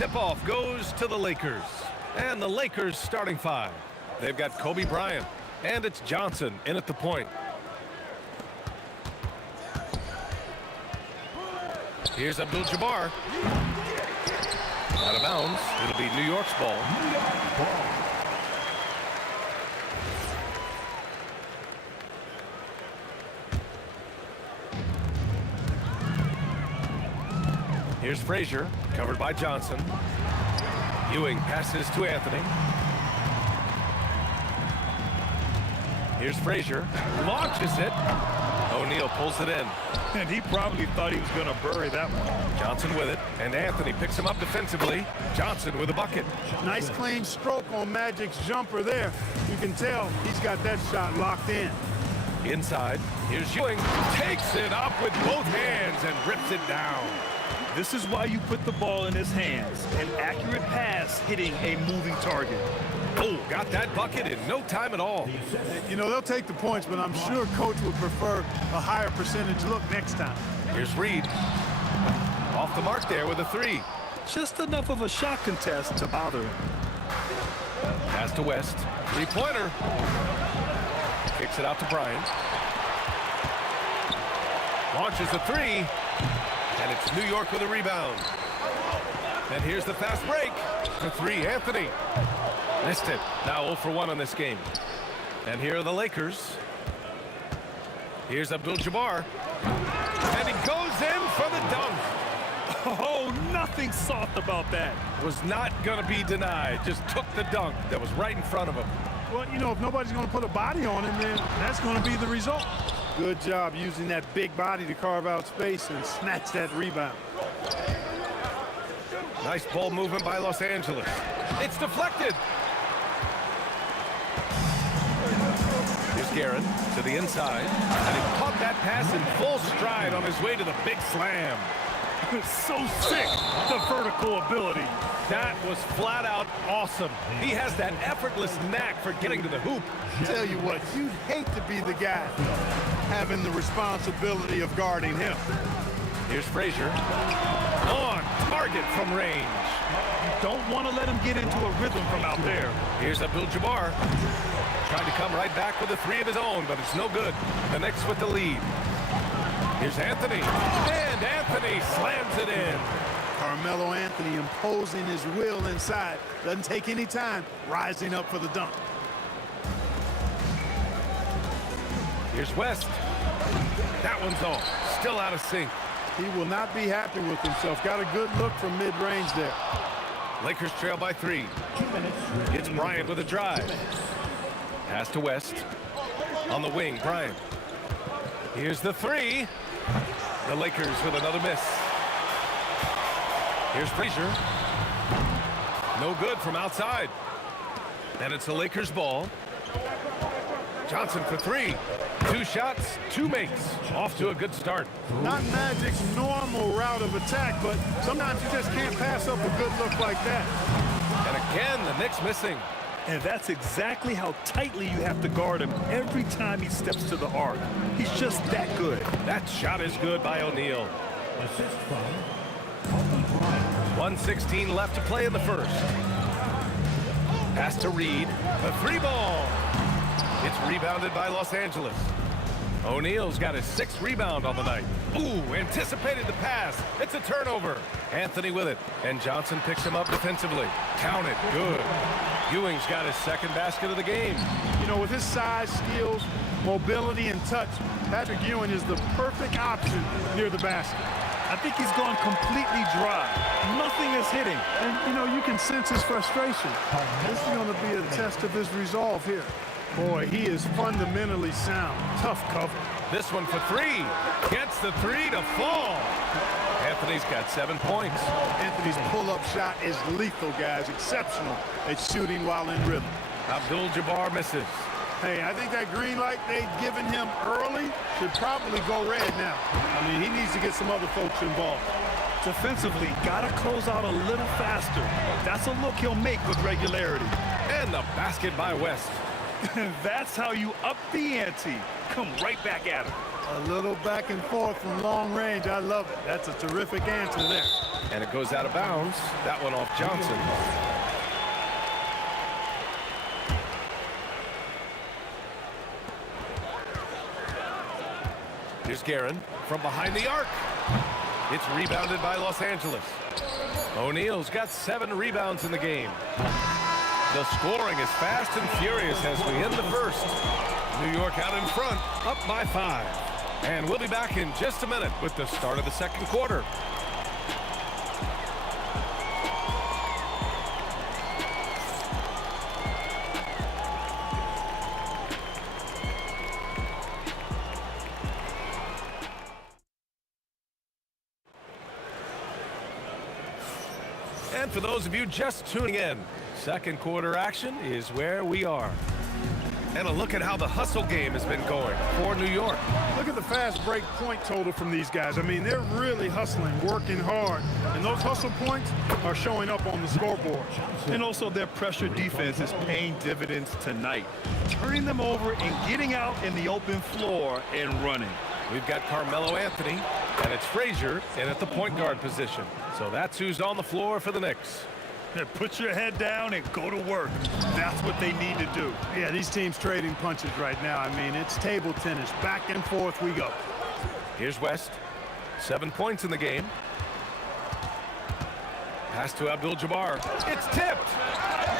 Tip-off goes to the Lakers. And the Lakers starting five. They've got Kobe Bryant, and it's Johnson in at the point. Here's Abdul-Jabbar. Out of bounds. It'll be New York's ball. Here's Frazier, covered by Johnson. Ewing passes to Anthony. Here's Frazier, launches it. O'Neal pulls it in. And he probably thought he was going to bury that one. Johnson with it, and Anthony picks him up defensively. Johnson with a bucket. Nice clean stroke on Magic's jumper there. You can tell he's got that shot locked in. Inside, here's Ewing. Takes it up with both hands and rips it down. This is why you put the ball in his hands. An accurate pass hitting a moving target. Oh, got that bucket in no time at all. You know, they'll take the points, but I'm sure coach would prefer a higher percentage look next time. Here's Reed. Off the mark there with a three. Just enough of a shot contest to bother him. Pass to West. Three-pointer. Kicks it out to Bryant. Launches a three. And it's New York with a rebound. And here's the fast break. The three, Anthony. Missed it. Now 0 for 1 on this game. And here are the Lakers. Here's Abdul-Jabbar. And he goes in for the dunk. Oh, nothing soft about that. Was not going to be denied. Just took the dunk that was right in front of him. Well, you know, if nobody's going to put a body on him, then that's going to be the result. Good job using that big body to carve out space and snatch that rebound. Nice ball movement by Los Angeles. It's deflected. Here's Guerin to the inside. And he caught that pass in full stride on his way to the big slam. So sick, the vertical ability. That was flat out awesome. He has that effortless knack for getting to the hoop. Tell you what, you'd hate to be the guy having the responsibility of guarding him. Here's Frazier. On target from range. You don't want to let him get into a rhythm from out there. Here's Abdul-Jabbar. Tried to come right back with a three of his own, but it's no good. The Knicks with the lead. Here's Anthony. And Anthony slams it in. Carmelo Anthony imposing his will inside. Doesn't take any time, rising up for the dunk. Here's West. That one's off. Still out of sync. He will not be happy with himself. Got a good look from mid-range there. Lakers trail by 3. It's Bryant with a drive. Pass to West. On the wing, Bryant. Here's the three. The Lakers with another miss. Here's Frazier. No good from outside. And it's the Lakers' ball. Johnson for three. 2 shots, 2 makes. Off to a good start. Not Magic's normal route of attack, but sometimes you just can't pass up a good look like that. And again, the Knicks missing. And that's exactly how tightly you have to guard him every time he steps to the arc. He's just that good. That shot is good by O'Neal. 1:16 left to play in the first. Pass to Reed. The 3-ball. It's rebounded by Los Angeles. O'Neal's got his 6th rebound on the night. Ooh, anticipated the pass. It's a turnover. Anthony with it, and Johnson picks him up defensively. Count it, good. Ewing's got his 2nd basket of the game. You know, with his size, skills, mobility, and touch, Patrick Ewing is the perfect option near the basket. I think he's gone completely dry. Nothing is hitting. And, you know, you can sense his frustration. This is going to be a test of his resolve here. Boy, he is fundamentally sound. Tough cover. This one for 3. Gets the 3 to fall. Anthony's got 7 points. Anthony's pull-up shot is lethal, guys. Exceptional at shooting while in rhythm. Abdul-Jabbar misses. Hey, I think that green light they've given him early should probably go red now. I mean, he needs to get some other folks involved. Defensively, gotta close out a little faster. That's a look he'll make with regularity. And the basket by West. That's how you up the ante. Come right back at him. A little back and forth from long range. I love it. That's a terrific answer there. And it goes out of bounds. That one off Johnson. Here's Guerin from behind the arc. It's rebounded by Los Angeles. O'Neal's got 7 rebounds in the game. The scoring is fast and furious as we end the first. New York out in front, up by 5. And we'll be back in just a minute with the start of the second quarter. And for those of you just tuning in, second quarter action is where we are. And a look at how the hustle game has been going for New York. Look at the fast break point total from these guys. I mean, they're really hustling, working hard. And those hustle points are showing up on the scoreboard. And also their pressure defense is paying dividends tonight. Turning them over and getting out in the open floor and running. We've got Carmelo Anthony, and it's Frazier in at the point guard position. So that's who's on the floor for the Knicks. Put your head down and go to work. That's what they need to do. Yeah, these teams trading punches right now. I mean, it's table tennis. Back and forth we go. Here's West. 7 points in the game. Pass to Abdul-Jabbar. It's tipped.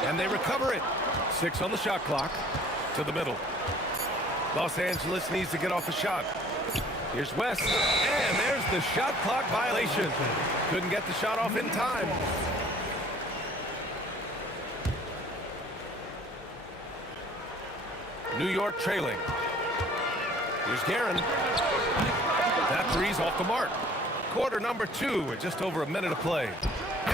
And they recover it. 6 on the shot clock. To the middle. Los Angeles needs to get off a shot. Here's West. And there's the shot clock violation. Couldn't get the shot off in time. New York trailing. Here's Guerin. That three's off the mark. Quarter number 2 with just over a minute of play.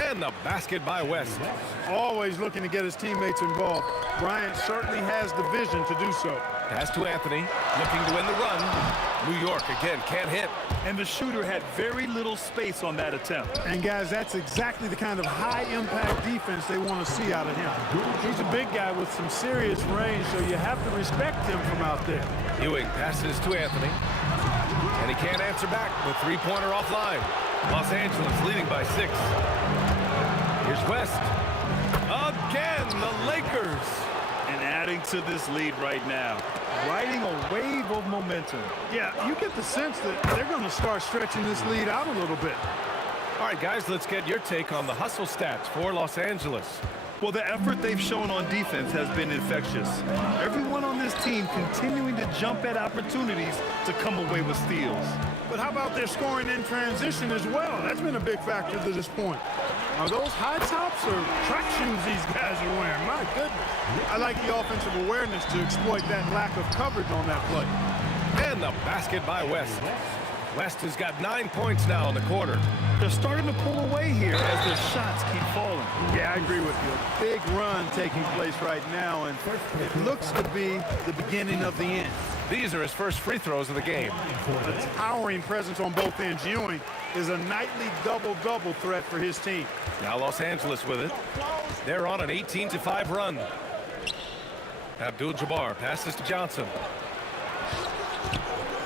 And the basket by West. Always looking to get his teammates involved. Bryant certainly has the vision to do so. Pass to Anthony, looking to win the run. New York again can't hit. And the shooter had very little space on that attempt. And guys, that's exactly the kind of high-impact defense they want to see out of him. He's a big guy with some serious range, so you have to respect him from out there. Ewing passes to Anthony. And he can't answer back with three-pointer offline. Los Angeles leading by 6. Here's West. Again, the Lakers. And adding to this lead right now. Riding a wave of momentum. Yeah, you get the sense that they're going to start stretching this lead out a little bit. All right, guys, let's get your take on the hustle stats for Los Angeles. Well, the effort they've shown on defense has been infectious. Everyone on this team continuing to jump at opportunities to come away with steals. But how about their scoring in transition as well? That's been a big factor to this point. Are those high tops or track shoes these guys are wearing? My goodness. I like the offensive awareness to exploit that lack of coverage on that play. And the basket by West. West has got 9 points now in the quarter. They're starting to pull away here as their shots keep falling. Yeah, I agree with you. A big run taking place right now, and it looks to be the beginning of the end. These are his first free throws of the game. A towering presence on both ends. Ewing is a nightly double-double threat for his team. Now Los Angeles with it. They're on an 18-5 run. Abdul-Jabbar passes to Johnson.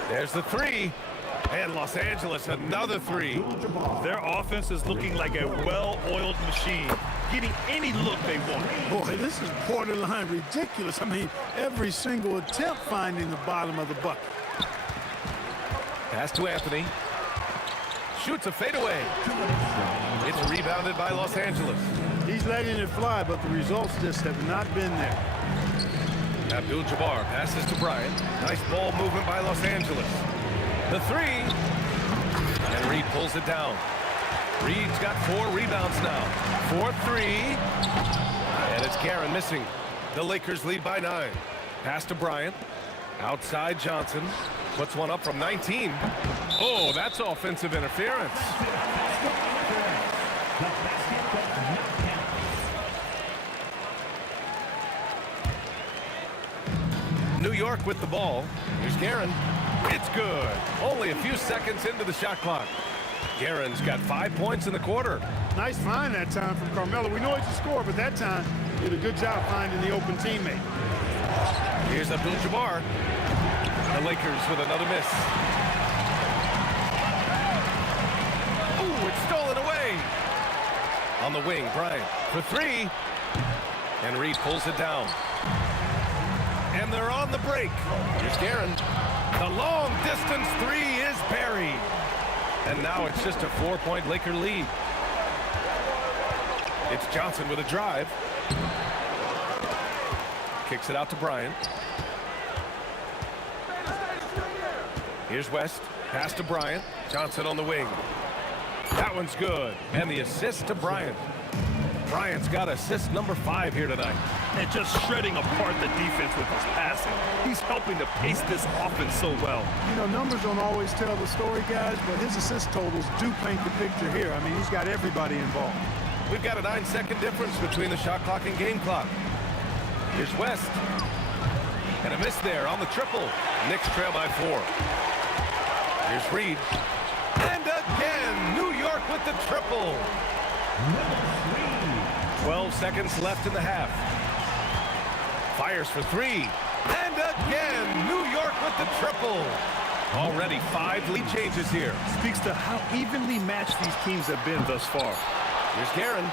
There's the three. And Los Angeles, another three. Their offense is looking like a well-oiled machine, getting any look they want. Boy, this is borderline ridiculous. I mean, every single attempt finding the bottom of the bucket. Pass to Anthony. Shoots a fadeaway. It's rebounded by Los Angeles. He's letting it fly, but the results just have not been there. Abdul-Jabbar passes to Bryant. Nice ball movement by Los Angeles. The three, and Reed pulls it down. Reed's got 4 rebounds now. 4-3, and it's Guerin missing. The Lakers lead by 9. Pass to Bryant. Outside Johnson. Puts one up from 19. Oh, that's offensive interference. New York with the ball. Here's Guerin. It's good. Only a few seconds into the shot clock. Guerin's got 5 points in the quarter. Nice find that time from Carmelo. We know he's a scorer, but that time he did a good job finding the open teammate. Here's Abdul-Jabbar. The Lakers with another miss. Ooh, it's stolen away. On the wing, Bryant for 3. And Reed pulls it down. And they're on the break. Here's Guerin. The long-distance 3 is buried. And now it's just a 4-point Laker lead. It's Johnson with a drive. Kicks it out to Bryant. Here's West. Pass to Bryant. Johnson on the wing. That one's good. And the assist to Bryant. Bryant's got assist number 5 here tonight. And just shredding apart the defense with his passing. He's helping to pace this offense so well. You know, numbers don't always tell the story, guys, but his assist totals do paint the picture here. I mean, he's got everybody involved. We've got a 9-second difference between the shot clock and game clock. Here's West. And a miss there on the triple. Knicks trail by 4. Here's Reed. And again, New York with the triple. 12 seconds left in the half. Fires for 3. And again, New York with the triple. Already 5 lead changes here. Speaks to how evenly matched these teams have been thus far. Here's Guerin.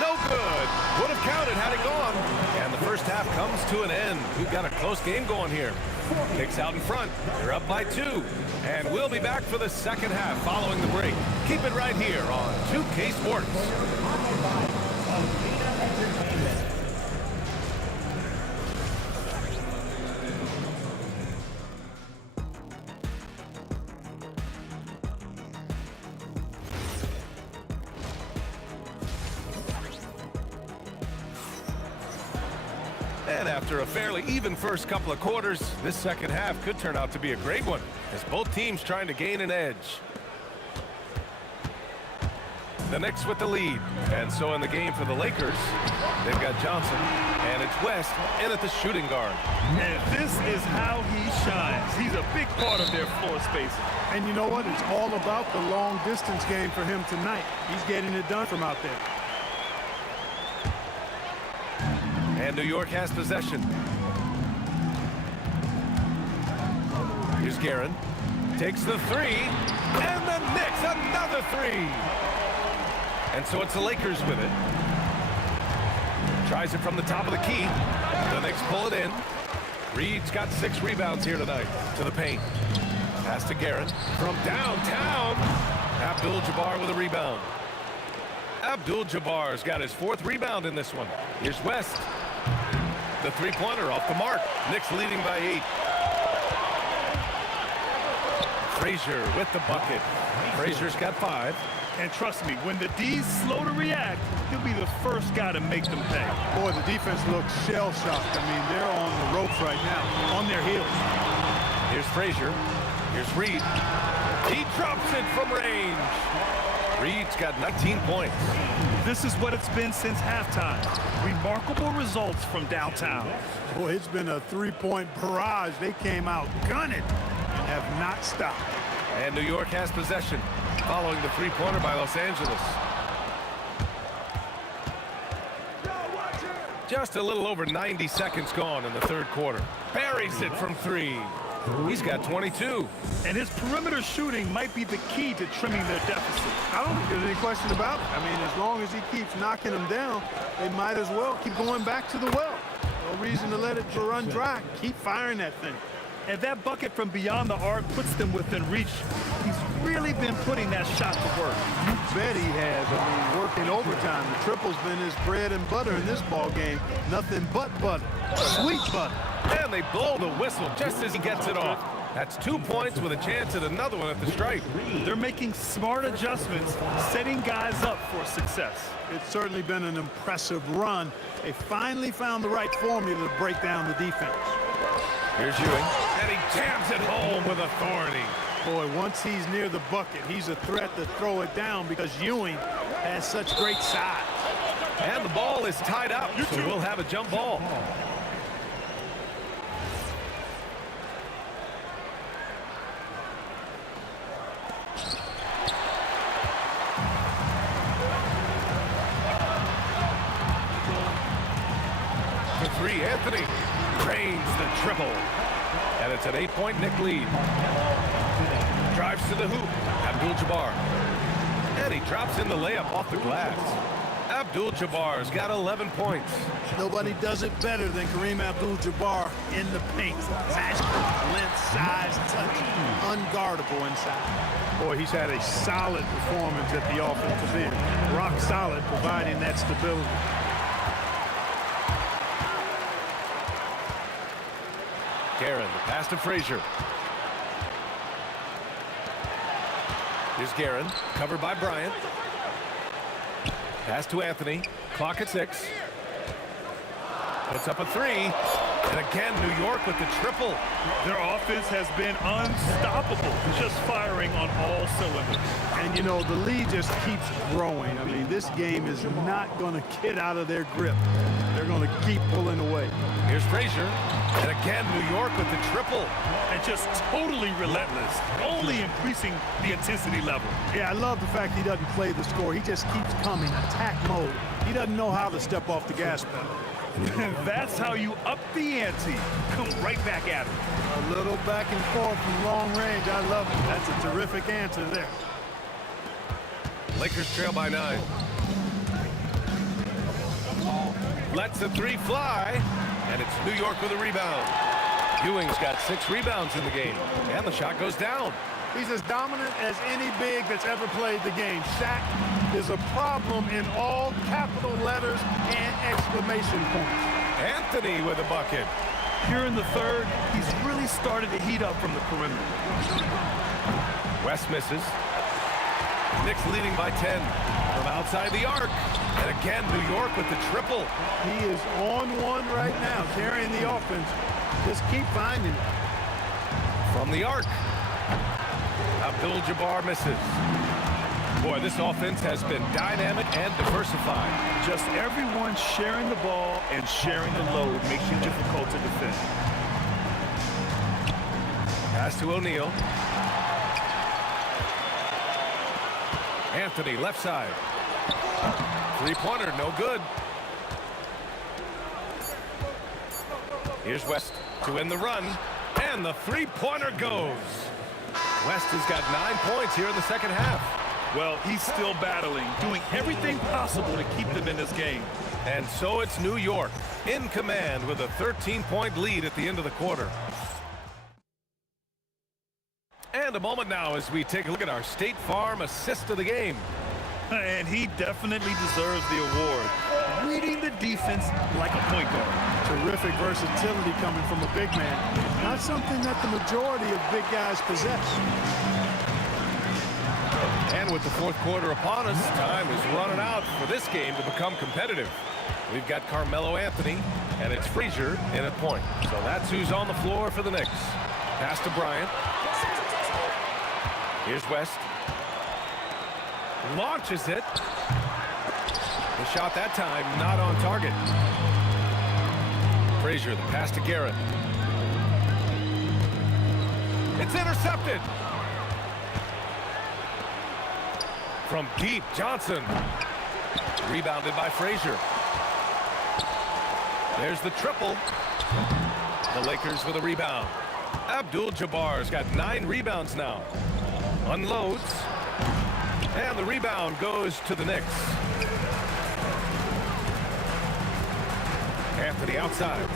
No good. Would have counted had it gone. And the first half comes to an end. We've got a close game going here. Knicks out in front. They're up by 2. And we'll be back for the second half following the break. Keep it right here on 2K Sports. And after a fairly even first couple of quarters, this second half could turn out to be a great one, as both teams trying to gain an edge. The Knicks with the lead, and so in the game for the Lakers, they've got Johnson, and it's West in at the shooting guard. And this is how he shines. He's a big part of their floor spacing. And you know what? It's all about the long distance game for him tonight. He's getting it done from out there. And New York has possession. Here's Guerin. Takes the 3. And the Knicks, another 3. And so it's the Lakers with it. Tries it from the top of the key. The Knicks pull it in. Reed's got 6 rebounds here tonight. To the paint. Pass to Guerin. From downtown. Abdul-Jabbar with a rebound. Abdul-Jabbar's got his 4th rebound in this one. Here's West. The 3-pointer off the mark. Knicks leading by 8. Frazier with the bucket. Frazier's got 5. And trust me, when the D's slow to react, he'll be the first guy to make them pay. Boy, the defense looks shell-shocked. I mean, they're on the ropes right now, on their heels. Here's Frazier. Here's Reed. He drops it from range. Reed's got 19 points. This is what it's been since halftime. Remarkable results from downtown. Boy, it's been a 3-point barrage. They came out gunning and have not stopped. And New York has possession, following the 3-pointer by Los Angeles. Just a little over 90 seconds gone in the 3rd quarter. Buries it from 3. He's got 22. And his perimeter shooting might be the key to trimming their deficit. I don't think there's any question about it. I mean, as long as he keeps knocking them down, they might as well keep going back to the well. No reason to let it run dry. Keep firing that thing. And that bucket from beyond the arc puts them within reach. He's really been putting that shot to work. You bet he has. I mean, working overtime. The triple's been his bread and butter in this ball game. Nothing but butter. Sweet butter. And they blow the whistle just as he gets it off. That's 2 points with a chance at another one at the stripe. They're making smart adjustments, setting guys up for success. It's certainly been an impressive run. They finally found the right formula to break down the defense. Here's Ewing, and he jams it home with authority. Boy, once he's near the bucket, he's a threat to throw it down because Ewing has such great size. And the ball is tied up, so we'll have a jump ball. For 3, Anthony drains the triple. And it's an 8-point Knick lead. Drives to the hoop. Abdul-Jabbar. And he drops in the layup off the glass. Abdul-Jabbar's got 11 points. Nobody does it better than Kareem Abdul-Jabbar in the paint. Magical length, size, touch, unguardable inside. Boy, he's had a solid performance at the offensive end. Rock solid, providing that stability. Guerin, the pass to Frazier. Here's Guerin, covered by Bryant. Pass to Anthony. Clock at 6. Puts up a 3. And again, New York with the triple. Their offense has been unstoppable, just firing on all cylinders. And, you know, the lead just keeps growing. I mean, this game is not going to get out of their grip. They're going to keep pulling away. Here's Frazier. And again, New York with the triple. And just totally relentless, only increasing the intensity level. Yeah, I love the fact he doesn't play the score. He just keeps coming, attack mode. He doesn't know how to step off the gas pedal. That's how you up the ante. Come right back at him. A little back and forth from long range. I love it. That's a terrific answer there. Lakers trail by 9. Lets the three fly, and it's New York with a rebound. Ewing's got 6 rebounds in the game, and the shot goes down. He's as dominant as any big that's ever played the game. Shaq is a problem in all capital letters and exclamation points. Anthony with a bucket. Here in the third, he's really started to heat up from the perimeter. West misses. Knicks leading by 10 from outside the arc. And again, New York with the triple. He is on one right now, carrying the offense. Just keep finding it. From the arc. Abdul-Jabbar misses. Boy, this offense has been dynamic and diversified. Just everyone sharing the ball and sharing the load makes you difficult to defend. Pass to O'Neal. Anthony, left side. Three-pointer, no good. Here's West to end the run, and the three-pointer goes. West has got 9 points here in the second half. Well, he's still battling, doing everything possible to keep them in this game. And so it's New York in command with a 13-point lead at the end of the quarter. And a moment now as we take a look at our State Farm assist of the game. And he definitely deserves the award. Reading the defense like a point guard. Terrific versatility coming from a big man. Not something that the majority of big guys possess. And with the fourth quarter upon us, time is running out for this game to become competitive. We've got Carmelo Anthony, and it's Frazier in at point. So that's who's on the floor for the Knicks. Pass to Bryant. Here's West. Launches it. The shot that time not on target. Frazier, the pass to Garrett. It's intercepted. From deep, Johnson. Rebounded by Frazier. There's the triple. The Lakers with a rebound. Abdul-Jabbar's got 9 rebounds now. Unloads. And the rebound goes to the Knicks. Anthony outside.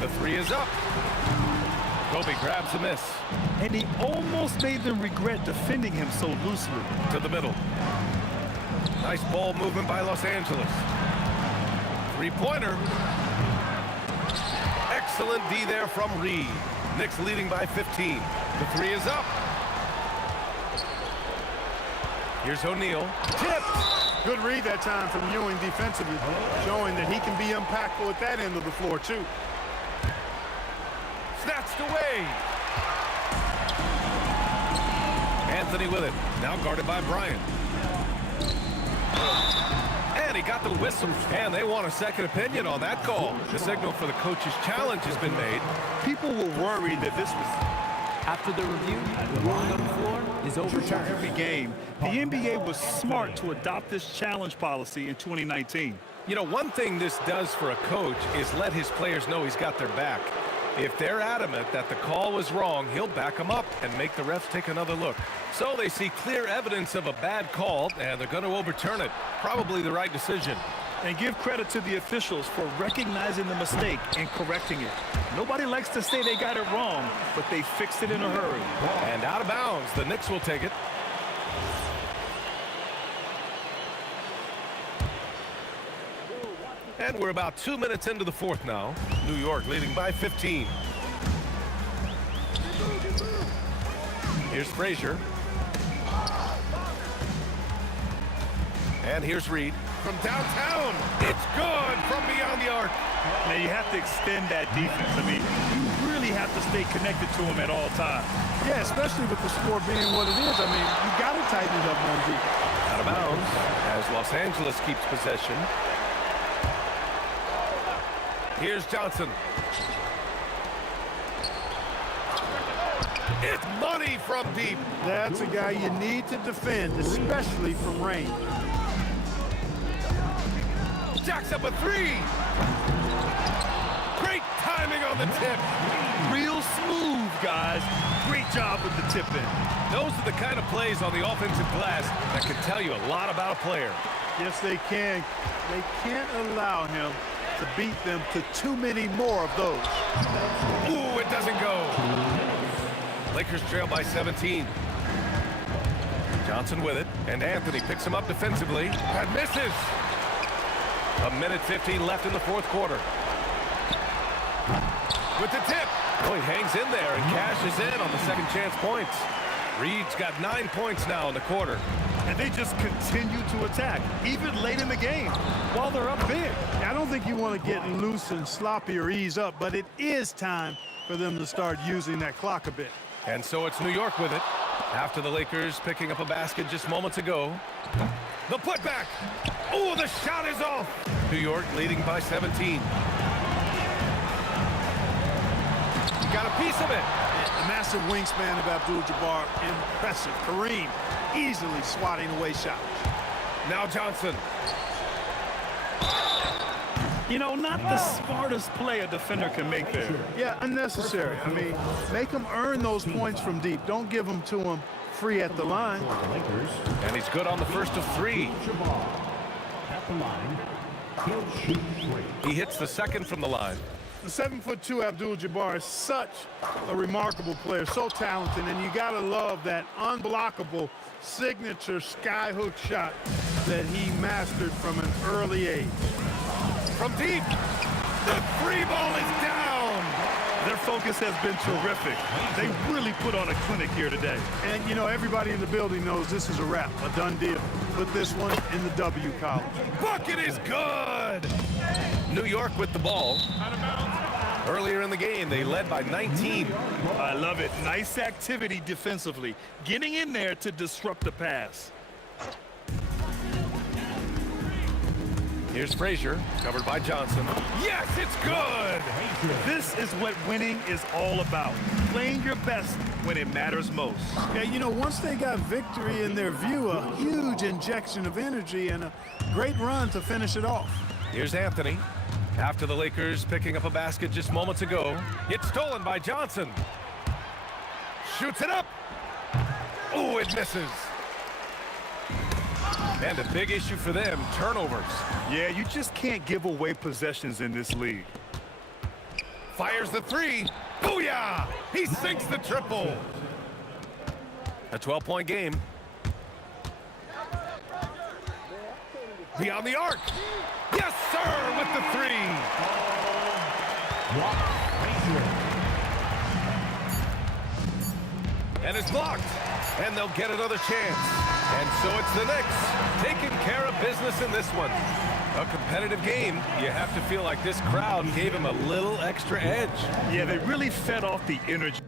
The three is up. Kobe grabs a miss. And he almost made them regret defending him so loosely. To the middle. Nice ball movement by Los Angeles. Three-pointer. Excellent D there from Reed. Knicks leading by 15. The three is up. Here's O'Neal. Tipped. Good read that time from Ewing defensively, showing that he can be impactful at that end of the floor, too. Snatched away. Anthony with it. Now guarded by Bryant. And he got the whistle. And they want a second opinion on that call. The signal for the coach's challenge has been made. People were worried that this was After the review, the ruling on the floor is overturned. every game. The NBA was smart to adopt this challenge policy in 2019. You know, one thing this does for a coach is let his players know he's got their back. If they're adamant that the call was wrong, he'll back them up and make the refs take another look. So they see clear evidence of a bad call, and they're going to overturn it. Probably the right decision. And give credit to the officials for recognizing the mistake and correcting it. Nobody likes to say they got it wrong, but they fixed it in a hurry. And out of bounds, the Knicks will take it. And we're about 2 minutes into the fourth now. New York leading by 15. Here's Frazier. And here's Reed. From downtown, it's good from beyond the arc. Now, you have to extend that defense. I mean, you really have to stay connected to him at all times. Yeah, especially with the score being what it is. I mean, you got to tighten it up on defense. Out of bounds as Los Angeles keeps possession. Here's Johnson. It's money from deep. That's a guy you need to defend, especially from range. Jacks up a three. Great timing on the tip. Real smooth, guys. Great job with the tip in. Those are the kind of plays on the offensive glass that can tell you a lot about a player. Yes, they can. They can't allow him to beat them to too many more of those. Ooh, it doesn't go. Lakers trail by 17. Johnson with it, and Anthony picks him up defensively and misses. A minute 15 left in the fourth quarter. With the tip. Oh, he hangs in there and cashes in on the second chance points. Reed's got 9 points now in the quarter. And they just continue to attack, even late in the game, while they're up big. I don't think you want to get loose and sloppy or ease up, but it is time for them to start using that clock a bit. And so it's New York with it. After the Lakers picking up a basket just moments ago. The putback. Oh, the shot is off. New York leading by 17. Got a piece of it. The massive wingspan of Abdul-Jabbar, impressive. Kareem easily swatting away shots. Now Johnson. You know, not the smartest play a defender can make there. Yeah, unnecessary. I mean, make them earn those points from deep. Don't give them to them free at the line. And he's good on the first of three. At the line, he'll shoot three. He hits the second from the line. The 7'2" Abdul-Jabbar is such a remarkable player, so talented, and you gotta love that unblockable signature skyhook shot that he mastered from an early age. From deep, the free ball is down. Their focus has been terrific. They really put on a clinic here today. And, you know, everybody in the building knows this is a wrap, a done deal. Put this one in the W column. Bucket is good. New York with the ball. Earlier in the game, they led by 19. I love it. Nice activity defensively. Getting in there to disrupt the pass. Here's Frazier, covered by Johnson. Yes, it's good! This is what winning is all about. Playing your best when it matters most. Yeah, you know, once they got victory in their view, a huge injection of energy and a great run to finish it off. Here's Anthony. After the Lakers picking up a basket just moments ago, it's stolen by Johnson. Shoots it up. Oh, it misses. And a big issue for them, turnovers. Yeah, you just can't give away possessions in this league. Fires the three. Booyah! He sinks the triple. A 12-point game. Beyond the arc. Yes, sir, with the three. And it's blocked. And they'll get another chance. And so it's the Knicks taking care of business in this one. A competitive game. You have to feel like this crowd gave him a little extra edge. Yeah, they really fed off the energy.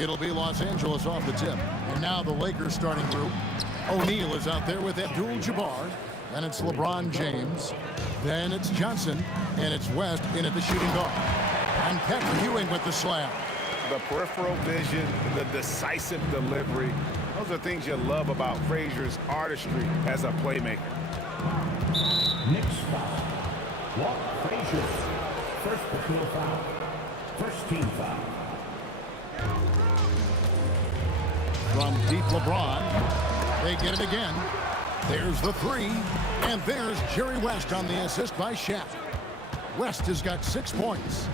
It'll be Los Angeles off the tip. And now the Lakers starting group. O'Neal is out there with Abdul-Jabbar. Then it's LeBron James. Then it's Johnson. And it's West in at the shooting guard. And Patrick Ewing with the slam. The peripheral vision, the decisive delivery. Those are things you love about Frazier's artistry as a playmaker. Next foul. Walt Frazier. First personal foul. First team foul. From deep LeBron. They get it again. There's the three. And there's Jerry West on the assist by Shaq. West has got 6 points.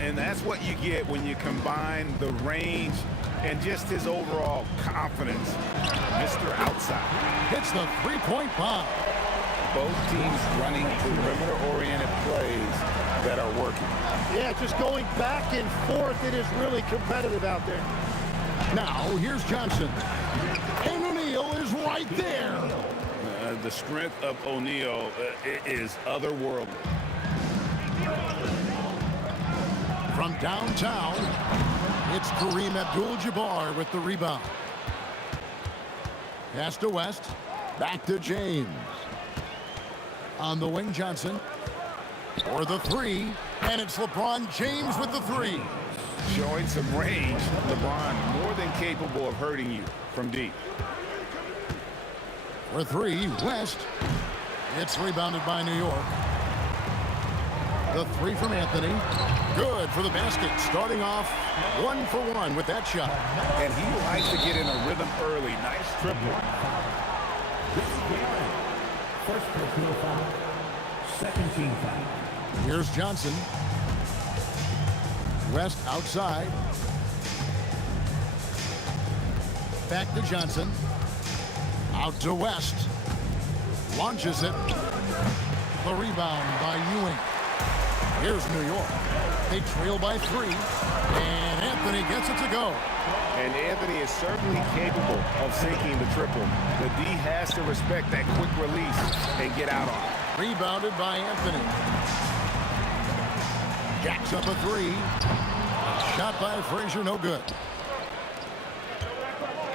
And that's what you get when you combine the range and just his overall confidence. Mr. Outside. Hits the three-point bomb. Both teams running perimeter-oriented plays that are working. Yeah, just going back and forth. It is really competitive out there. Now, here's Johnson. And O'Neal is right there. The strength of O'Neal is otherworldly. From downtown, it's Kareem Abdul-Jabbar with the rebound. Pass to West. Back to James. On the wing, Johnson. For the three. And it's LeBron James with the three. Showing some range, LeBron more than capable of hurting you from deep. For three, West. It's rebounded by New York. The three from Anthony. Good for the basket. Starting off 1 for 1 with that shot. And he likes to get in a rhythm early. Nice triple. First personal foul. Second team foul. Here's Johnson. West outside. Back to Johnson. Out to West. Launches it. The rebound by Ewing. Here's New York. They trail by 3. And Anthony gets it to go. And Anthony is certainly capable of sinking the triple. The D has to respect that quick release and get out on it. Rebounded by Anthony. Jacks up a 3. Shot by Frazier, no good.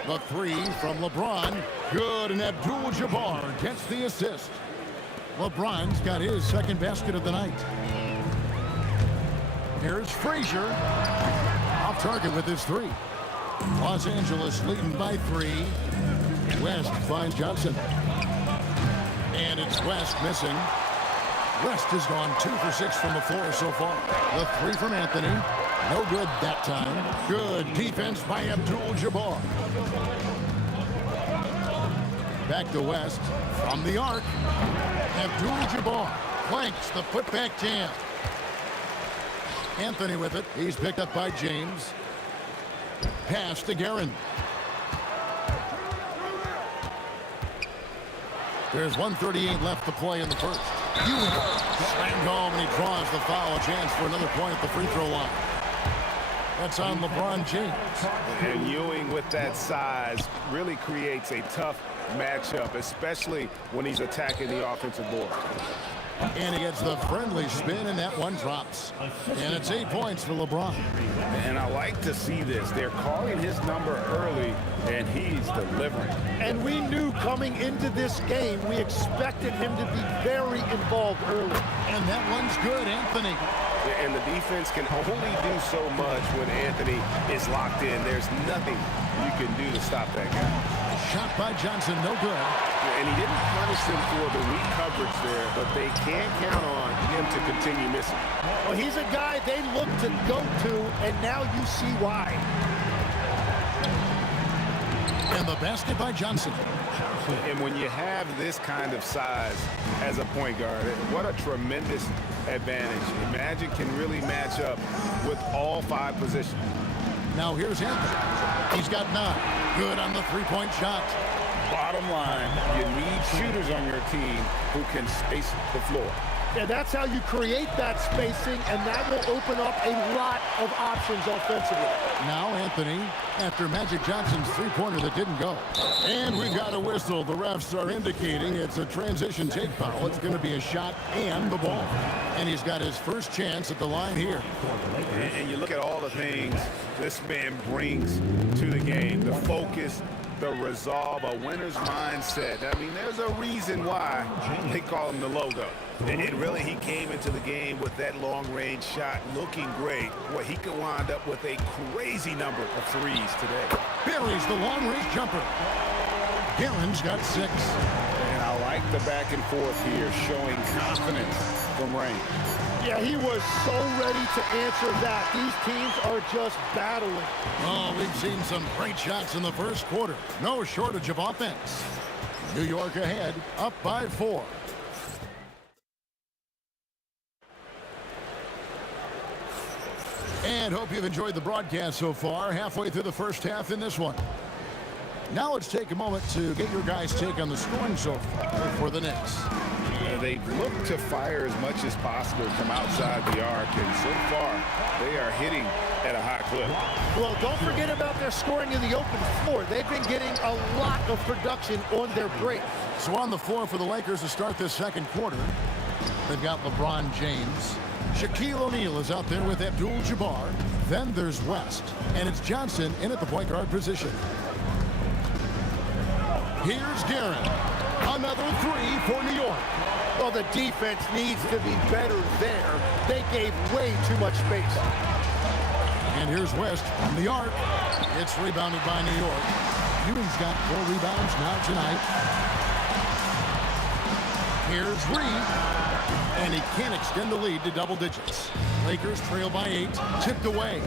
The 3 from LeBron. Good, and Abdul-Jabbar gets the assist. LeBron's got his second basket of the night. Here's Frazier. Off target with his 3. Los Angeles leading by 3. West finds Johnson. And it's West missing. West has gone 2 for 6 from the floor so far. The 3 from Anthony. No good that time. Good defense by Abdul-Jabbar. Back to West. From the arc. Abdul-Jabbar flanks the putback jam. Anthony with it. He's picked up by James. Pass to Guerin. There's 1:38 left to play in the first. Ewing slammed home, and he draws the foul. A chance for another point at the free throw line. That's on LeBron James. And Ewing with that size really creates a tough matchup, especially when he's attacking the offensive board. And he gets the friendly spin, and that one drops. And it's 8 points for LeBron. And I like to see this. They're calling his number early, and he's delivering. And we knew coming into this game, we expected him to be very involved early. And that one's good, Anthony. And the defense can only do so much when Anthony is locked in. There's nothing you can do to stop that guy. Shot by Johnson, no good. And he didn't punish them for the weak coverage there, but they can't count on him to continue missing. Well, he's a guy they look to go to, and now you see why. And the basket by Johnson. And when you have this kind of size as a point guard, what a tremendous advantage. Magic can really match up with all 5 positions. Now here's Anthony. He's got 9. Good on the three-point shot. Bottom line, you need shooters on your team who can space the floor. Yeah, that's how you create that spacing, and that will open up a lot of options offensively. Now Anthony, after Magic Johnson's three-pointer that didn't go. And we've got a whistle. The refs are indicating it's a transition take foul. It's going to be a shot and the ball. And he's got his first chance at the line here. And you look at all the things this man brings to the game. The focus, the resolve, a winner's mindset. I mean, there's a reason why they call him the logo. And really, he came into the game with that long-range shot looking great. Boy, he could wind up with a crazy number of threes today. Buries the long-range jumper. Guerin's got 6. And I like the back and forth here, showing confidence from range. Yeah, he was so ready to answer that. These teams are just battling. Oh, we've seen some great shots in the first quarter. No shortage of offense. New York ahead, up by 4. And hope you've enjoyed the broadcast so far. Halfway through the first half in this one. Now let's take a moment to get your guys' take on the scoring so far for the Knicks. They look to fire as much as possible from outside the arc, and so far they are hitting at a high clip. Well, don't forget about their scoring in the open floor. They've been getting a lot of production on their break. So on the floor for the Lakers to start this second quarter, they've got LeBron James. Shaquille O'Neal is out there with Abdul-Jabbar. Then there's West, and it's Johnson in at the point guard position. Here's Guerin. Another 3 for New York. Well, the defense needs to be better there. They gave way too much space. And here's West from the arc. It's rebounded by New York. Ewing's got 4 rebounds now tonight. Here's Reed. And he can't extend the lead to double digits. Lakers trail by 8. Tipped away.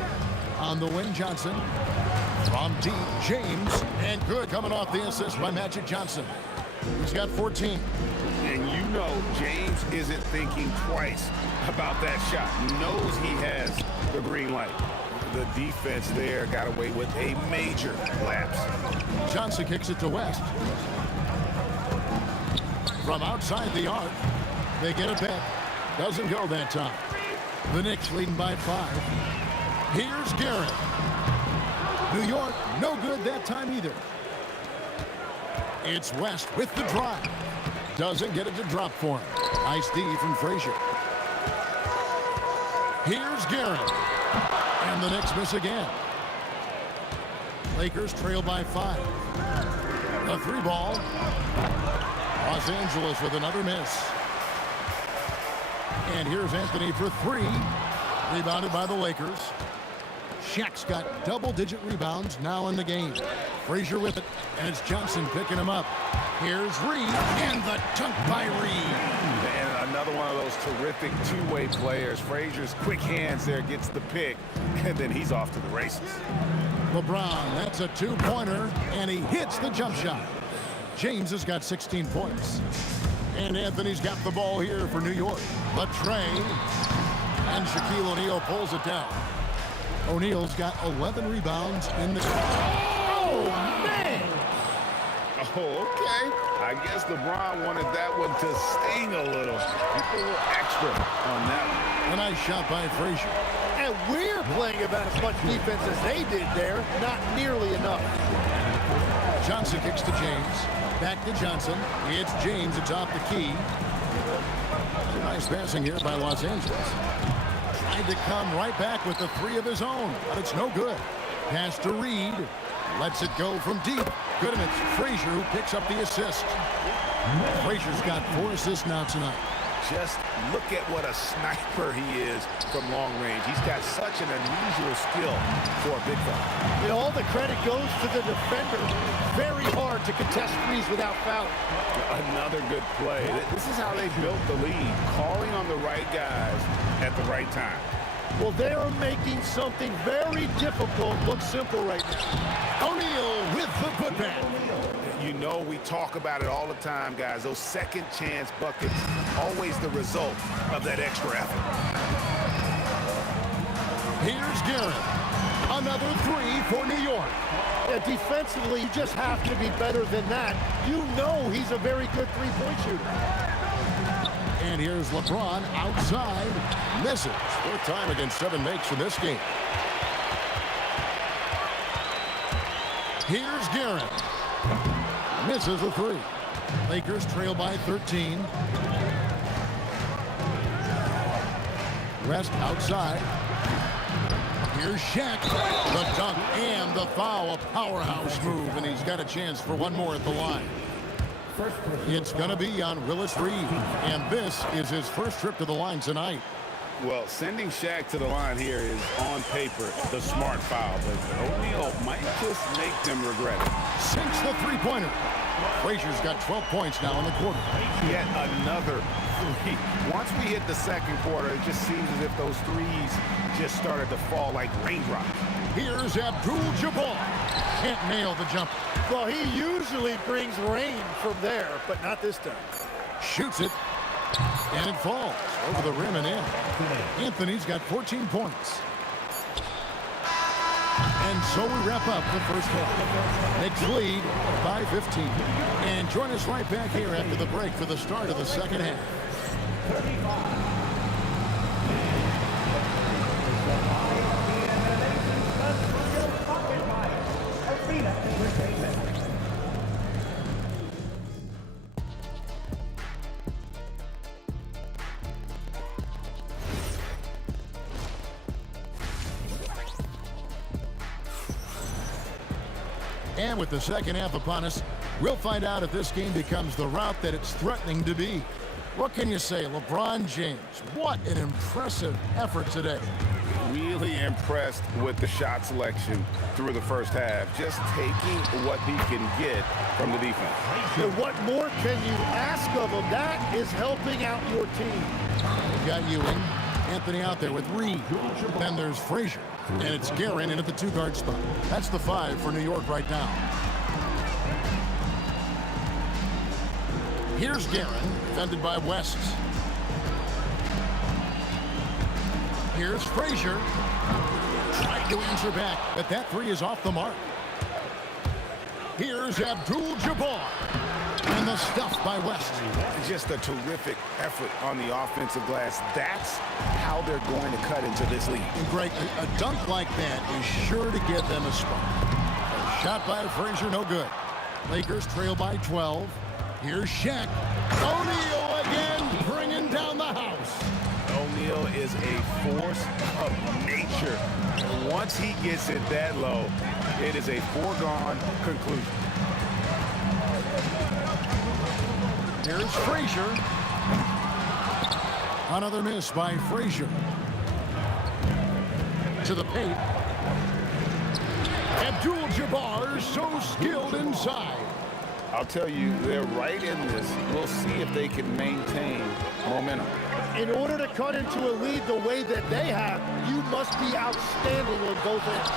On the wing, Johnson. From deep, James. And good coming off the assist by Magic Johnson. He's got 14. And you know James isn't thinking twice about that shot. He knows he has the green light. The defense there got away with a major lapse. Johnson kicks it to West. From outside the arc, they get it back. Doesn't go that time. The Knicks leading by 5. Here's Guerin. New York, no good that time either. It's West with the drive. Doesn't get it to drop for him. Nice D from Frazier. Here's Guerin. And the Knicks miss again. Lakers trail by 5. A 3 ball. Los Angeles with another miss. And here's Anthony for 3. Rebounded by the Lakers. Shaq's got double-digit rebounds now in the game. Frazier with it, and it's Johnson picking him up. Here's Reed, and the dunk by Reed. And another one of those terrific two-way players. Frazier's quick hands there gets the pick, and then he's off to the races. LeBron, that's a 2-pointer, and he hits the jump shot. James has got 16 points. And Anthony's got the ball here for New York. Latrey, and Shaquille O'Neal pulls it down. O'Neal's got 11 rebounds in the... Oh, man! Oh, okay. I guess LeBron wanted that one to sting a little. A little extra on that one. A nice shot by Frazier. And we're playing about as much defense as they did there. Not nearly enough. Johnson kicks to James. Back to Johnson. It's James atop the key. Nice passing here by Los Angeles. Tried to come right back with the 3 of his own, but it's no good. Pass to Reed. Lets it go from deep. Good, and it's Frazier who picks up the assist. Frazier's got 4 assists now tonight. Just look at what a sniper he is from long range. He's got such an unusual skill for a big fella. You know, all the credit goes to the defender. Very hard to contest threes without fouling. Another good play. This is how they built the lead, calling on the right guys at the right time. Well, they are making something very difficult look simple right now. O'Neal with the putback. You know, we talk about it all the time, guys. Those second chance buckets, always the result of that extra effort. Here's Guerin. Another 3 for New York. Yeah, defensively, you just have to be better than that. You know he's a very good three-point shooter. And here's LeBron outside. Misses. Fourth time against 7 makes in this game. Here's Garrett. Misses a 3. Lakers trail by 13. West outside. Here's Shaq. The dunk and the foul. A powerhouse move, and he's got a chance for one more at the line. It's going to be on Willis Reed, and this is his first trip to the line tonight. Well, sending Shaq to the line here is, on paper, the smart foul, but O'Neal might just make them regret it. Sinks the three-pointer. Frazier's got 12 points now in the quarter. Yet another three. Once we hit the second quarter, it just seems as if those threes just started to fall like raindrops. Here's Abdul-Jabbar. Can't nail the jumper. Well, he usually brings rain from there, but not this time. Shoots it. And it falls over the rim and in. Anthony's got 14 points. And so we wrap up the first half. Knicks lead by 15. And join us right back here after the break for the start of the second half. And with the second half upon us, we'll find out if this game becomes the route that it's threatening to be. What can you say, LeBron James? What an impressive effort today. Really impressed with the shot selection through the first half. Just taking what he can get from the defense. And what more can you ask of him? That is helping out your team. We've got Ewing. Anthony out there with Reed. Then there's Frazier. And it's Guerin in at the 2-guard spot. That's the 5 for New York right now. Here's Guerin, defended by West. Here's Frazier. Tried to answer back, but that 3 is off the mark. Here's Abdul-Jabbar. And the stuff by West. Just a terrific effort on the offensive glass. That's how they're going to cut into this league. And Greg, a dunk like that is sure to give them a spark. A shot by Frazier, no good. Lakers trail by 12. Here's Shaq. O'Neal again, bringing down the house. O'Neal is a force of nature. And once he gets it that low, it is a foregone conclusion. Here's Frazier. Another miss by Frazier. To the paint. Abdul-Jabbar so skilled inside. I'll tell you, they're right in this. We'll see if they can maintain momentum. In order to cut into a lead the way that they have, you must be outstanding on both ends.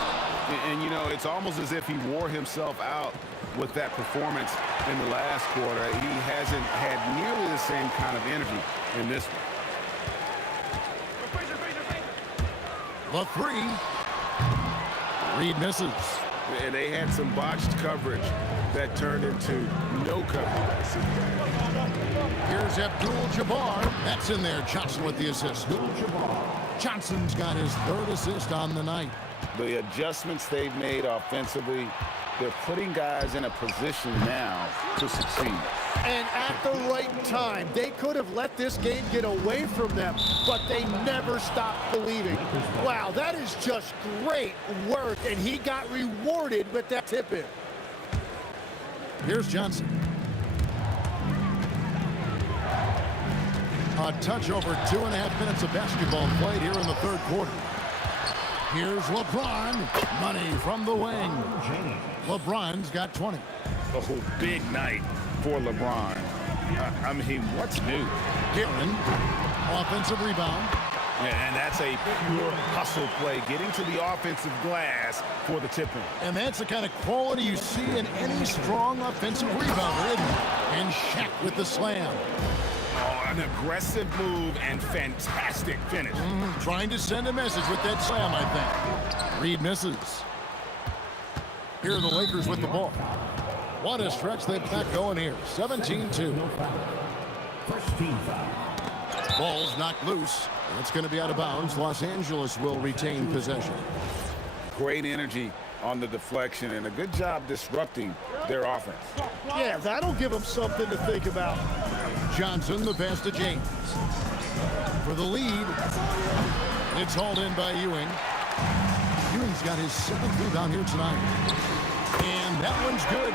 And you know, it's almost as if he wore himself out with that performance in the last quarter. He hasn't had nearly the same kind of energy in this one. The 3. Reed misses. And they had some botched coverage that turned into no coverage. Here's Abdul-Jabbar. That's in there. Johnson with the assist. Johnson's got his 3rd assist on the night. The adjustments they've made offensively, they're putting guys in a position now to succeed. And at the right time, they could have let this game get away from them, but they never stopped believing. Wow, that is just great work, and he got rewarded with that tip-in. Here's Johnson. A touch over 2.5 minutes of basketball played here in the 3rd quarter. Here's LeBron. Money from the wing. LeBron's got 20. Oh, big night for LeBron. I mean, what's new? Guerin, offensive rebound. And that's a pure hustle play, getting to the offensive glass for the tip-in. And that's the kind of quality you see in any strong offensive rebounder, isn't it? And Shaq with the slam. Oh, an aggressive move and fantastic finish. Trying to send a message with that slam, I think. Reed misses. Here are the Lakers with the ball. What a stretch they've got going here. 17-2. First team foul. Ball's knocked loose. It's going to be out of bounds. Los Angeles will retain possession. Great energy on the deflection and a good job disrupting their offense. Yeah, that'll give them something to think about. Johnson, the pass to James. For the lead. It's hauled in by Ewing. Ewing's got his 7th rebound here tonight. And that one's good.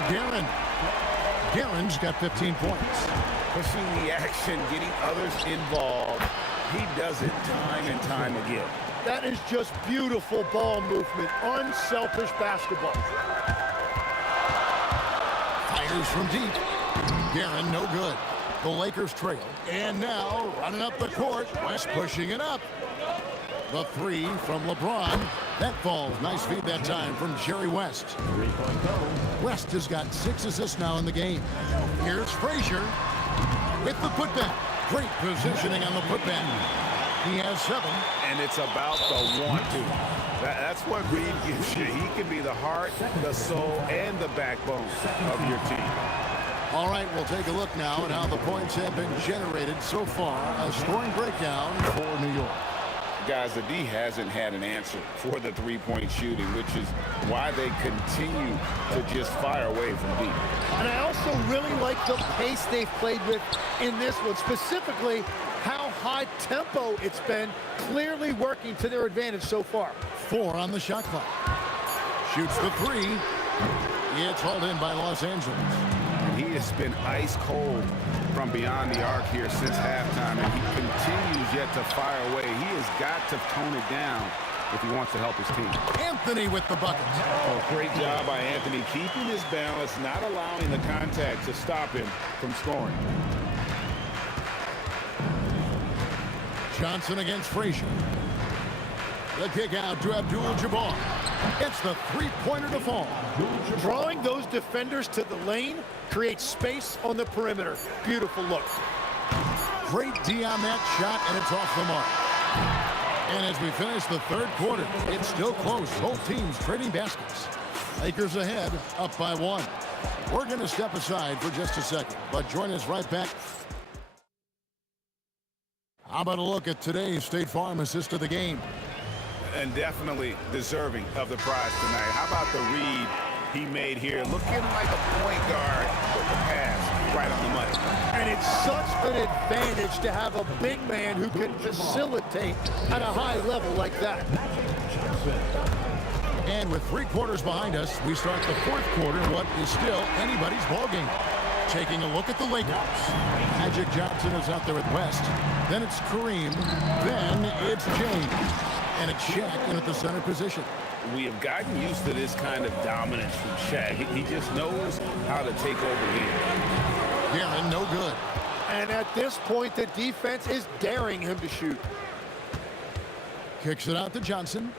Guerin's got 15 points. Pushing the action, getting others involved. He does it time and time again. That is just beautiful ball movement, unselfish basketball. Fires from deep. Guerin, no good. The Lakers trail. And now, running up the court, West pushing it up. The 3 from LeBron. That falls. Nice feed that time from Jerry West. West has got 6 assists now in the game. Here's Frazier with the putback. Great positioning on the putback. He has 7. And it's about the want-to. That's what Reed gives you. He can be the heart, the soul, and the backbone of your team. All right, we'll take a look now at how the points have been generated so far. A scoring breakdown for New York. Guys, the D hasn't had an answer for the three-point shooting, which is why they continue to just fire away from deep. And I also really like the pace they've played with in this one, specifically how high tempo it's been, clearly working to their advantage so far. 4 on the shot clock. Shoots the 3. It's hauled in by Los Angeles. And he has been ice cold from beyond the arc here since halftime, and he continues yet to fire away. He has got to tone it down if he wants to help his team. Anthony with the bucket. Oh, great job by Anthony, keeping his balance, not allowing the contact to stop him from scoring. Johnson against Frazier. The kick out to Abdul-Jabbar. It's the three-pointer to fall. Drawing those defenders to the lane creates space on the perimeter. Beautiful look. Great D on that shot, and it's off the mark. And as we finish the third quarter, it's still close. Both teams trading baskets. Lakers ahead, up by 1. We're going to step aside for just a second, but join us right back. How about a look at today's State Farm assist of the game? And definitely deserving of the prize tonight. How about the read he made here? Looking like a point guard with the pass right on the money. And it's such an advantage to have a big man who can facilitate at a high level like that. And with 3 quarters behind us, we start the 4th quarter, what is still anybody's ballgame. Taking a look at the Lakers. Magic Johnson is out there with West. Then it's Kareem. Then it's James. And it's Shaq in at the center position. We have gotten used to this kind of dominance from Shaq. He just knows how to take over here. Guerin, no good. And at this point, the defense is daring him to shoot. Kicks it out to Johnson.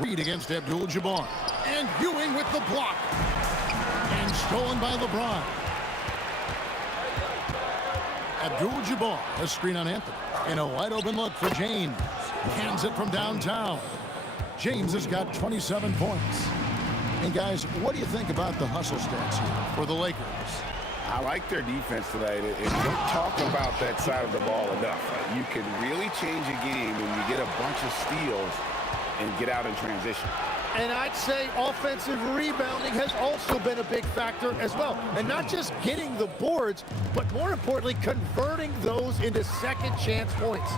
Reed against Abdul-Jabbar. And Ewing with the block. And stolen by LeBron. Abdul-Jabbar, a screen on Anthony. And a wide open look for James. Hands it from downtown. James has got 27 points. And guys, what do you think about the hustle stats here for the Lakers? I like their defense tonight. If you don't talk about that side of the ball enough, you can really change a game when you get a bunch of steals and get out in transition. And I'd say offensive rebounding has also been a big factor as well. And not just getting the boards, but more importantly, converting those into second chance points.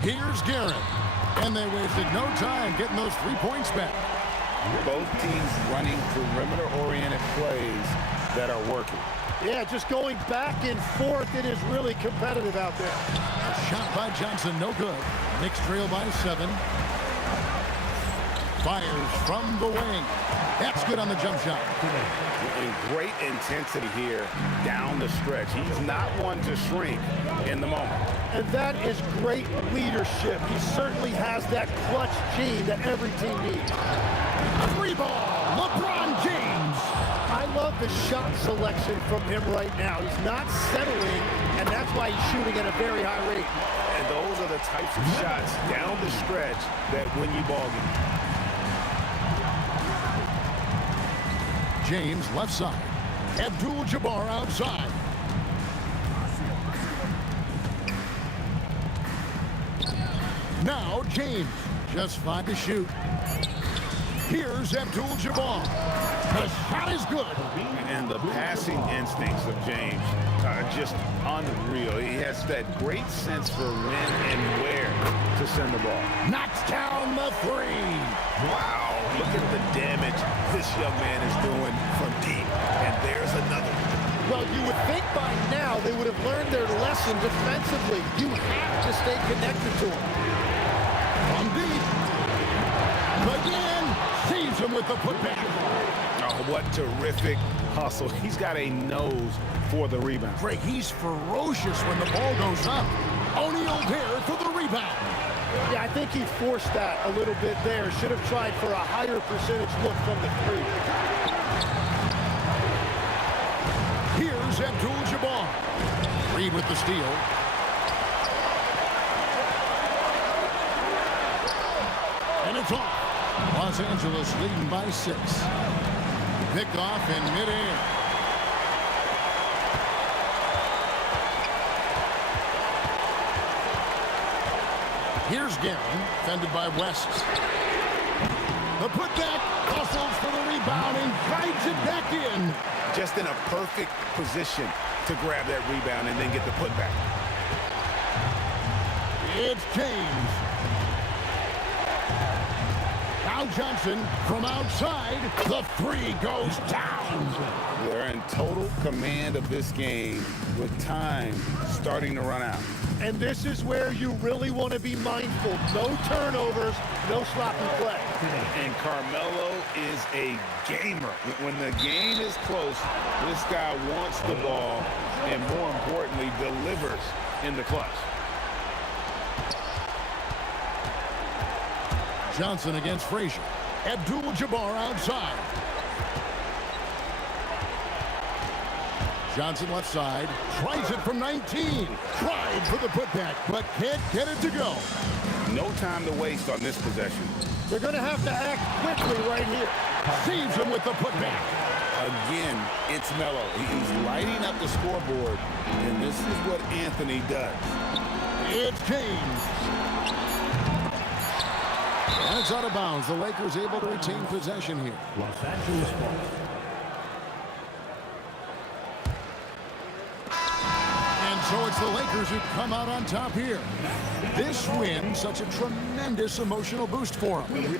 Here's Guerin. And they wasted no time getting those 3 points back. Both teams running perimeter-oriented plays that are working. Yeah, just going back and forth, it is really competitive out there. A shot by Johnson, no good. Knicks trail by 7. Fires from the wing. That's good on the jump shot. And great intensity here down the stretch. He's not one to shrink in the moment. And that is great leadership. He certainly has that clutch gene that every team needs. 3 ball, LeBron James. I love the shot selection from him right now. He's not settling, and that's why he's shooting at a very high rate. And those are the types of shots down the stretch that win you ball games. James left side. Abdul-Jabbar outside. Now James, just 5 to shoot. Here's Abdul-Jabbar. The shot is good. And the passing instincts of James are just unreal. He has that great sense for when and where to send the ball. Knocks down the 3. Wow, look at the damage this young man is doing from deep. And there's another one. Well, you would think by now they would have learned their lesson defensively. You have to stay connected to them. From deep. Again, sees him with the putback. Oh, what terrific hustle. He's got a nose for the rebound. Greg, he's ferocious when the ball goes up. O'Neal there for the rebound. Yeah, I think he forced that a little bit there. Should have tried for a higher percentage look from the 3. Here's Abdul-Jabbar. Reed with the steal. And it's off. Los Angeles leading by 6. Picked off in midair. Here's Gavin, defended by West. The putback, hustles for the rebound and drives it back in. Just in a perfect position to grab that rebound and then get the putback. It's James. Now Johnson from outside. The 3 goes down. They're in total command of this game with time starting to run out. And this is where you really want to be mindful. No turnovers, no sloppy play. And Carmelo is a gamer. When the game is close, this guy wants the ball and, more importantly, delivers in the clutch. Johnson against Frazier. Abdul-Jabbar outside. Johnson left side. Tries it from 19. Tried for the putback, but can't get it to go. No time to waste on this possession. They're going to have to act quickly right here. Saves him with the putback. Again, it's Melo. He's lighting up the scoreboard, and this is what Anthony does. It's James. And it's out of bounds. The Lakers able to retain possession here. Los Angeles ball. And so it's the Lakers who come out on top here. This win, such a tremendous emotional boost for them.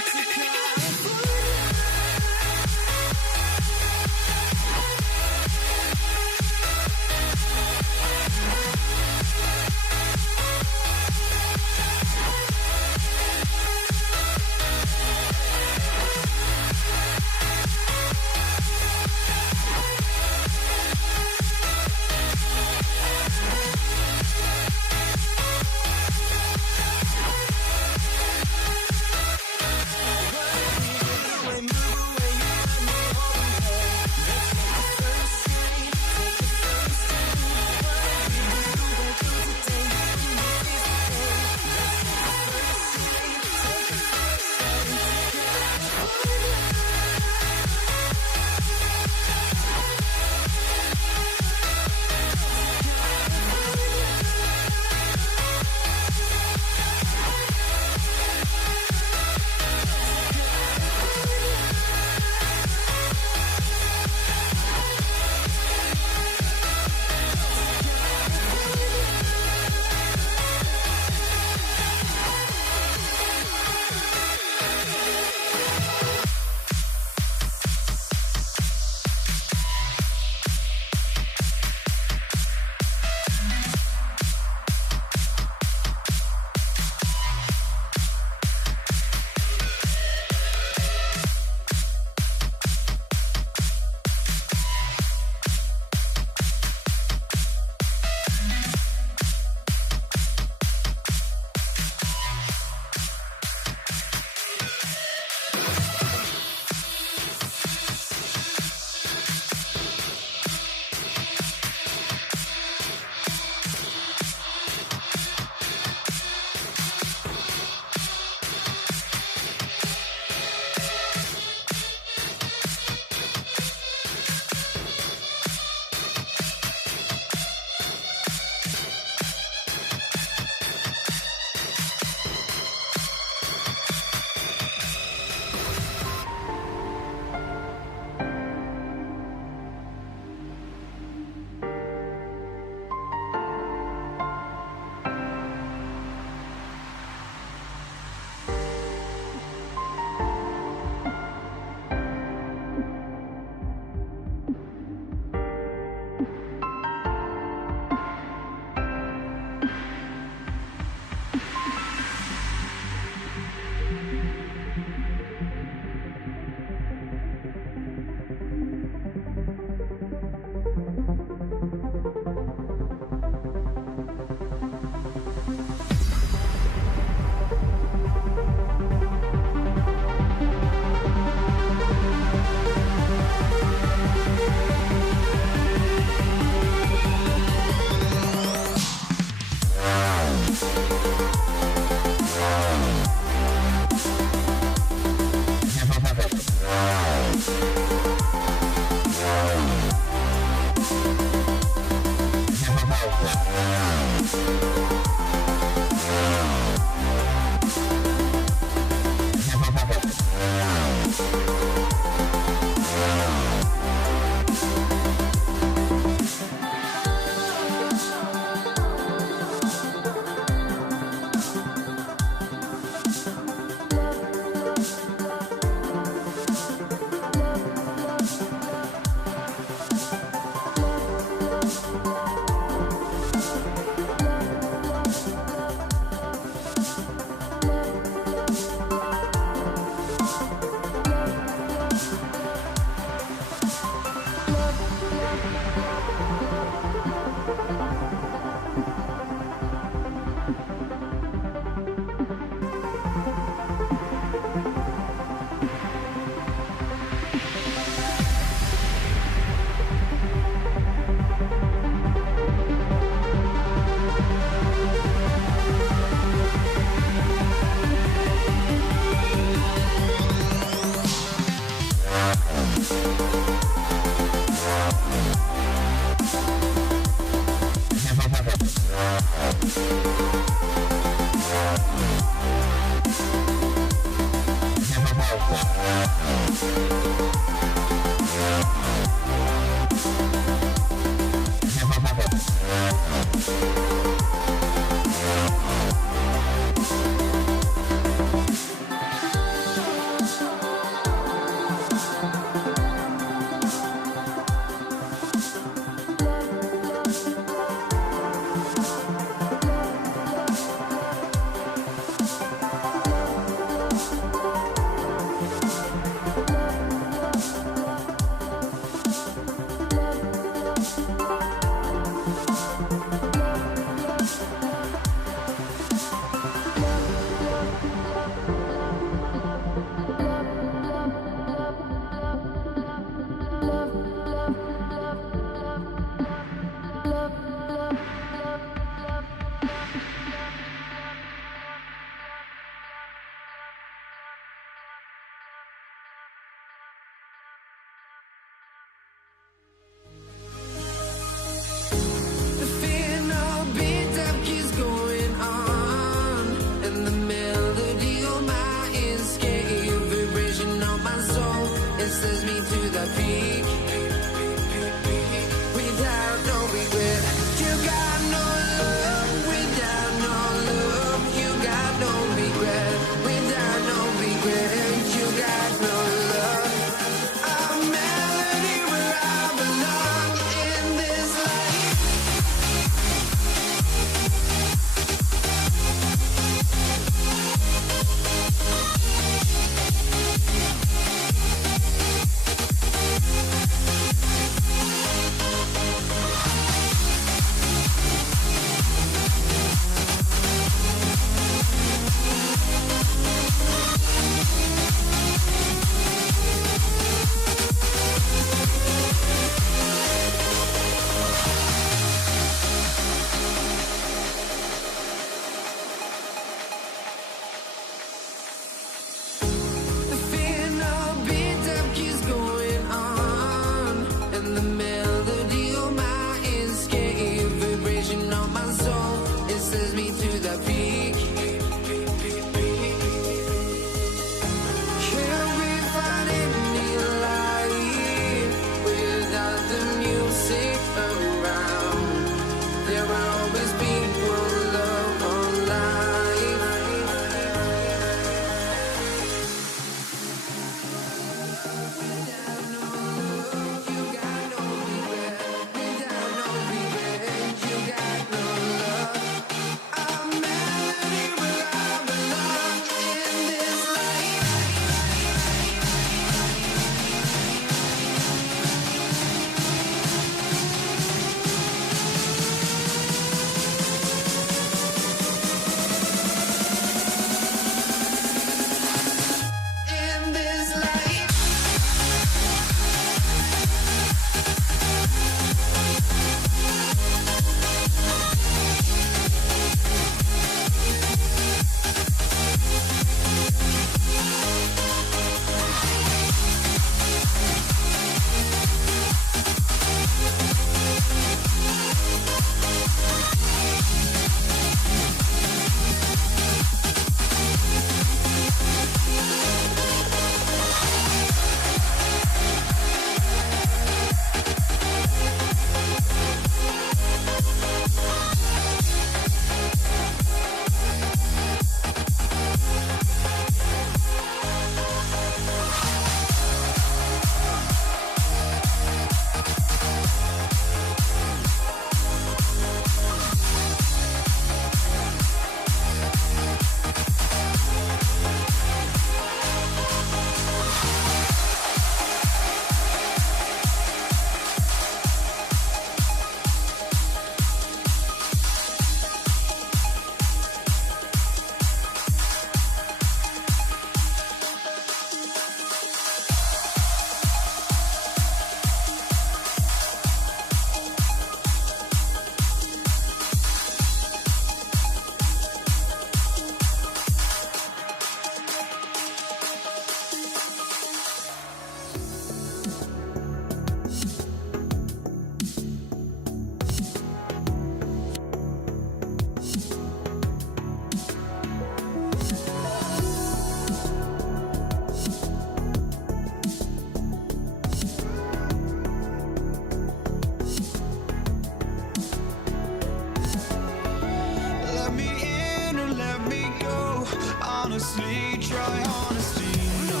honestly, try honesty. No,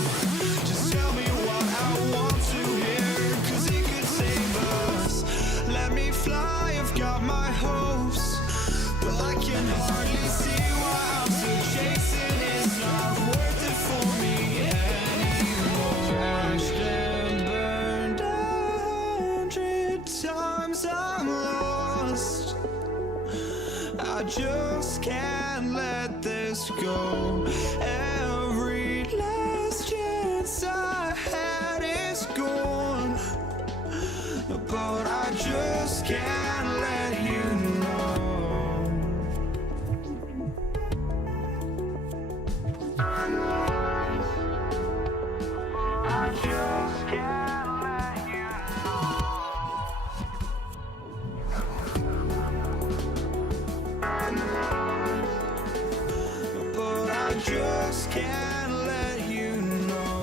just tell me what I want to hear, 'cause it could save us. Let me fly, I've got my hopes, but I can hardly see why I'm still chasing. It's not worth it for me anymore. Crashed and burned 100 times, I'm lost. I just can't let this go. Every last chance I had is gone, but I just can't let you know. I just can't let you know. But I just can't let you know.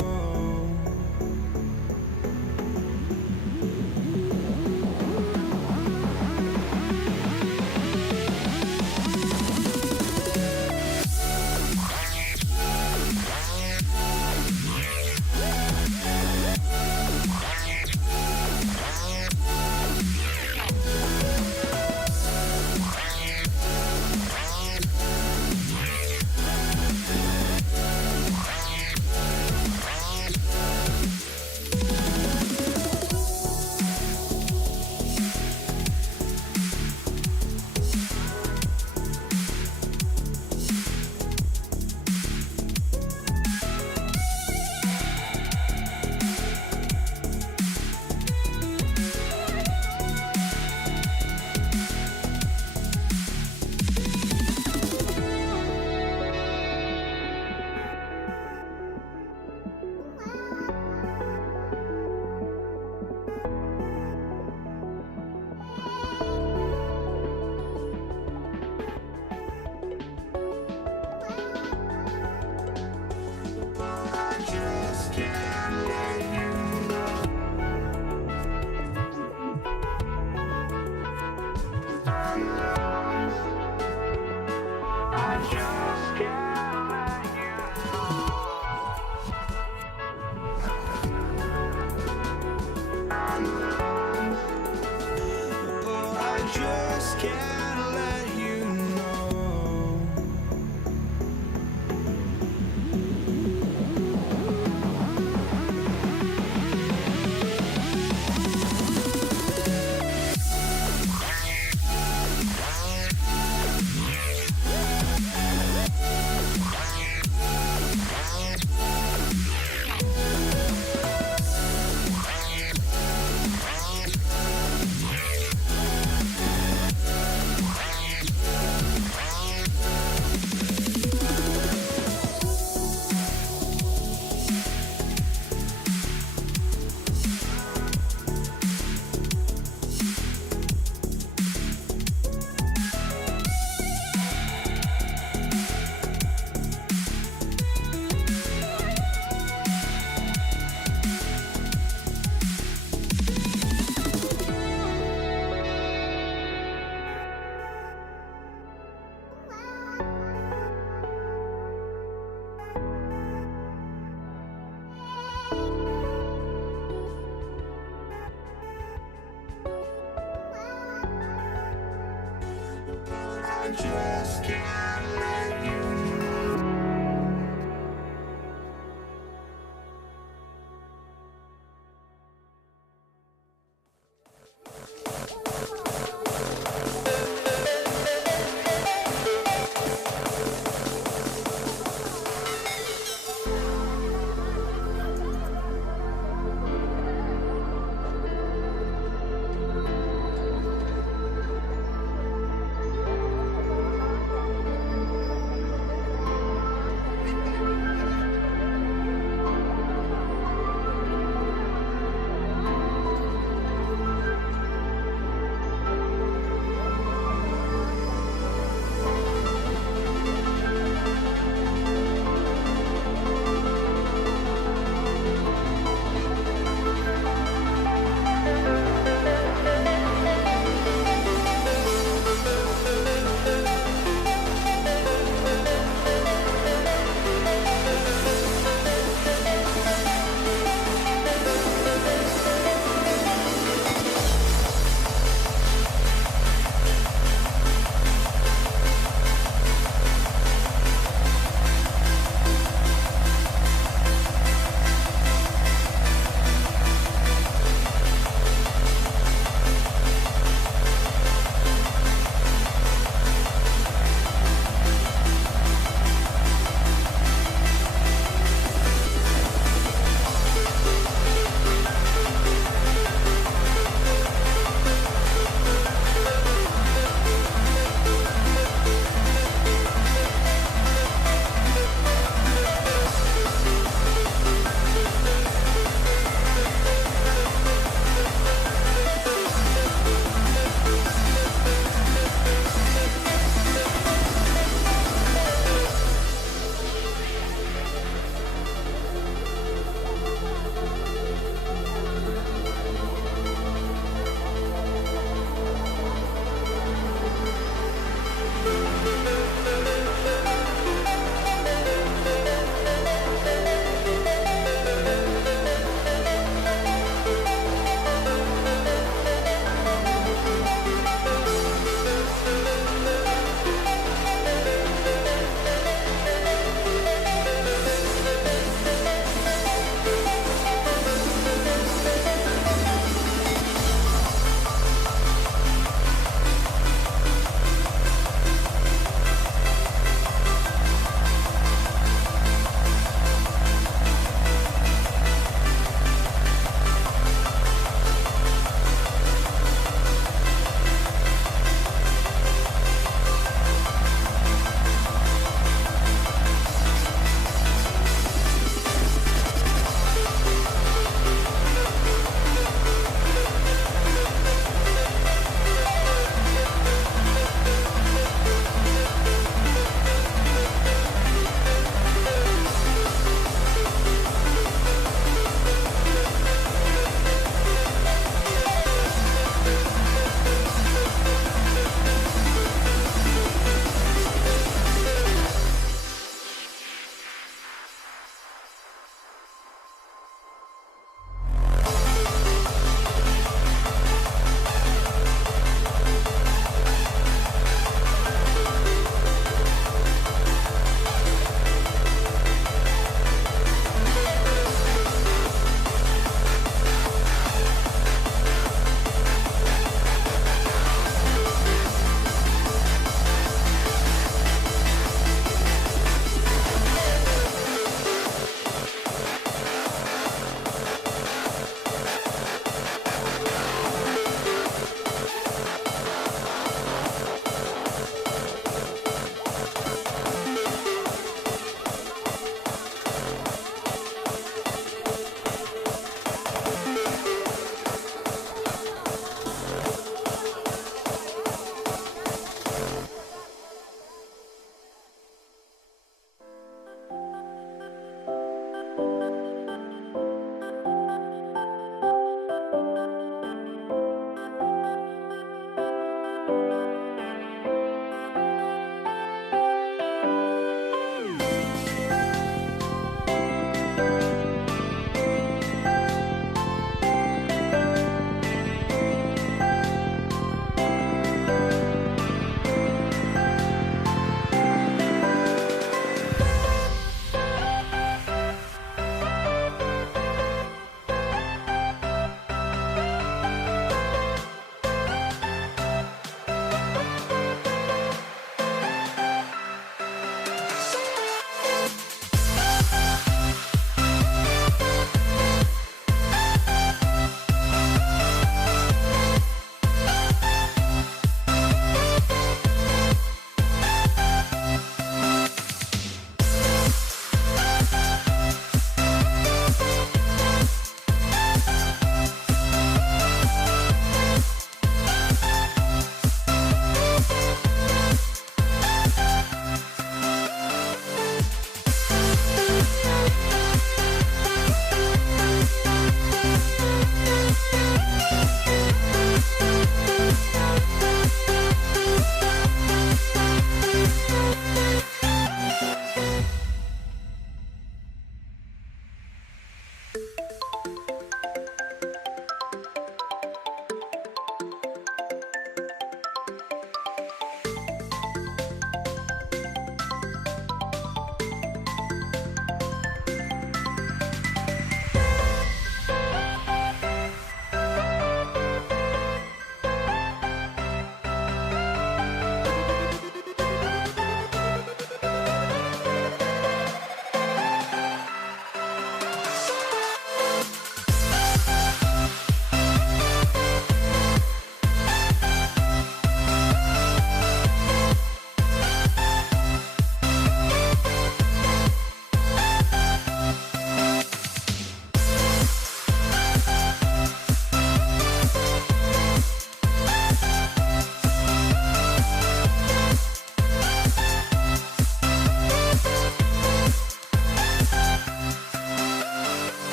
just can't let you know.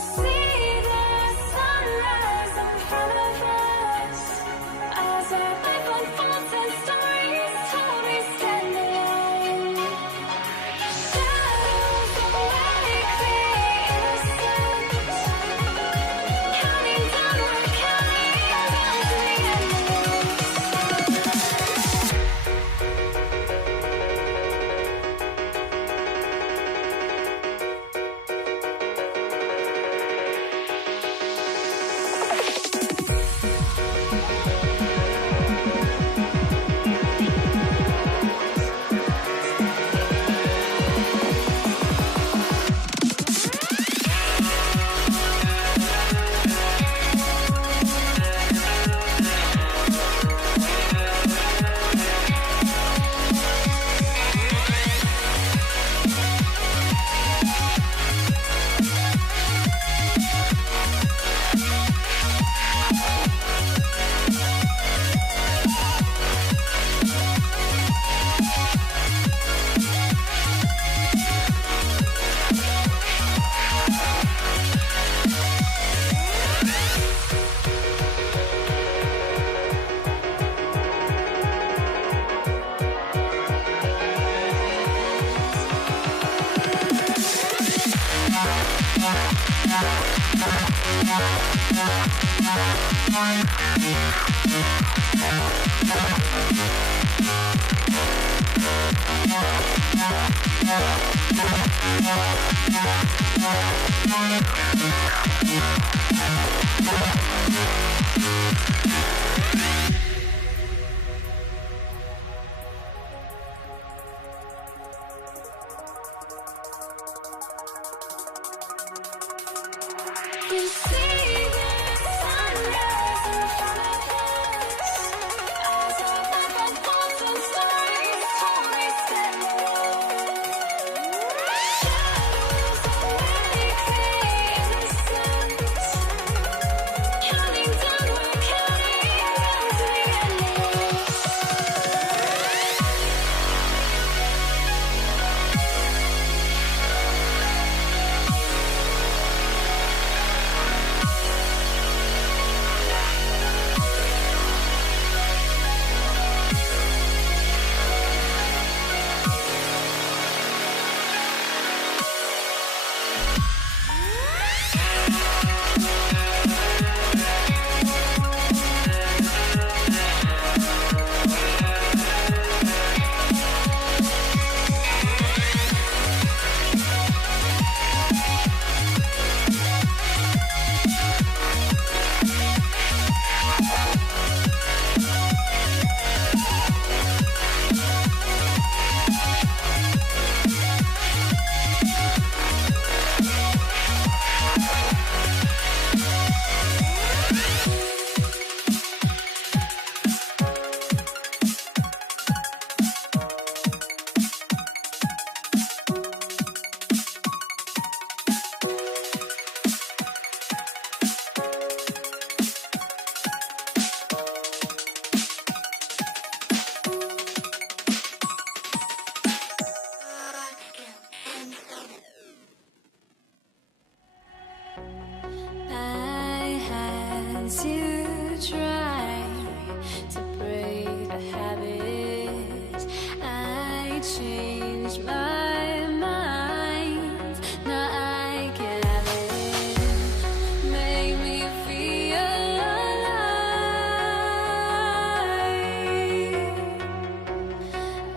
see the sunrise in front of us as our life unfolds and stories told we stand alone. Shadows awake the innocent, counting down, we're counting down to the end. We see the sunrise in front of us as our life unfolds and stories told we stand alone. Shadows awake the innocent, counting down, we're counting down to the endless. I had to try to break a habit. I changed my mind. Now I can have it. Make me feel alive.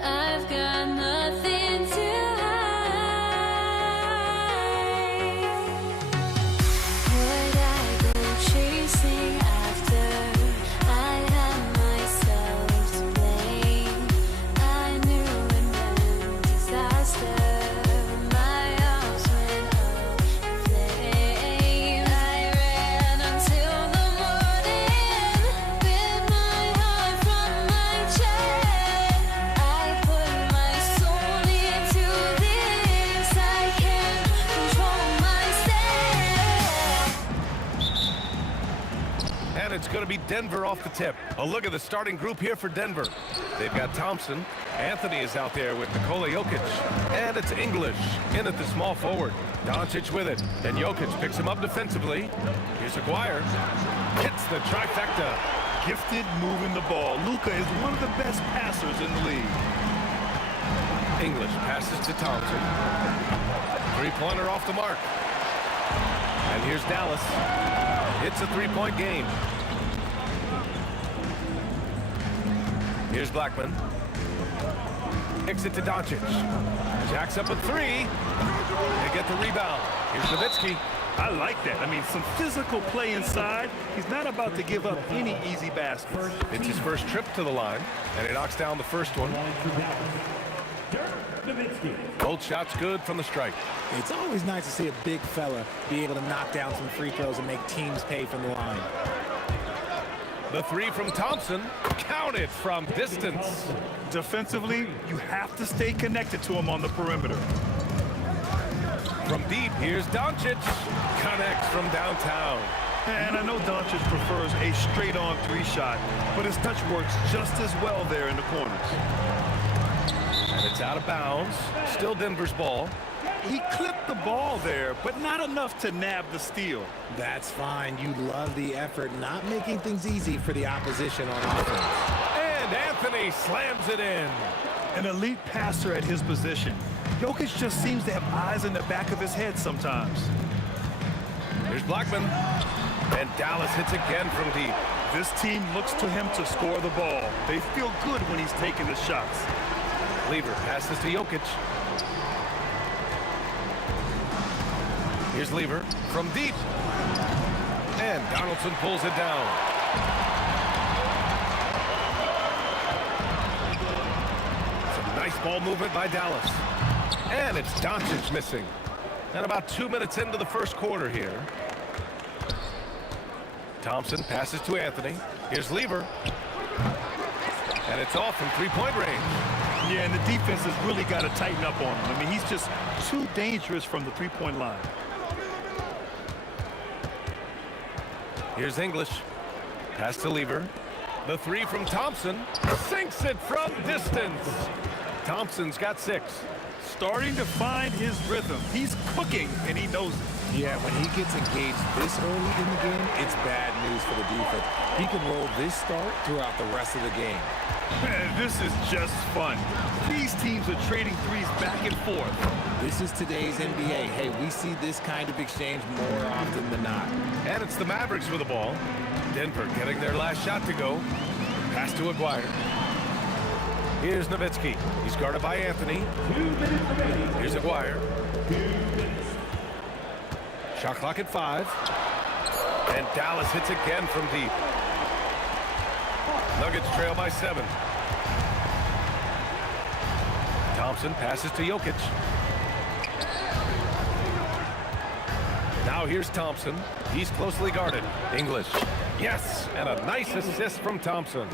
I've got nothing to would I go chasing after? I had myself to blame. I knew it meant disaster. My arms went up in flames. I ran until the morning, bit my heart from my chest. I put my soul into this. I can't control myself. And it's going to be Denver off the tip. A look at the starting group here for Denver. They've got Thompson. Anthony is out there with Nikola Jokic. And it's English in at the small forward. Doncic with it. And Jokic picks him up defensively. Here's Aguirre. Hits the trifecta. Gifted moving the ball. Luka is one of the best passers in the league. English passes to Thompson. Three-pointer off the mark. And here's Dallas. It's a three-point game. Here's Blackman. Kicks it to Doncic. Jacks up a three. They get the rebound. Here's Nowitzki. I like that. I mean, some physical play inside. He's not about to give up any easy baskets. It's his first trip to the line, and he knocks down the first one. Both shots good from the strike. It's always nice to see a big fella be able to knock down some free throws and make teams pay from the line. The three from Thompson, counted from distance. Defensively, you have to stay connected to him on the perimeter. From deep, here's Doncic. Connects from downtown. And I know Doncic prefers a straight-on three-shot, but his touch works just as well there in the corners. And it's out of bounds. Still Denver's ball. He clipped the ball there, but not enough to nab the steal. That's fine. You love the effort, not making things easy for the opposition on offense. And Anthony slams it in. An elite passer at his position. Jokic just seems to have eyes in the back of his head sometimes. Here's Blackman. And Dallas hits again from deep. This team looks to him to score the ball. They feel good when he's taking the shots. Lever passes to Jokic. Here's Lever from deep. And Donaldson pulls it down. Some nice ball movement by Dallas. And it's Doncic missing. And about 2 minutes into the first quarter here. Thompson passes to Anthony. Here's Lever. And it's off from three-point range. Yeah, and the defense has really got to tighten up on him. I mean, he's just too dangerous from the three-point line. Here's English. Pass to Lever. The three from Thompson. Sinks it from distance. Thompson's got 6. Starting to find his rhythm. He's cooking, and he knows it. Yeah, when he gets engaged this early in the game, it's bad news for the defense. He can roll this start throughout the rest of the game. Man, this is just fun. These teams are trading threes back and forth. This is today's NBA. Hey, we see this kind of exchange more often than not. And it's the Mavericks with the ball. Denver getting their last shot to go. Pass to Aguirre. Here's Nowitzki. He's guarded by Anthony. Here's Aguirre. Shot clock at 5. And Dallas hits again from deep. Nuggets trail by 7. Thompson passes to Jokic. Now here's Thompson. He's closely guarded. English. Yes, and a nice assist from Thompson.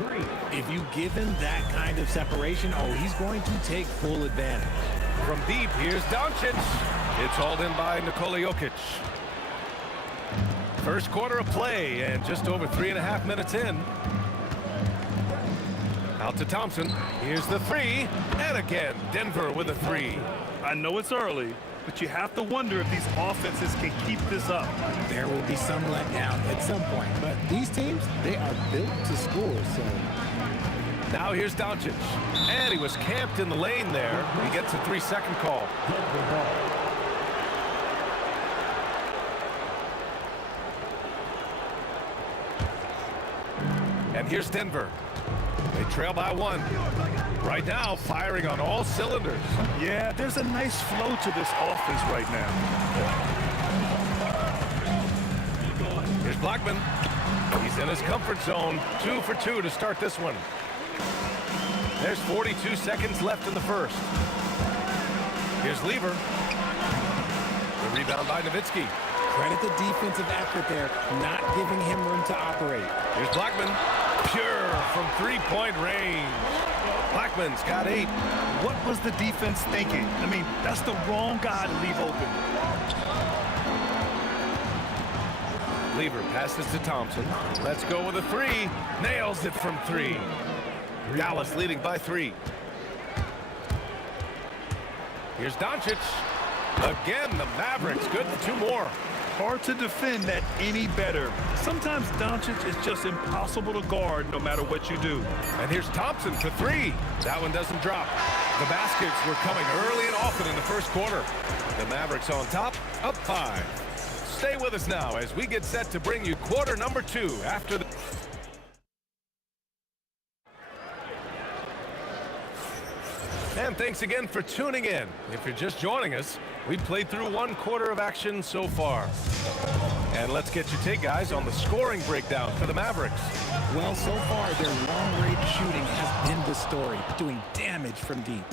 If you give him that kind of separation, oh, he's going to take full advantage. From deep, here's Doncic. It's hauled in by Nikola Jokic. First quarter of play, and just over 3.5 minutes in. Out to Thompson. Here's the three. And again, Denver with a 3. I know it's early, but you have to wonder if these offenses can keep this up. There will be some letdown at some point, but these teams, they are built to score, so. Now here's Doncic. And he was camped in the lane there. He gets a 3-second call. And here's Denver. They trail by 1. Right now, firing on all cylinders. Yeah, there's a nice flow to this offense right now. Here's Blackman. He's in his comfort zone. 2 for 2 to start this one. There's 42 seconds left in the first. Here's Lever. The rebound by Nowitzki. Credit the defensive effort there, not giving him room to operate. Here's Blackman. Pure from three-point range. Blackman's got 8. What was the defense thinking? I mean, that's the wrong guy to leave open. Lever passes to Thompson. Let's go with a three. Nails it from three. Dallas leading by 3. Here's Doncic. Again, the Mavericks good for 2 more. Hard to defend that any better. Sometimes Doncic is just impossible to guard no matter what you do. And here's Thompson for 3. That one doesn't drop. The baskets were coming early and often in the first quarter. The Mavericks on top, up 5. Stay with us now as we get set to bring you quarter number 2 after the... And thanks again for tuning in. If you're just joining us, we've played through 1 quarter of action so far. And let's get your take, guys, on the scoring breakdown for the Mavericks. Well, so far, their long-range shooting has been the story, doing damage from deep.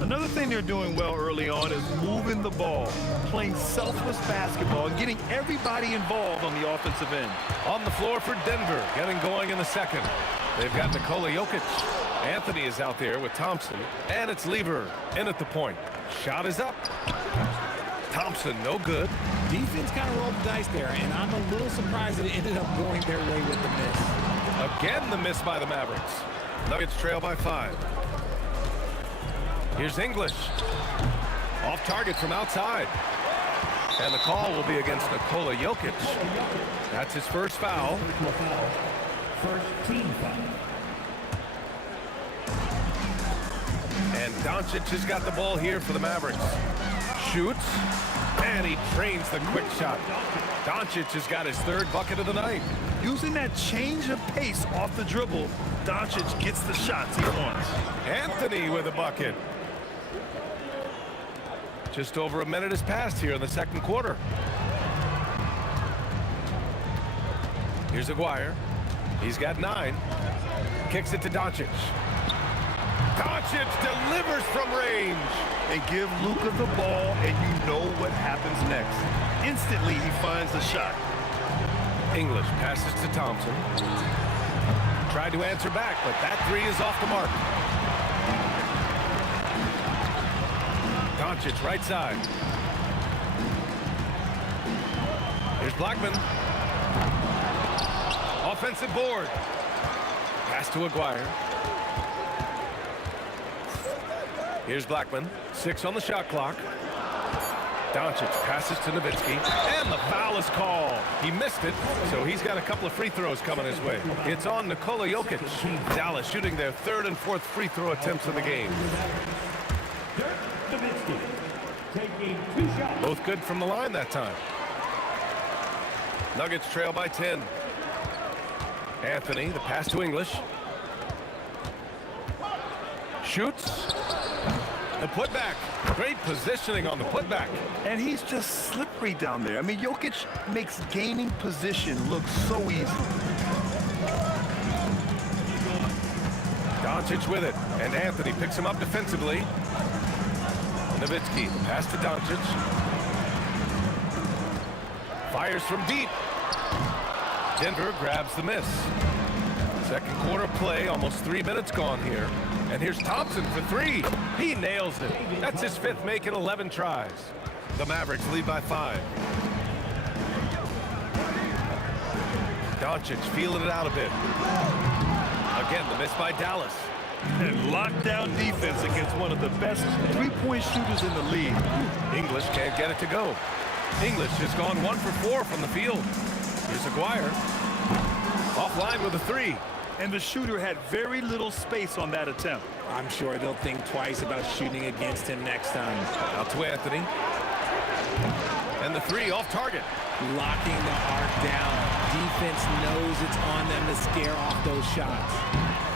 Another thing they're doing well early on is moving the ball, playing selfless basketball, and getting everybody involved on the offensive end. On the floor for Denver, getting going in the second. They've got Nikola Jokic. Anthony is out there with Thompson, and it's Lever in at the point. Shot is up. Thompson, no good. Defense kind of rolled the dice there, and I'm a little surprised that it ended up going their way with the miss. Again, the miss by the Mavericks. Nuggets trail by 5. Here's English. Off target from outside. And the call will be against Nikola Jokic. That's his first foul. First team foul. And Doncic has got the ball here for the Mavericks. Shoots, and he drains the quick shot. Doncic has got his 3rd bucket of the night. Using that change of pace off the dribble, Doncic gets the shots he wants. Anthony with a bucket. Just over a minute has passed here in the second quarter. Here's Aguirre. He's got 9. Kicks it to Doncic. Doncic delivers from range. And give Luka the ball, and you know what happens next. Instantly, he finds the shot. English passes to Thompson. Tried to answer back, but that 3 is off the mark. Doncic right side. Here's Blackman. Offensive board. Pass to Aguirre. Here's Blackman. 6 on the shot clock. Doncic passes to Nowitzki. And the foul is called. He missed it, so he's got a couple of free throws coming his way. It's on Nikola Jokic. Dallas shooting their 3rd and 4th free throw attempts of the game. Nowitzki taking 2 shots. Both good from the line that time. Nuggets trail by 10. Anthony, the pass to English. Shoots. The putback. Great positioning on the putback. And he's just slippery down there. I mean, Jokic makes gaining position look so easy. Doncic with it. And Anthony picks him up defensively. Nowitzki, the pass to Doncic. Fires from deep. Denver grabs the miss. Second quarter play, almost 3 minutes gone here. And here's Thompson for 3. He nails it. That's his 5th make in 11 tries. The Mavericks lead by 5. Doncic feeling it out a bit. Again, the miss by Dallas. And lockdown defense against one of the best 3-point shooters in the league. English can't get it to go. English has gone 1 for 4 from the field. Here's Aguirre. Offline with a 3. And the shooter had very little space on that attempt. I'm sure they'll think twice about shooting against him next time. Out to Anthony. And the 3 off target. Locking the arc down. Defense knows it's on them to scare off those shots.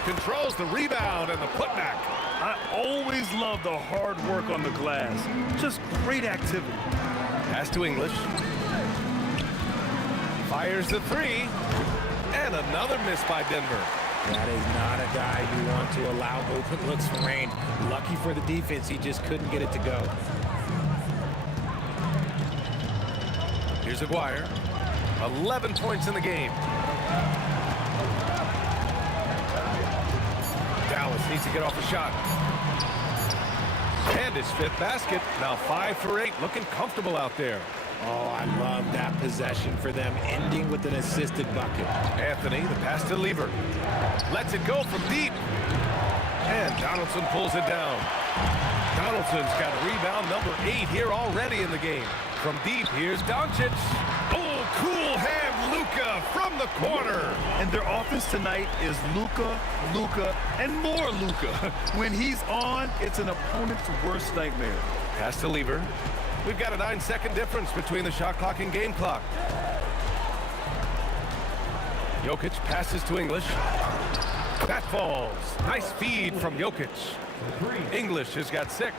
Controls the rebound and the putback. I always love the hard work on the glass. Just great activity. Pass to English. Fires the 3. And another miss by Denver. That is not a guy you want to allow open looks from range. Lucky for the defense, he just couldn't get it to go. Here's Aguirre. 11 points in the game. Dallas needs to get off a shot. And his 5th basket. Now 5 for 8. Looking comfortable out there. Oh, I love that possession for them, ending with an assisted bucket. Anthony, the pass to Lever. Lets it go from deep. And Donaldson pulls it down. Donaldson's got rebound number 8 here already in the game. From deep, here's Doncic. Oh, cool hand Luka from the corner. And their offense tonight is Luka, Luka, and more Luka. When he's on, it's an opponent's worst nightmare. Pass to Lever. We've got a 9-second difference between the shot clock and game clock. Jokic passes to English. That falls. Nice feed from Jokic. English has got 6.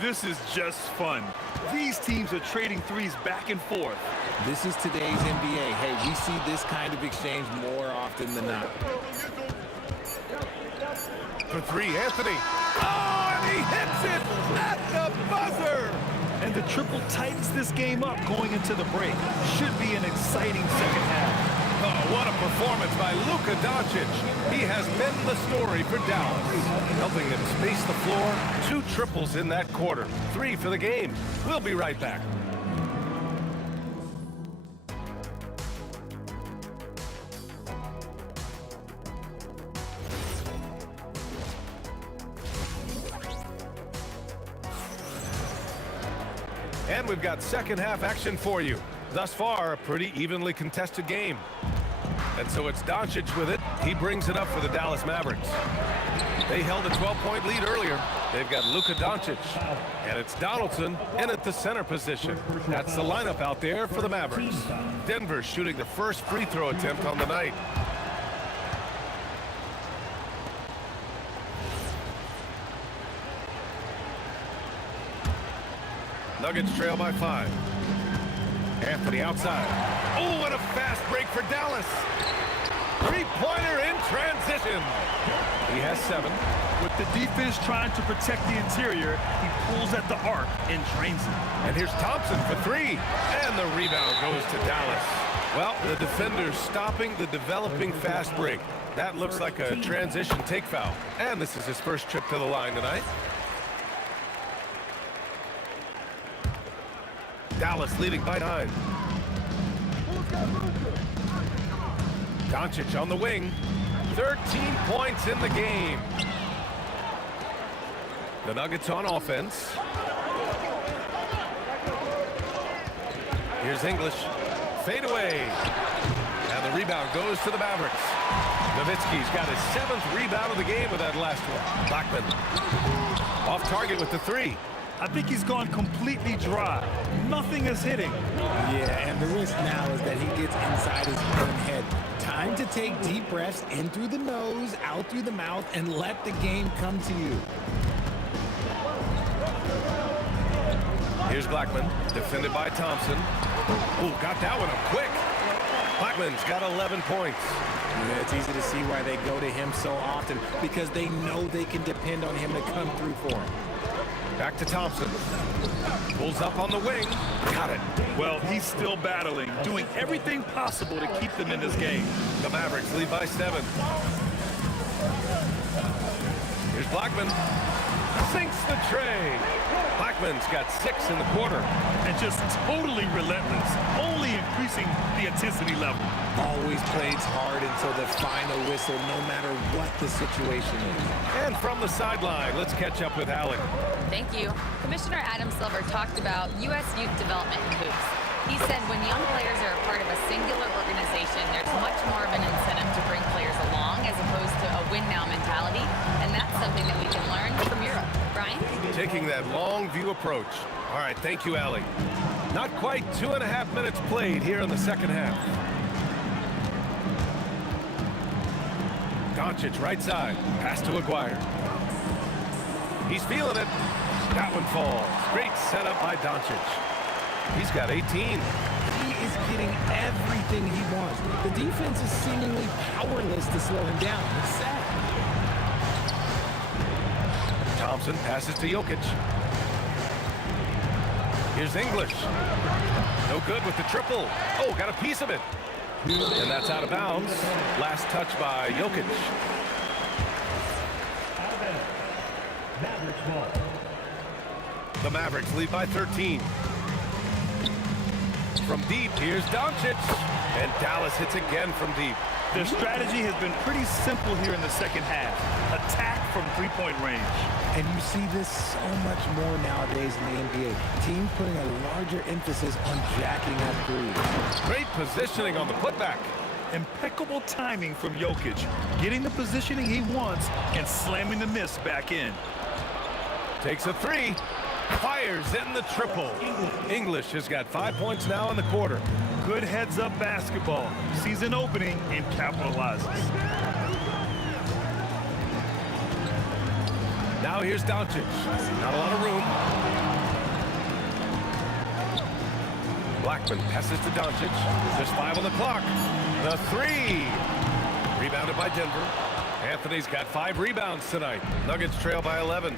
This is just fun. These teams are trading threes back and forth. This is today's NBA. Hey, we see this kind of exchange more often than not. For 3, Anthony. Oh, and he hits it at the buzzer. And the triple tightens this game up going into the break. Should be an exciting second half. Oh, what a performance by Luka Doncic. He has been the story for Dallas, helping them space the floor. 2 triples in that quarter. 3 for the game. We'll be right back. And we've got second half action for you. Thus far, a pretty evenly contested game. And so it's Doncic with it. He brings it up for the Dallas Mavericks. They held a 12-point lead earlier. They've got Luka Doncic. And it's Donaldson in at the center position. That's the lineup out there for the Mavericks. Denver shooting the first free throw attempt on the night. Nuggets trail by 5. Anthony outside. Oh, what a fast break for Dallas. Three-pointer in transition. He has 7. With the defense trying to protect the interior, he pulls at the arc and drains it. And here's Thompson for 3. And the rebound goes to Dallas. Well, the defender's stopping the developing fast break. That looks like a transition take foul. And this is his first trip to the line tonight. Dallas leading by 9. Doncic on the wing. 13 points in the game. The Nuggets on offense. Here's English. Fade away. And the rebound goes to the Mavericks. Nowitzki's got his 7th rebound of the game with that last one. Blackman off target with the 3. I think he's gone completely dry. Nothing is hitting. Yeah, and the risk now is that he gets inside his own head. Time to take deep breaths in through the nose, out through the mouth, and let the game come to you. Here's Blackman, defended by Thompson. Oh, got that one up quick. Blackman's got 11 points. Yeah, it's easy to see why they go to him so often, because they know they can depend on him to come through for him. Back to Thompson. Pulls up on the wing. Got it. Well, he's still battling, doing everything possible to keep them in this game. The Mavericks lead by 7. Here's Blackman. Sinks the tray. Blackman's got 6 in the quarter. And just totally relentless, only increasing the intensity level. Always plays hard until the final whistle, no matter what the situation is. And from the sideline, let's catch up with Alec. Thank you. Commissioner Adam Silver talked about U.S. youth development in hoops. He said when young players are a part of a singular organization, there's much more of an incentive to bring players along as opposed to a win-now mentality, and that's something that we can learn from Europe. Brian? Taking that long view approach. All right, thank you, Allie. Not quite 2.5 minutes played here in the second half. Doncic right side. Pass to Aguirre. He's feeling it. That one falls. Great setup by Doncic. He's got 18. He is getting everything he wants. The defense is seemingly powerless to slow him down. It's sad. Thompson passes to Jokic. Here's English. No good with the triple. Oh, got a piece of it. And that's out of bounds. Last touch by Jokic. The Mavericks lead by 13. from deep. Here's Doncic. And Dallas hits again from deep. Their strategy has been pretty simple here in the second half. Attack from three-point range. And you see this so much more nowadays in the NBA. Teams putting a larger emphasis on jacking up threes. Great positioning on the putback. Impeccable timing from Jokic, getting the positioning he wants and slamming the miss back in. Takes a three. Fires in the triple. English has got 5 points now in the quarter. Good heads-up basketball. Sees an opening and capitalizes. Now here's Doncic. Not a lot of room. Blackman passes to Doncic. Just 5 on the clock. The three. Rebounded by Denver. Anthony's got 5 rebounds tonight. Nuggets trail by 11.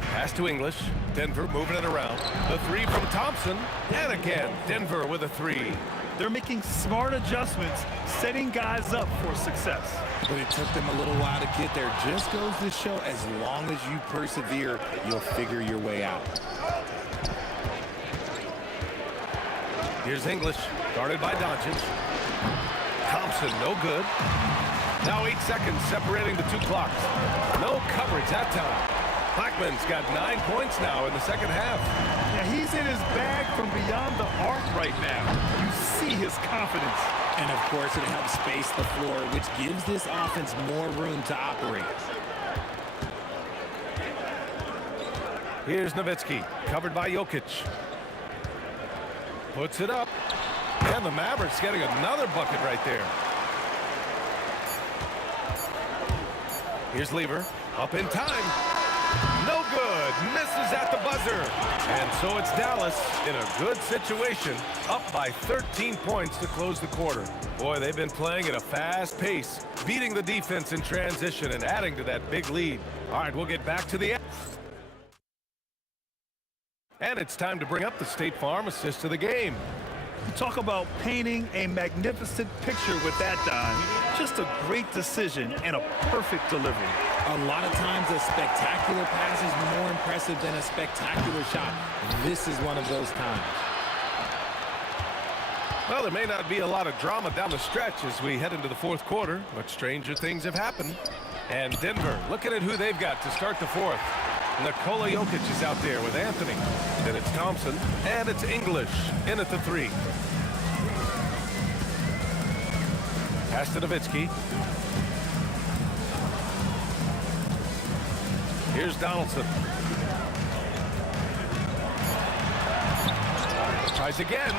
Pass to English. Denver moving it around. The three from Thompson. And again, Denver with a three. They're making smart adjustments, setting guys up for success. But it took them a little while to get there. Just goes to show, as long as you persevere, you'll figure your way out. Here's English, guarded by Doncic. Thompson, no good. Now 8 seconds separating the two clocks. No coverage that time. Blackman's got 9 points now in the second half. Yeah, he's in his bag from beyond the arc right now. You see his confidence. And of course, it helps space the floor, which gives this offense more room to operate. Here's Nowitzki, covered by Jokic. Puts it up. And the Mavericks getting another bucket right there. Here's Lever, up in time. No good, misses at the buzzer. And so it's Dallas in a good situation, up by 13 points to close the quarter. Boy, they've been playing at a fast pace, beating the defense in transition and adding to that big lead. All right, we'll get back to the end. And it's time to bring up the State Farm assist of the game. Talk about painting a magnificent picture with that dime. Just a great decision and a perfect delivery. A lot of times a spectacular pass is more impressive than a spectacular shot. This is one of those times. Well, there may not be a lot of drama down the stretch as we head into the fourth quarter, but stranger things have happened. And Denver, looking at who they've got to start the fourth. Nikola Jokic is out there with Anthony. Then it's Thompson, and it's English in at the three. Pass to Nowitzki. Here's Donaldson. Tries again.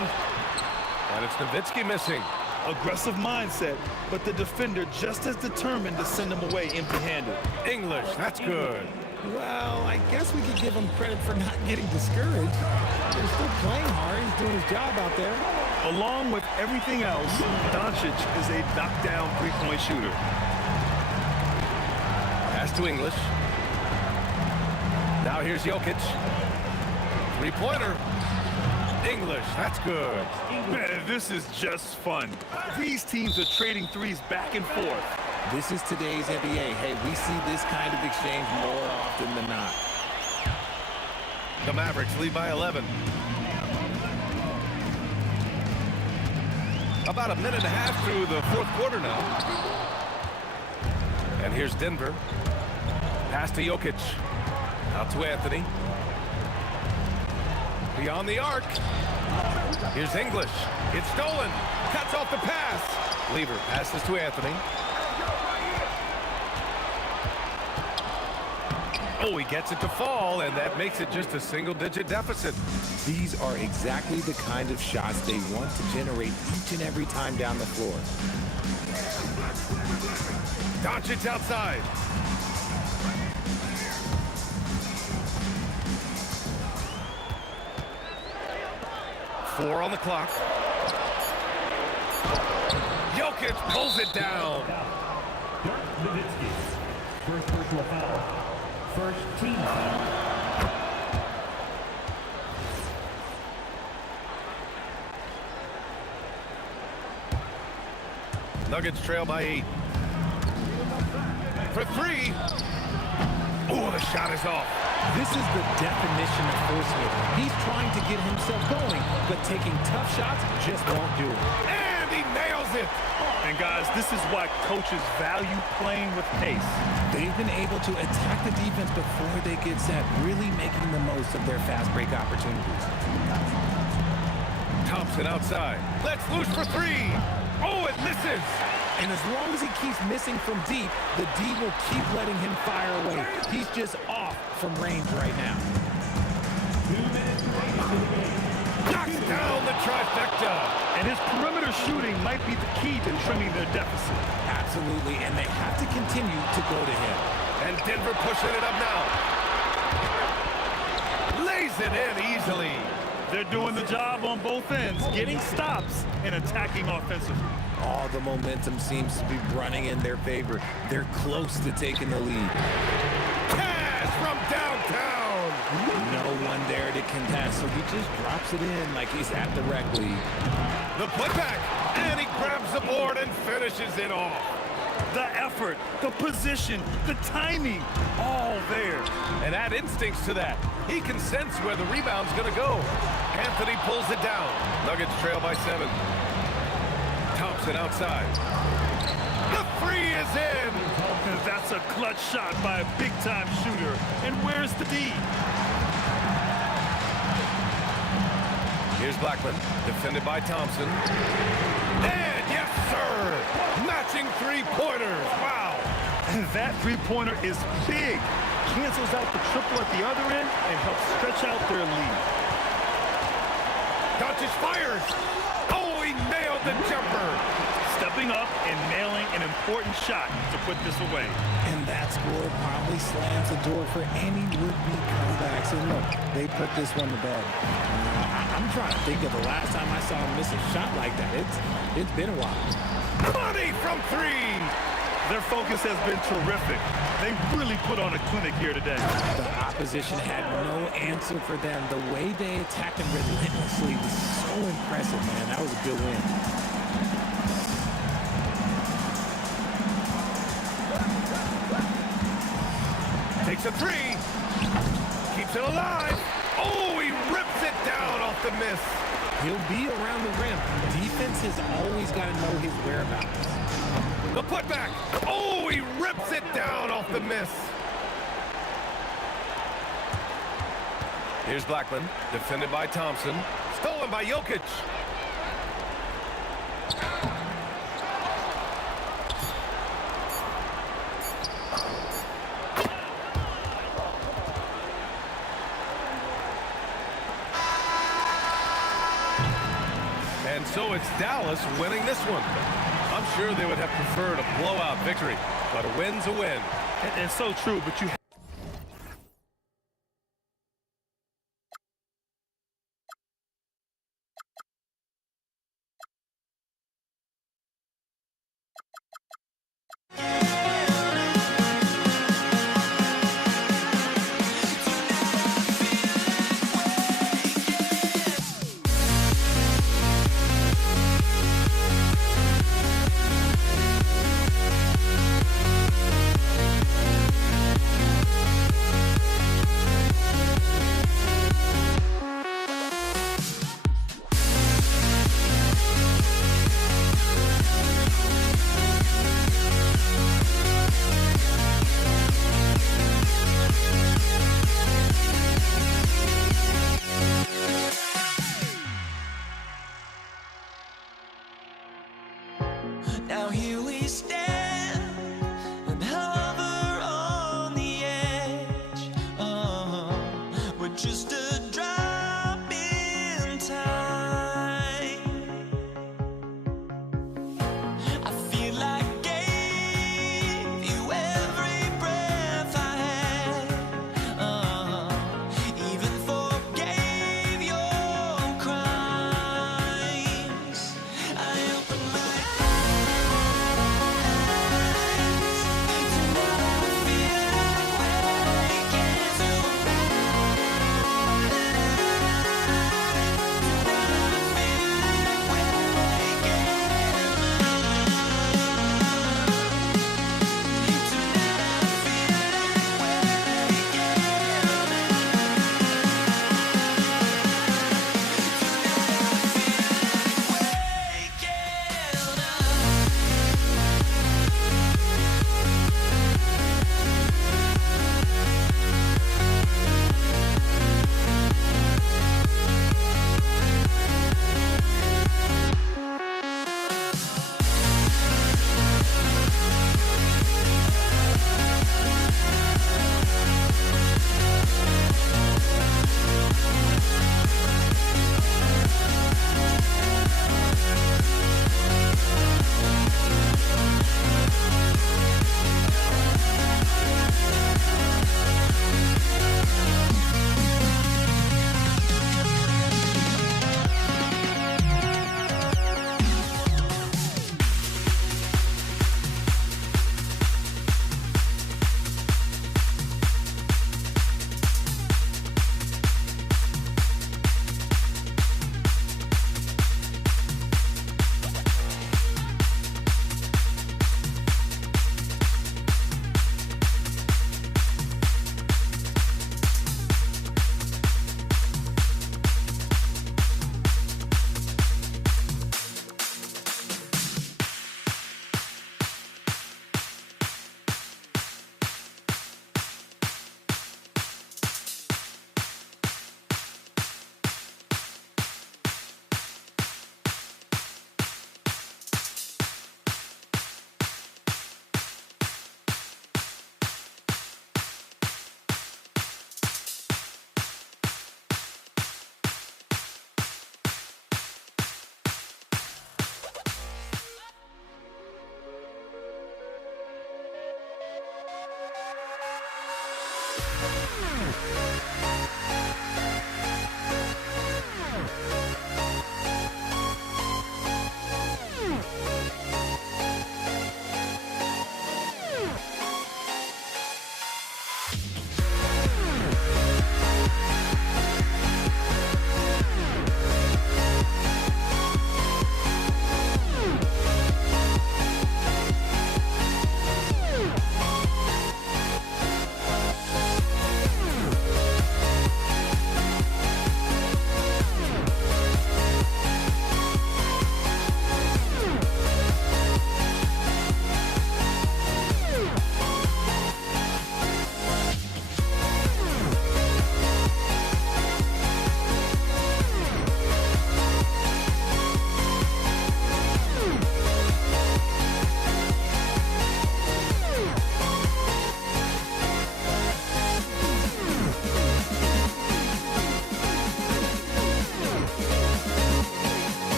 And it's Nowitzki missing. Aggressive mindset, but the defender just as determined to send him away empty-handed. English, that's good. Well, I guess we could give him credit for not getting discouraged. They're still playing hard. He's doing his job out there. Along with everything else, Doncic is a knockdown three-point shooter. Pass to English. Now here's Jokic. Three-pointer. English, that's good. Man, this is just fun. These teams are trading threes back and forth. This is today's NBA. Hey, we see this kind of exchange more often than not. The Mavericks lead by 11. About a minute and a half through the fourth quarter now. And here's Denver. Pass to Jokic. Out to Anthony. Beyond the arc. Here's English. It's stolen. Cuts off the pass. Lever passes to Anthony. Oh, he gets it to fall, and that makes it just a single-digit deficit. These are exactly the kind of shots they want to generate each and every time down the floor. Doncic outside. Four on the clock. Jokic pulls it down. Dirk Nowitzki, first personal foul, first team foul. Nuggets trail by 8. For three. Oh, the shot is off. This is the definition of forcing it. He's trying to get himself going, but taking tough shots just won't do it. And he nails it. And guys, this is why coaches value playing with pace. They've been able to attack the defense before they get set, really making the most of their fast break opportunities. Thompson outside. Let's loose for three. Oh, it misses. And as long as he keeps missing from deep, the D will keep letting him fire away. He's just off from range right now. Knocks down the trifecta. And his perimeter shooting might be the key to trimming their deficit. Absolutely, and they have to continue to go to him. And Denver pushing it up now. Lays it in easily. They're doing the job on both ends, getting stops and attacking offensively. All the momentum seems to be running in their favor. They're close to taking the lead. Cash from downtown. No one there to contest, so he just drops it in like he's at the rec league. The putback, and he grabs the board and finishes it off. The effort, the position, the timing, all there. And add instincts to that. He can sense where the rebound's going to go. Anthony pulls it down. Nuggets trail by 7. Thompson outside. The three is in. And that's a clutch shot by a big-time shooter. And where's the D? Here's Blackman, defended by Thompson. And yes, sir! Matching three-pointers. Wow! And that three-pointer is big. Cancels out the triple at the other end and helps stretch out their lead. Doncic fires. Oh, he nailed the jumper. Stepping up and nailing an important shot to put this away. And that score probably slams the door for any would-be comebacks. And look, they put this one to bed. I'm trying to think of the last time I saw him miss a shot like that. It's been a while. Money from three. Their focus has been terrific. They really put on a clinic here today. The opposition had no answer for them. The way they attacked them relentlessly was so impressive, man. That was a good win. Takes a three. Keeps it alive. Oh, he rips it down off the miss. He'll be around the rim. Defense has always got to know his whereabouts. The putback. Oh, he rips it down off the miss. Here's Blackman, defended by Thompson. Stolen by Jokic. And so it's Dallas winning this one. I'm sure they would have preferred a blowout victory, but a win's a win. And so true, but you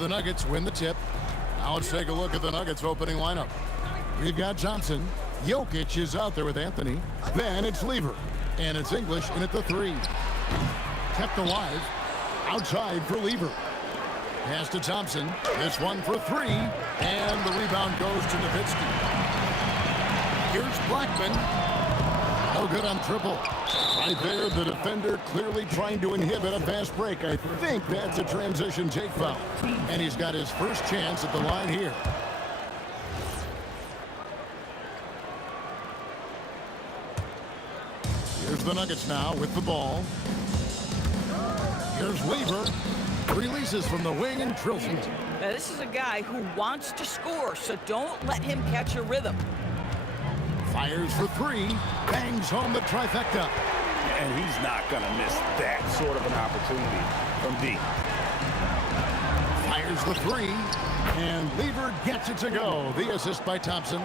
the Nuggets win the tip. Now let's take a look at the Nuggets opening lineup. We've got Johnson. Jokic is out there with Anthony. Then it's Lever. And it's English in at the 3. Kept alive. Outside for Lever. Pass to Thompson. This one for 3. And the rebound goes to Nowitzki. Here's Blackman. No good on triple. Right there, the defender clearly trying to inhibit a fast break. I think that's a transition take foul. And he's got his first chance at the line here. Here's the Nuggets now with the ball. Here's Lever. Releases from the wing and drills it. Now, this is a guy who wants to score, so don't let him catch a rhythm. Fires for 3. Bangs home the trifecta. And he's not going to miss that sort of an opportunity from deep. Fires the 3. And Lever gets it to go. The assist by Thompson.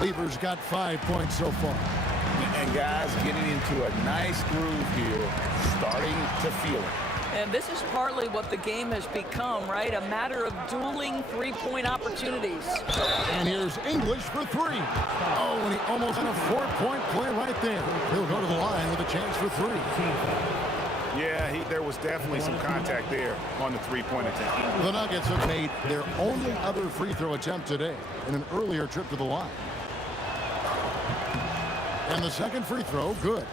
Lever's got 5 points so far. And guys getting into a nice groove here, starting to feel it. And this is partly what the game has become, right? A matter of dueling three-point opportunities. And here's English for 3. Oh, and he almost had a 4-point play right there. He'll go to the line with a chance for 3. Yeah, there was definitely some contact there on the three-point attempt. The Nuggets have made their only other free throw attempt today in an earlier trip to the line. And the second free throw, good.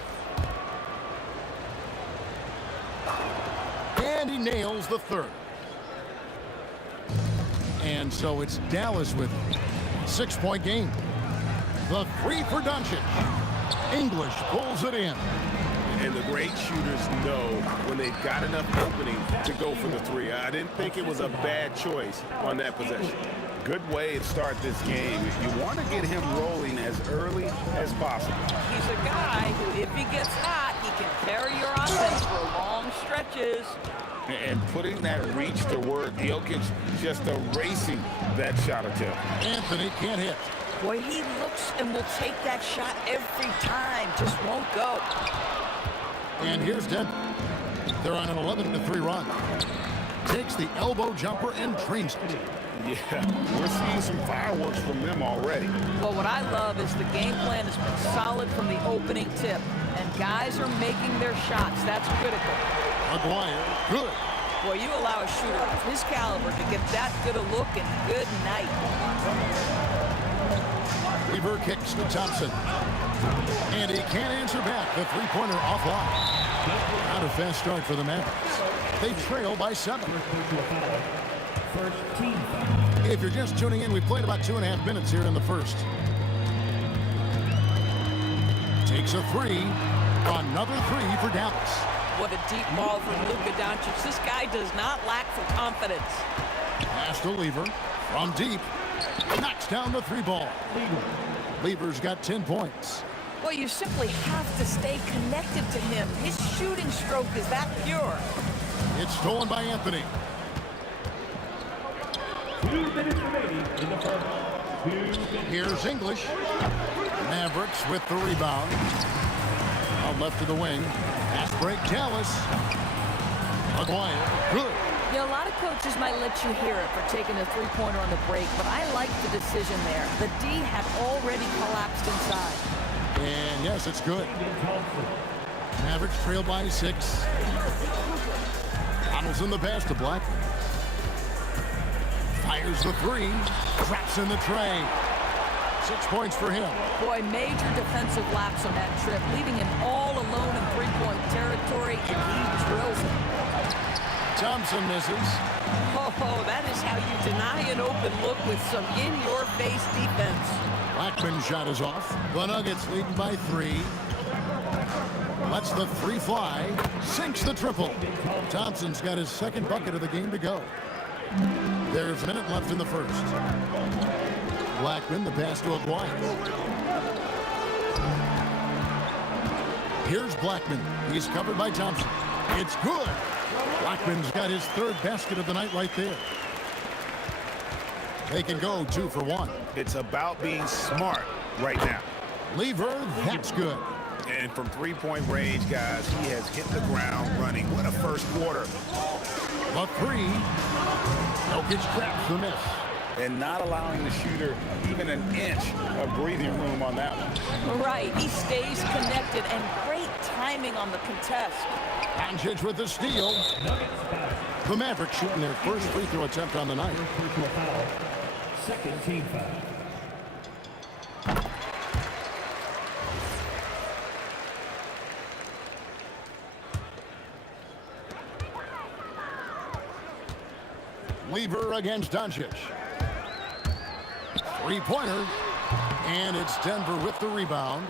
And he nails the third. And so it's Dallas with it. 6-point game. The 3 for Doncic. English pulls it in. And the great shooters know when they've got enough opening to go for the 3. I didn't think it was a bad choice on that possession. Good way to start this game. You want to get him rolling as early as possible. He's a guy who, if he gets hot, he can carry your offense for long stretches. And putting that reach to work, Jokic just erasing that shot attempt. Anthony can't hit. Boy, he looks and will take that shot every time, just won't go. And here's Denver. They're on an 11-3 run. Takes the elbow jumper and trains it. Yeah, we're seeing some fireworks from them already. Well, what I love is the game plan has been solid from the opening tip, and guys are making their shots. That's critical. Maguire, good. Boy, you allow a shooter of his caliber to get that good a look, and good night. Lever kicks to Thompson. And he can't answer back. The three-pointer offline. Not a fast start for the Mavericks. They trail by 7. First team. If you're just tuning in, we played about 2.5 minutes here in the first. Takes a 3. Another 3 for Dallas. What a deep ball from Luka Doncic. This guy does not lack for confidence. Pass to Lever. From deep. Knocks down the 3 ball. Lever's got 10 points. Well, you simply have to stay connected to him. His shooting stroke is that pure. It's stolen by Anthony. 2 minutes remaining in the first. Here's English. Mavericks with the rebound. Out left to the wing. Pass break, Dallas. Maguire, good. Yeah, a lot of coaches might let you hear it for taking a three-pointer on the break, but I like the decision there. The D had already collapsed inside. And yes, it's good. Mavericks trail by 6. Donaldson the pass to Black. Fires the 3. Traps in the tray. 6 points for him. Boy, major defensive lapse on that trip, leaving him all alone in three-point territory, and he drills it. Thompson misses. Oh, that is how you deny an open look with some in-your-face defense. Blackman's shot is off. The Nuggets leading by 3. Lets the 3 fly. Sinks the triple. Thompson's got his second bucket of the game to go. There's a minute left in the first. Blackman, the pass to Aguirre. Here's Blackman. He's covered by Thompson. It's good. Blackman's got his 3rd basket of the night right there. They can go 2 for 1. It's about being smart right now. Lever, that's good. And from three-point range, guys, he has hit the ground running. What a first quarter. The 3. Jokic traps the miss. And not allowing the shooter even an inch of breathing room on that one. Right, he stays connected, and great timing on the contest. Doncic with the steal. The Mavericks shooting their first free throw attempt on the night. Second team foul. Lever against Doncic. Three-pointer. And it's Denver with the rebound.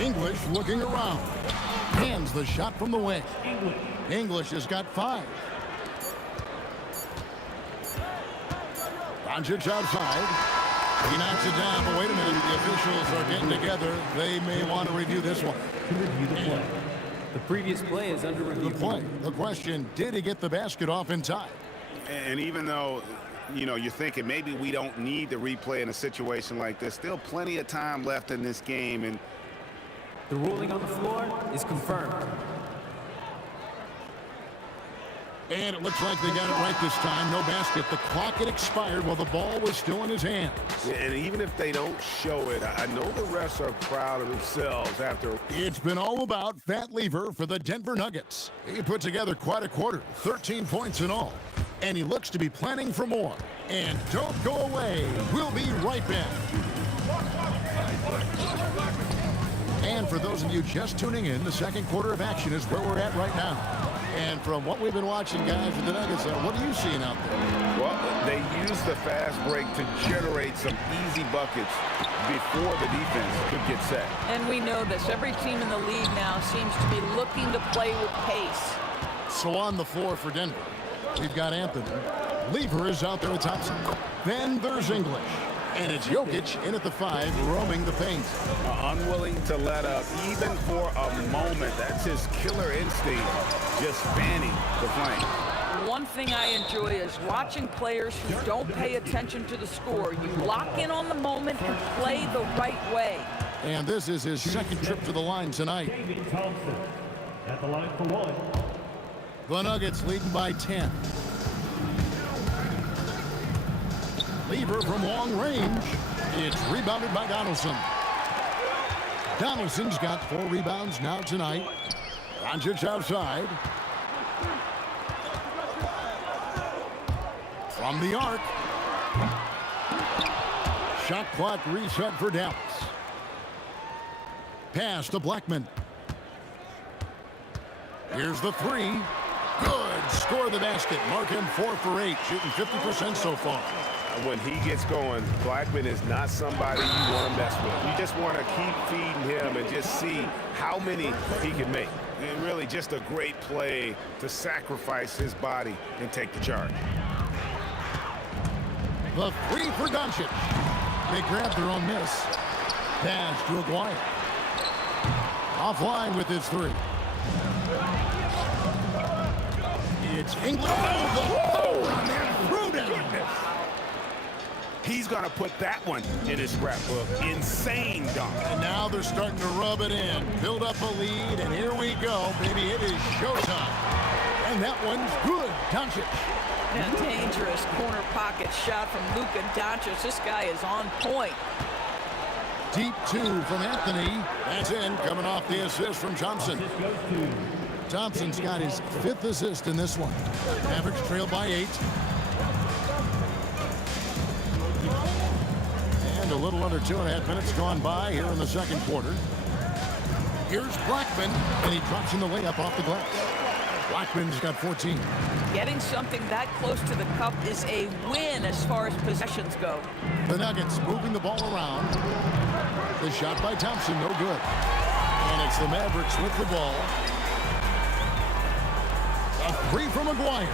English looking around. Hands the shot from the wing. English has got 5. Doncic outside. He knocks it down, but wait a minute. The officials are getting together. They may want to review this one. To review the play. The previous play is under review. The play. The question, did he get the basket off in time? And even though, you know, you're thinking maybe we don't need the replay in a situation like this, still plenty of time left in this game. And the ruling on the floor is confirmed. And it looks like they got it right this time. No basket. The clock had expired while the ball was still in his hands. And even if they don't show it, I know the refs are proud of themselves after. It's been all about Fat Lever for the Denver Nuggets. He put together quite a quarter, 13 points in all. And he looks to be planning for more. And don't go away. We'll be right back. And for those of you just tuning in, the second quarter of action is where we're at right now. And from what we've been watching, guys, with the Nuggets, what are you seeing out there? Well, they use the fast break to generate some easy buckets before the defense could get set. And we know this. Every team in the league now seems to be looking to play with pace. So on the floor for Denver, we've got Anthony. Lever is out there with Thompson. Then there's English. And it's Jokic in at the 5, roaming the paint. Unwilling to let up, even for a moment. That's his killer instinct, just fanning the flank. One thing I enjoy is watching players who don't pay attention to the score. You lock in on the moment and play the right way. And this is his second trip to the line tonight. David Thompson at the line for 1. The Nuggets leading by 10. Lever from long range. It's rebounded by Donaldson. Donaldson's got 4 rebounds now tonight. Doncic outside. From the arc. Shot clock reset for Dallas. Pass to Blackman. Here's the 3. Good. Score the basket. Mark him 4 for 8. Shooting 50% so far. When he gets going, Blackman is not somebody you want to mess with. You just want to keep feeding him and just see how many he can make. And really just a great play to sacrifice his body and take the charge. The 3 for Doncic. They grab their own miss. Pass to Aguirre. Offline with his 3. It's English. Oh, man, threw down. He's going to put that one in his scrapbook. Insane dunk. And now they're starting to rub it in. Build up a lead, and here we go, baby. It is showtime. And that one's good. Doncic. A dangerous corner pocket shot from Luka Doncic. This guy is on point. Deep 2 from Anthony. That's in, coming off the assist from Thompson. Thompson's got his 5th assist in this one. Mavericks trail by 8. A little under 2.5 minutes gone by here in the second quarter. Here's Blackman, and he drops in the layup off the glass. Blackman's got 14. Getting something that close to the cup is a win as far as possessions go. The Nuggets moving the ball around. The shot by Thompson, no good. And it's the Mavericks with the ball. A 3 from Aguirre.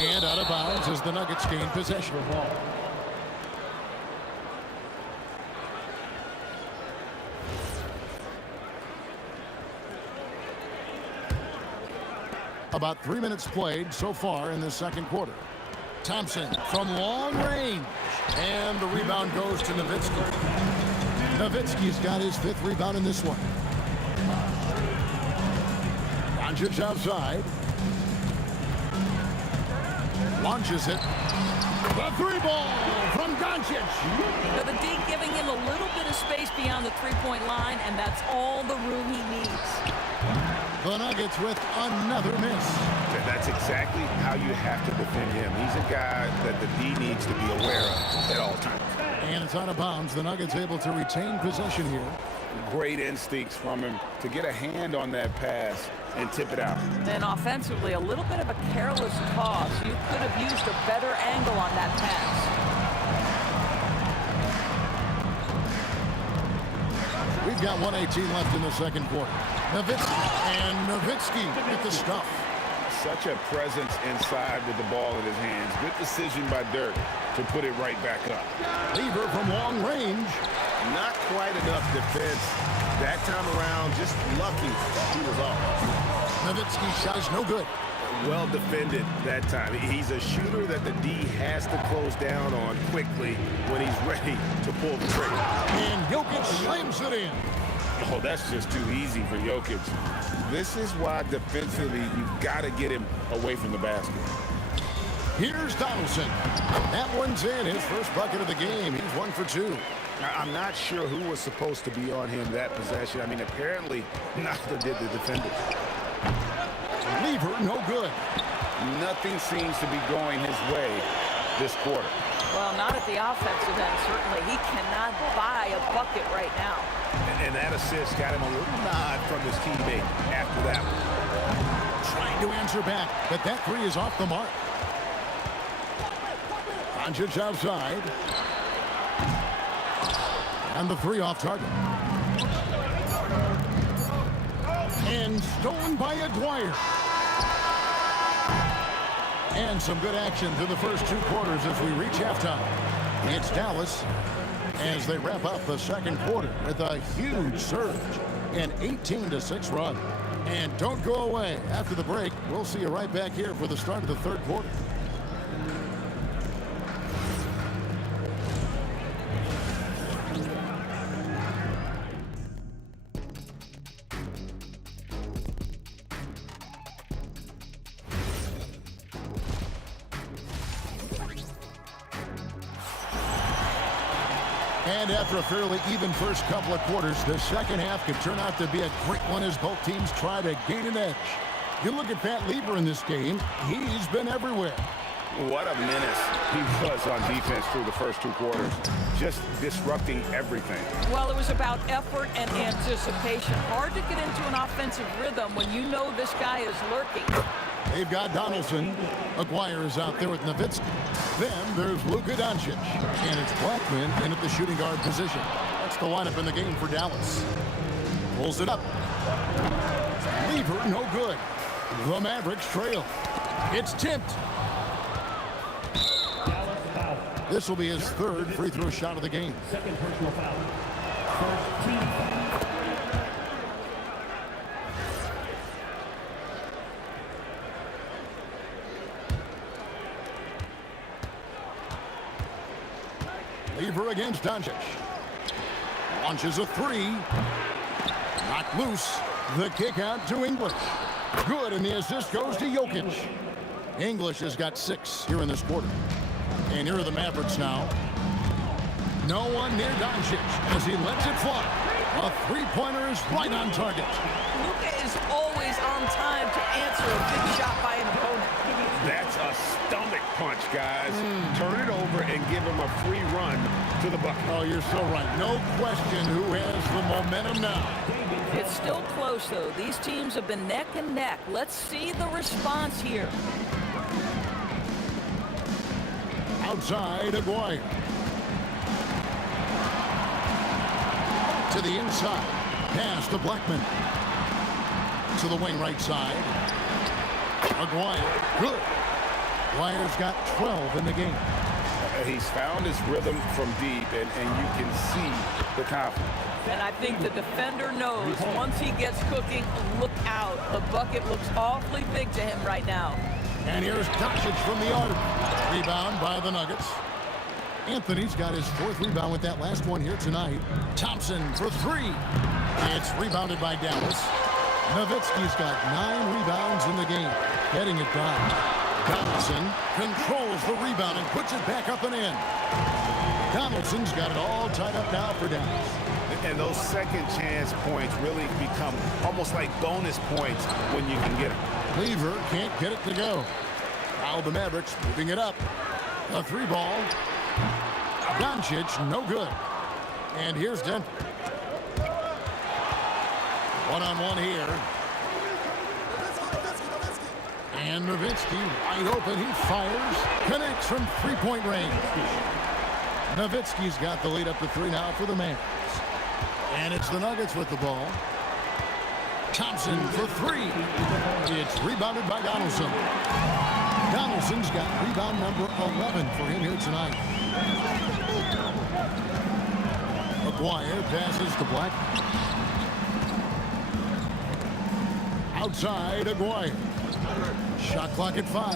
And out of bounds as the Nuggets gain possession. About 3 minutes played so far in the second quarter. Thompson from long range. And the rebound goes to Nowitzki. Nowitzki's got his 5th rebound in this one. Doncic outside. Launches it. The three ball from Doncic. Now the D giving him a little bit of space beyond the three-point line, and that's all the room he needs. The Nuggets with another miss. That's exactly how you have to defend him. He's a guy that the D needs to be aware of at all times. And it's out of bounds. The Nuggets able to retain possession here. Great instincts from him to get a hand on that pass and tip it out. Then offensively, a little bit of a careless toss. You could have used a better angle on that pass. We've got 1:18 left in the second quarter. Nowitzki with the stuff. Such a presence inside with the ball in his hands. Good decision by Dirk to put it right back up. Lever from long range. Not quite enough defense that time around. Just lucky he was off. Nowitzki shot is no good. Well defended that time. He's a shooter that the D has to close down on quickly when he's ready to pull the trigger. And Jokic slams it in. Oh, that's just too easy for Jokic. This is why defensively you've got to get him away from the basket. Here's Donaldson. That one's in. His first bucket of the game. He's 1 for 2. I'm not sure who was supposed to be on him that possession. I mean, apparently neither did the defenders. Lever, no good. Nothing seems to be going his way this quarter. Well, not at the offensive end, certainly. He cannot buy a bucket right now. And that assist got him a little nod from his teammate after that one. Trying to answer back, but that three is off the mark. Doncic outside. And the three off target. And stolen by Aguirre. And some good action through the first 2 quarters as we reach halftime. It's Dallas as they wrap up the second quarter with a huge surge, an 18-6 run. And don't go away. After the break, we'll see you right back here for the start of the third quarter. And after a fairly even first couple of quarters, the second half could turn out to be a great one as both teams try to gain an edge. You look at Pat Lever in this game, he's been everywhere. What a menace he was on defense through the first 2 quarters, just disrupting everything. Well, it was about effort and anticipation. Hard to get into an offensive rhythm when you know this guy is lurking. They've got Donaldson. Aguirre is out there with Nowitzki. Then there's Luka Doncic. And it's Blackman in at the shooting guard position. That's the lineup in the game for Dallas. Pulls it up. Lever, no good. The Mavericks trail. It's tipped. This will be his third free throw shot of the game. Second personal foul. First team foul. Lever against Doncic. Launches a three. Knocked loose. The kick out to English. Good, and the assist goes to Jokic. English has got 6 here in this quarter. And here are the Mavericks now. No one near Doncic as he lets it fly. A three-pointer is right on target. Luka is always on time to answer a big shot by an opponent. That's a stomach punch, guys. Turn it over and give him a free run to the bucket. Oh, you're so right. No question who has the momentum now. It's still close, though. These teams have been neck and neck. Let's see the response here. Outside, Aguirre. To the inside. Pass to Blackman. To the wing right side. Aguirre. Good. Aguirre's got 12 in the game. He's found his rhythm from deep, and you can see the confidence. And I think the defender knows once he gets cooking, look out. The bucket looks awfully big to him right now. And here's Doncic from the arc. Rebound by the Nuggets. Anthony's got his 4th rebound with that last one here tonight. Thompson for 3. It's rebounded by Dallas. Nowitzki's got 9 rebounds in the game. Getting it done. Donaldson controls the rebound and puts it back up and in. Donaldson's got it all tied up now for Dallas. And those second chance points really become almost like bonus points when you can get them. Lever can't get it to go. Now the Mavericks moving it up. A 3-ball. Doncic, no good. And here's Denver. One-on-one here. And Nowitzki wide open. He fires. Connects from 3-point range. Nowitzki's got the lead up to 3 now for the Mavericks. And it's the Nuggets with the ball. Thompson for 3. It's rebounded by Donaldson. Donaldson's got rebound number 11 for him here tonight. McGuire passes to Black. Outside, Aguirre. Shot clock at 5.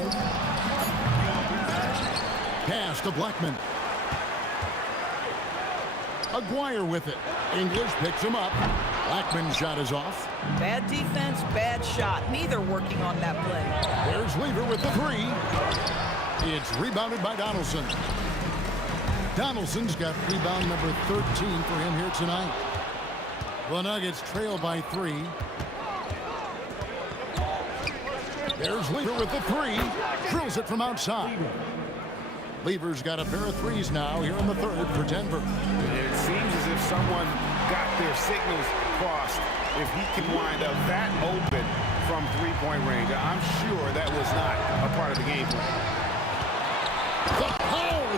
Pass to Blackman. Aguirre with it. English picks him up. Blackman's shot is off. Bad defense, bad shot. Neither working on that play. There's Lever with the 3. It's rebounded by Donaldson. Donaldson's got rebound number 13 for him here tonight. The Nuggets trail by 3. There's Lever with the 3. Drills it from outside. Lever's got a pair of 3s now here in the 3rd for Denver. It seems as if someone got their signals crossed. If he can wind up that open from 3-point range, I'm sure that was not a part of the game plan.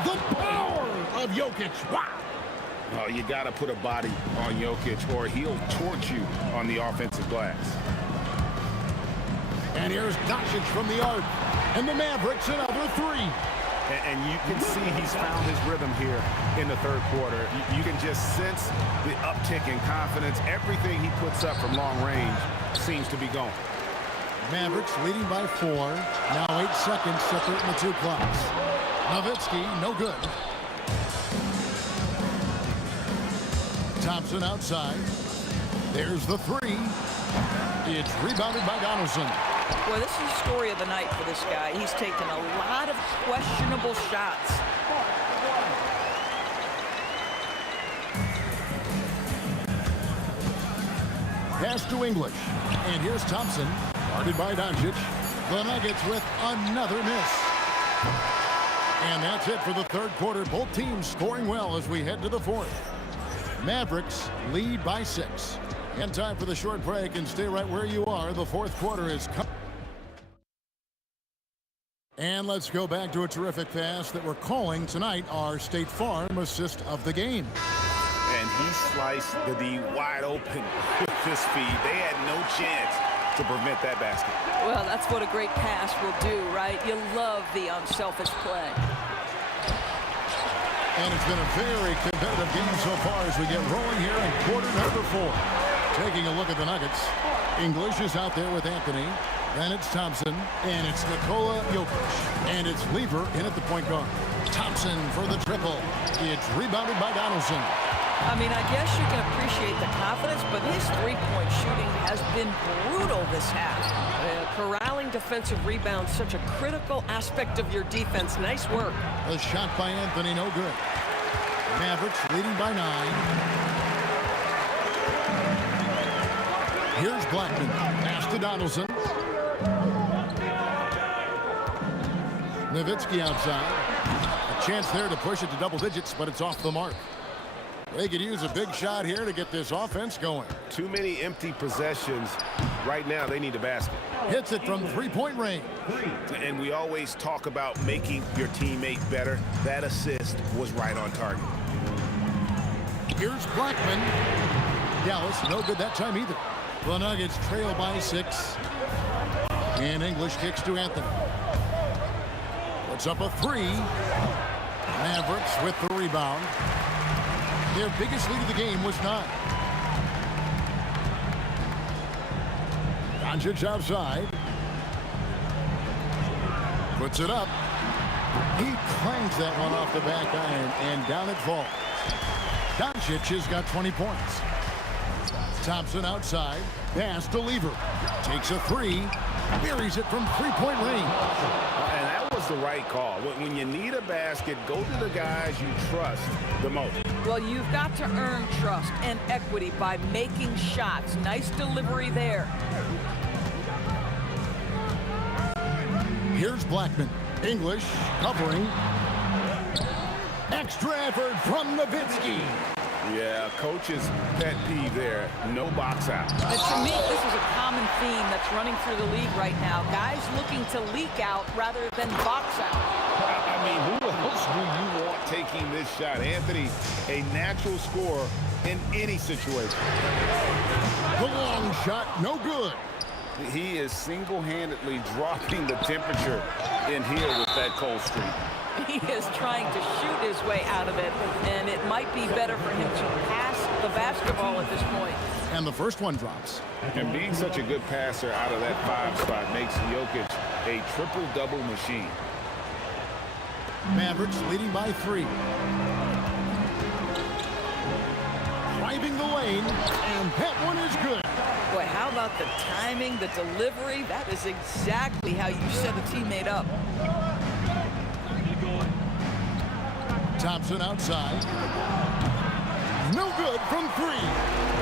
The power of Jokic. Wow. Oh, you got to put a body on Jokic or he'll torch you on the offensive glass. And here's Doncic from the arc. And the Mavericks another 3. And you can see he's found his rhythm here in the 3rd quarter. You can just sense the uptick in confidence. Everything he puts up from long range seems to be going. Mavericks leading by 4. Now 8 seconds separating the 2 clocks. Nowitzki, no good. Thompson outside. There's the 3. It's rebounded by Donaldson. Boy, this is the story of the night for this guy. He's taken a lot of questionable shots. Pass to English. And here's Thompson. Guarded by Doncic. The Nuggets with another miss. And that's it for the 3rd quarter. Both teams scoring well as we head to the 4th. Mavericks lead by 6. And time for the short break, and stay right where you are. The 4th quarter is coming. And let's go back to a terrific pass that we're calling tonight our State Farm assist of the game. And he sliced the D wide open with his feet. They had no chance to prevent that basket. Well, that's what a great pass will do, right? You love the unselfish play. And it's been a very competitive game so far as we get rolling here in quarter number 4. Taking a look at the Nuggets. English is out there with Anthony. Then it's Thompson. And it's Nikola Jokic. And it's Lever in at the point guard. Thompson for the triple. It's rebounded by Donaldson. I mean, I guess you can appreciate the confidence, but his three-point shooting has been brutal this half. Corralling defensive rebounds, such a critical aspect of your defense. Nice work. A shot by Anthony, no good. Mavericks leading by 9. Here's Blackman. Pass to Donaldson. Nowitzki outside. A chance there to push it to double digits, but it's off the mark. They could use a big shot here to get this offense going. Too many empty possessions. Right now, they need a basket. Hits it from 3-point range. And we always talk about making your teammate better. That assist was right on target. Here's Blackman. Dallas, no good that time either. The Nuggets trail by 6. And English kicks to Anthony. Puts up a 3. Mavericks with the rebound. Their biggest lead of the game was 9. Doncic outside. Puts it up. He clangs that one off the back iron, and down it falls. Doncic has got 20 points. Thompson outside. Pass to Lever. Takes a three. Buries it from three-point range. And that was the right call. When you need a basket, go to the guys you trust the most. Well, you've got to earn trust and equity by making shots. Nice delivery there. Here's Blackman. English covering. Extra effort from Nowitzki. Yeah, coach's pet peeve there. No box out. And to me, this is a common theme that's running through the league right now. Guys looking to leak out rather than box out. I mean, who else do you want taking this shot? Anthony, a natural scorer in any situation. The long shot, no good. He is single-handedly dropping the temperature in here with that cold streak. He is trying to shoot his way out of it, and it might be better for him to pass the basketball at this point. And the first one drops. And being such a good passer out of that 5 spot makes Jokic a triple-double machine. Mavericks leading by 3. Driving the lane, and that one is good. Boy, how about the timing, the delivery? That is exactly how you set a teammate up. Thompson outside. No good from 3.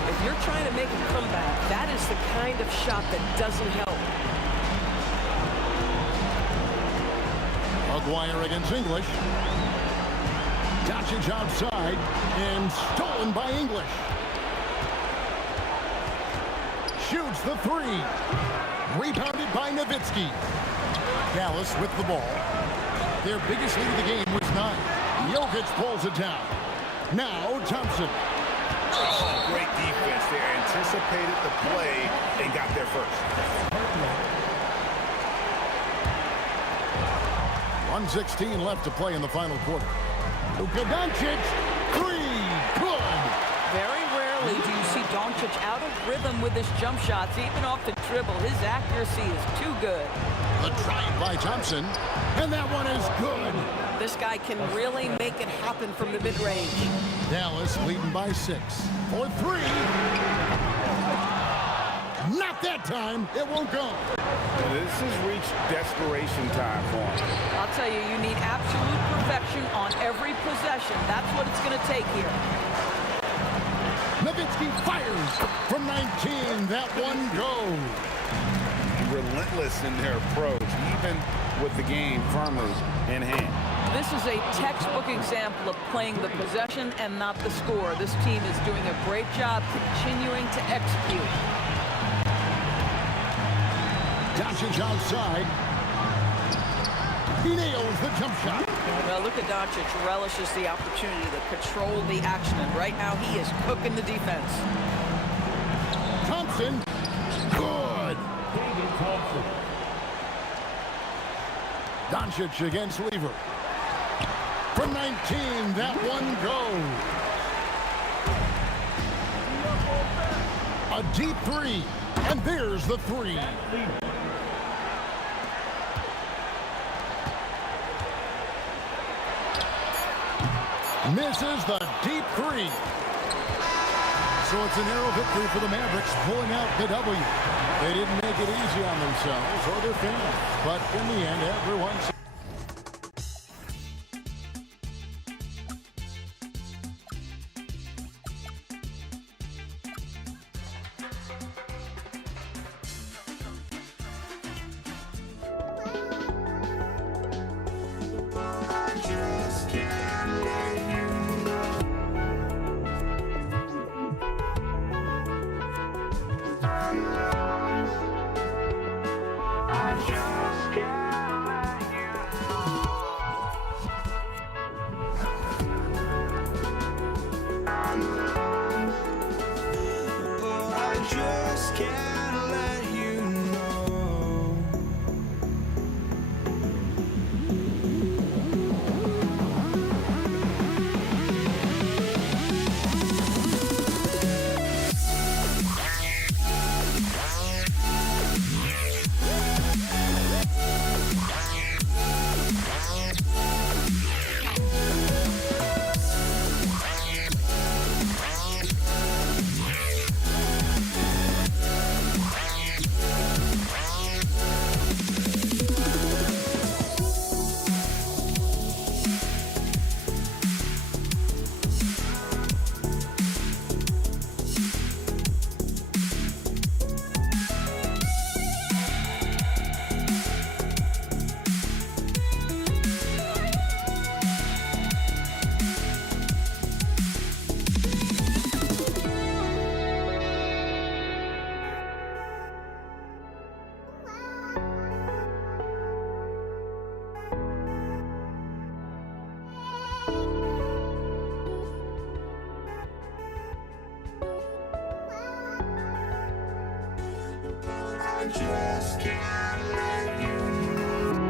If you're trying to make a comeback, that is the kind of shot that doesn't help. Maguire against English. Doncic outside and stolen by English. Shoots the 3. Rebounded by Nowitzki. Dallas with the ball. Their biggest lead of the game was 9. Jokic pulls it down. Now Thompson. Oh, great defense there. Anticipated the play and got there first. 1:16 left to play in the final quarter. Luka Doncic, 3, good. Very rarely do you see Doncic out of rhythm with his jump shots, even off the dribble. His accuracy is too good. The drive by Thompson, and that one is good. This guy can really make it happen from the mid-range. Dallas leading by 6. For 3. Not that time. It won't go. This has reached desperation time for him. I'll tell you, you need absolute perfection on every possession. That's what it's going to take here. Nowitzki fires from 19. That one goes. Relentless in their approach, even with the game firmly in hand. This is a textbook example of playing the possession and not the score. This team is doing a great job continuing to execute. Doncic outside. He nails the jump shot. Well, Luka Doncic relishes the opportunity to control the action, and right now he is cooking the defense. Thompson, good. Doncic against Lever. From 19, that one goes. A deep 3, and there's the 3. Misses the deep 3. So it's a narrow victory for the Mavericks, pulling out the W. They didn't make it easy on themselves or their fans, but in the end, everyone's just can't let you go.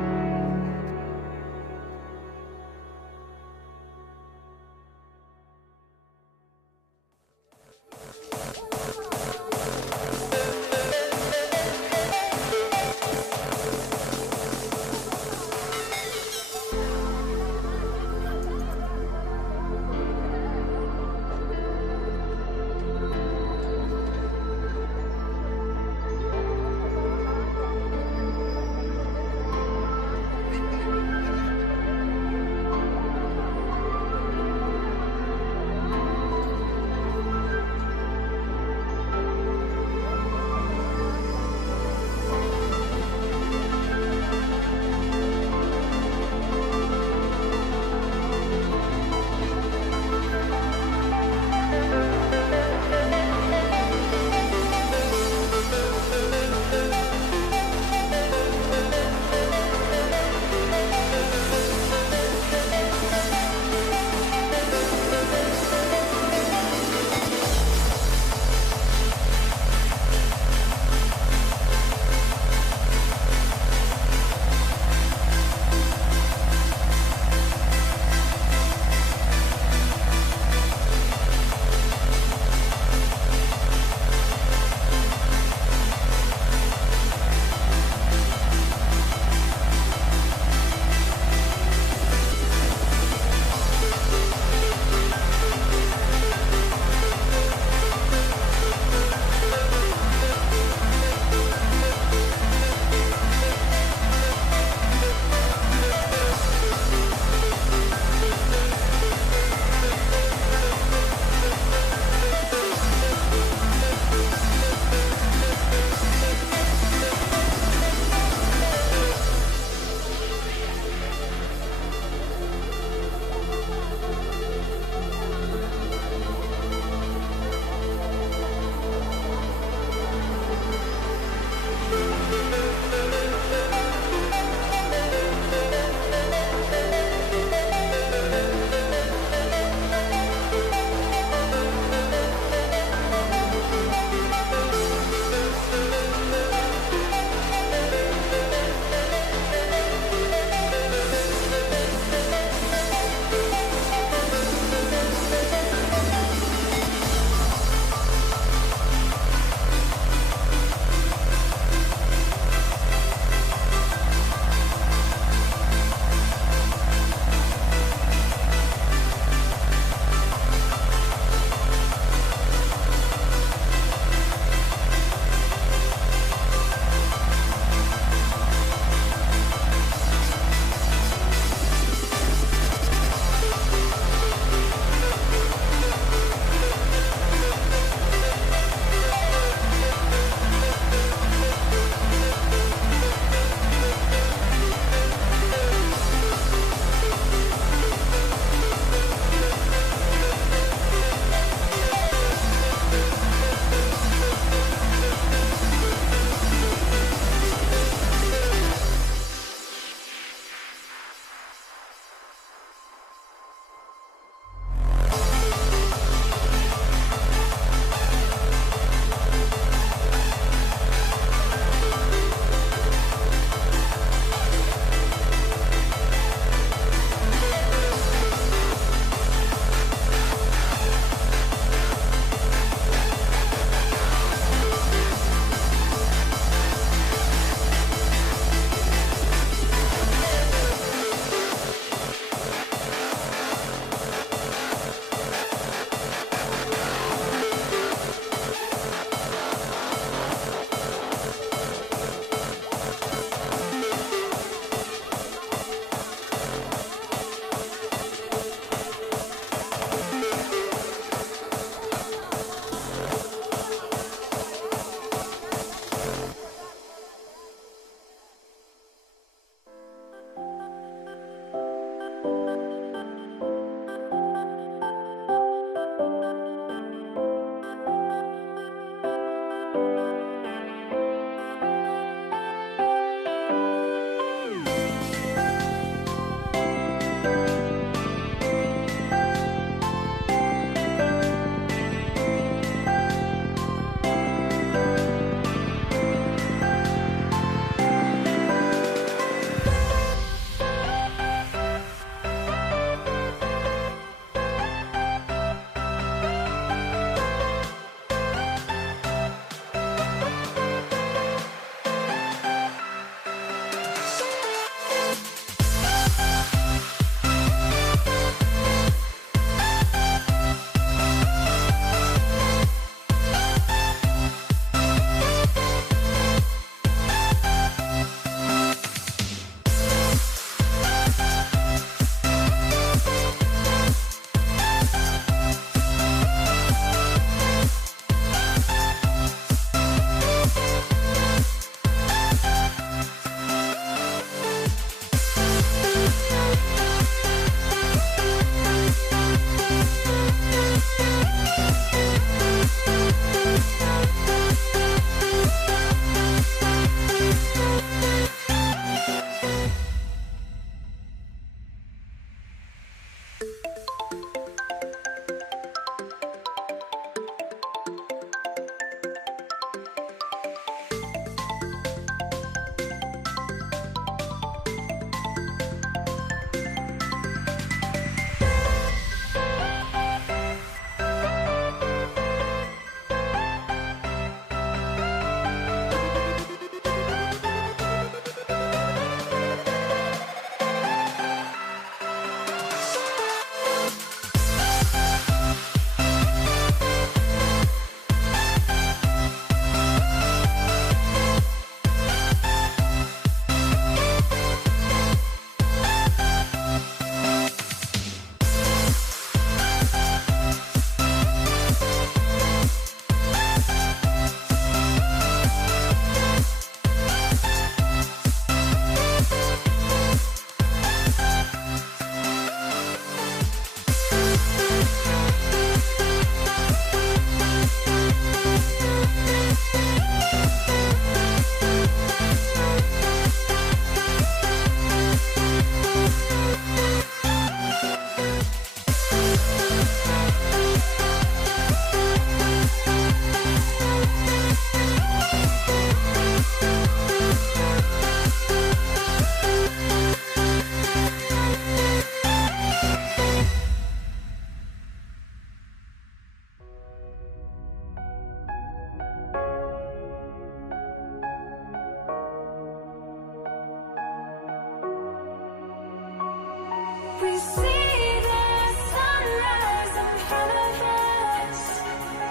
We see the sunrise in front of us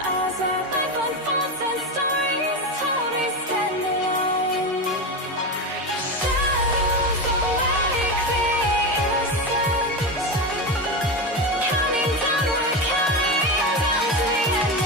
as our life unfolds and stories told. We stand alone. Shadows awake the innocence, counting down, we're counting down to the end.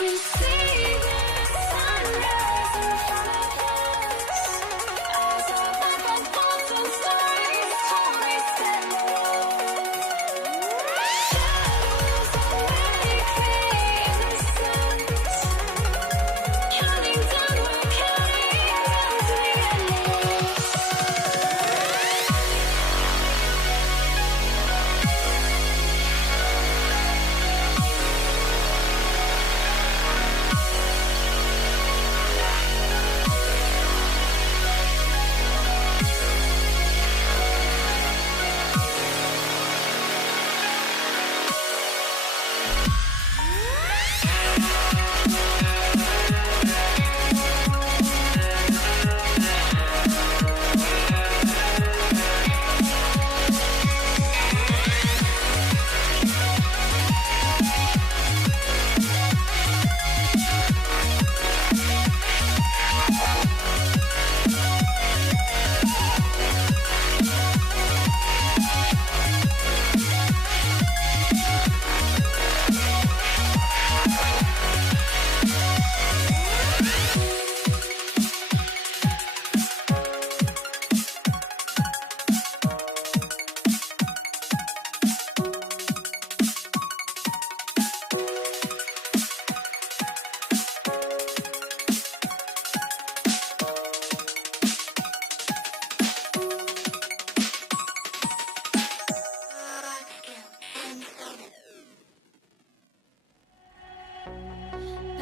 We see the sunrise in front of us as our life unfolds and stories told. We stand alone. Shadows awake the innocence, counting down, we're counting down to the endless.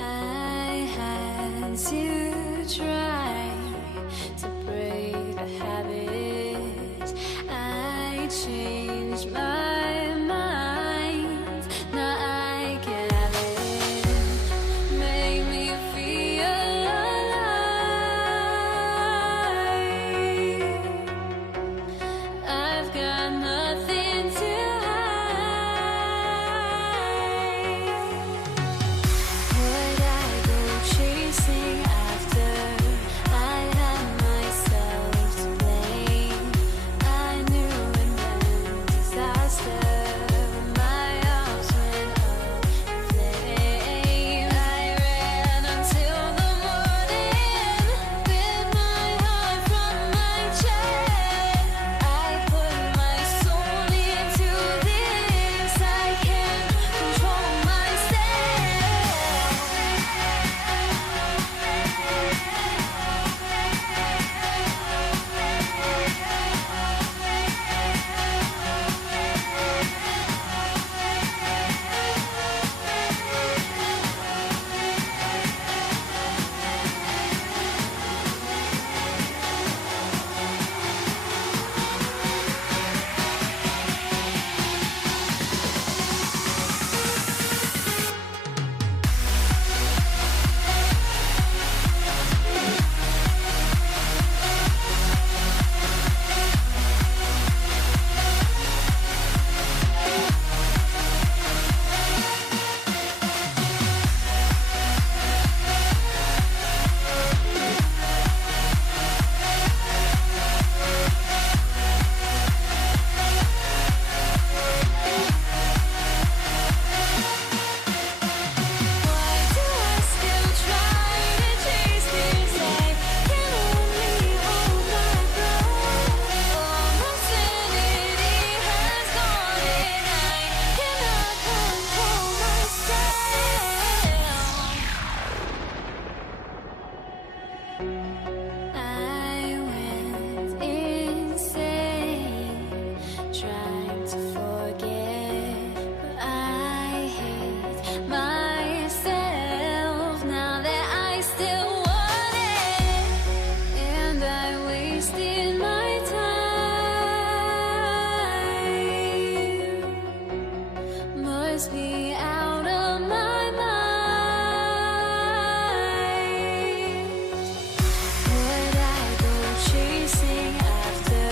I had to try to break the habit. I changed my mind. Now I can have it. Make me feel alive. I've got nothing to hide. Would I go chasing after must be out of my mind. Would I go chasing after?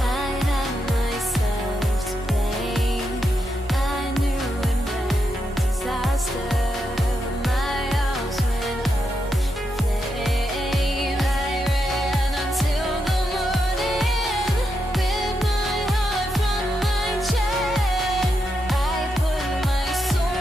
I had myself to blame. I knew it meant disaster. My house went up in flames. I ran until the morning with my heart from my chest. I put my soul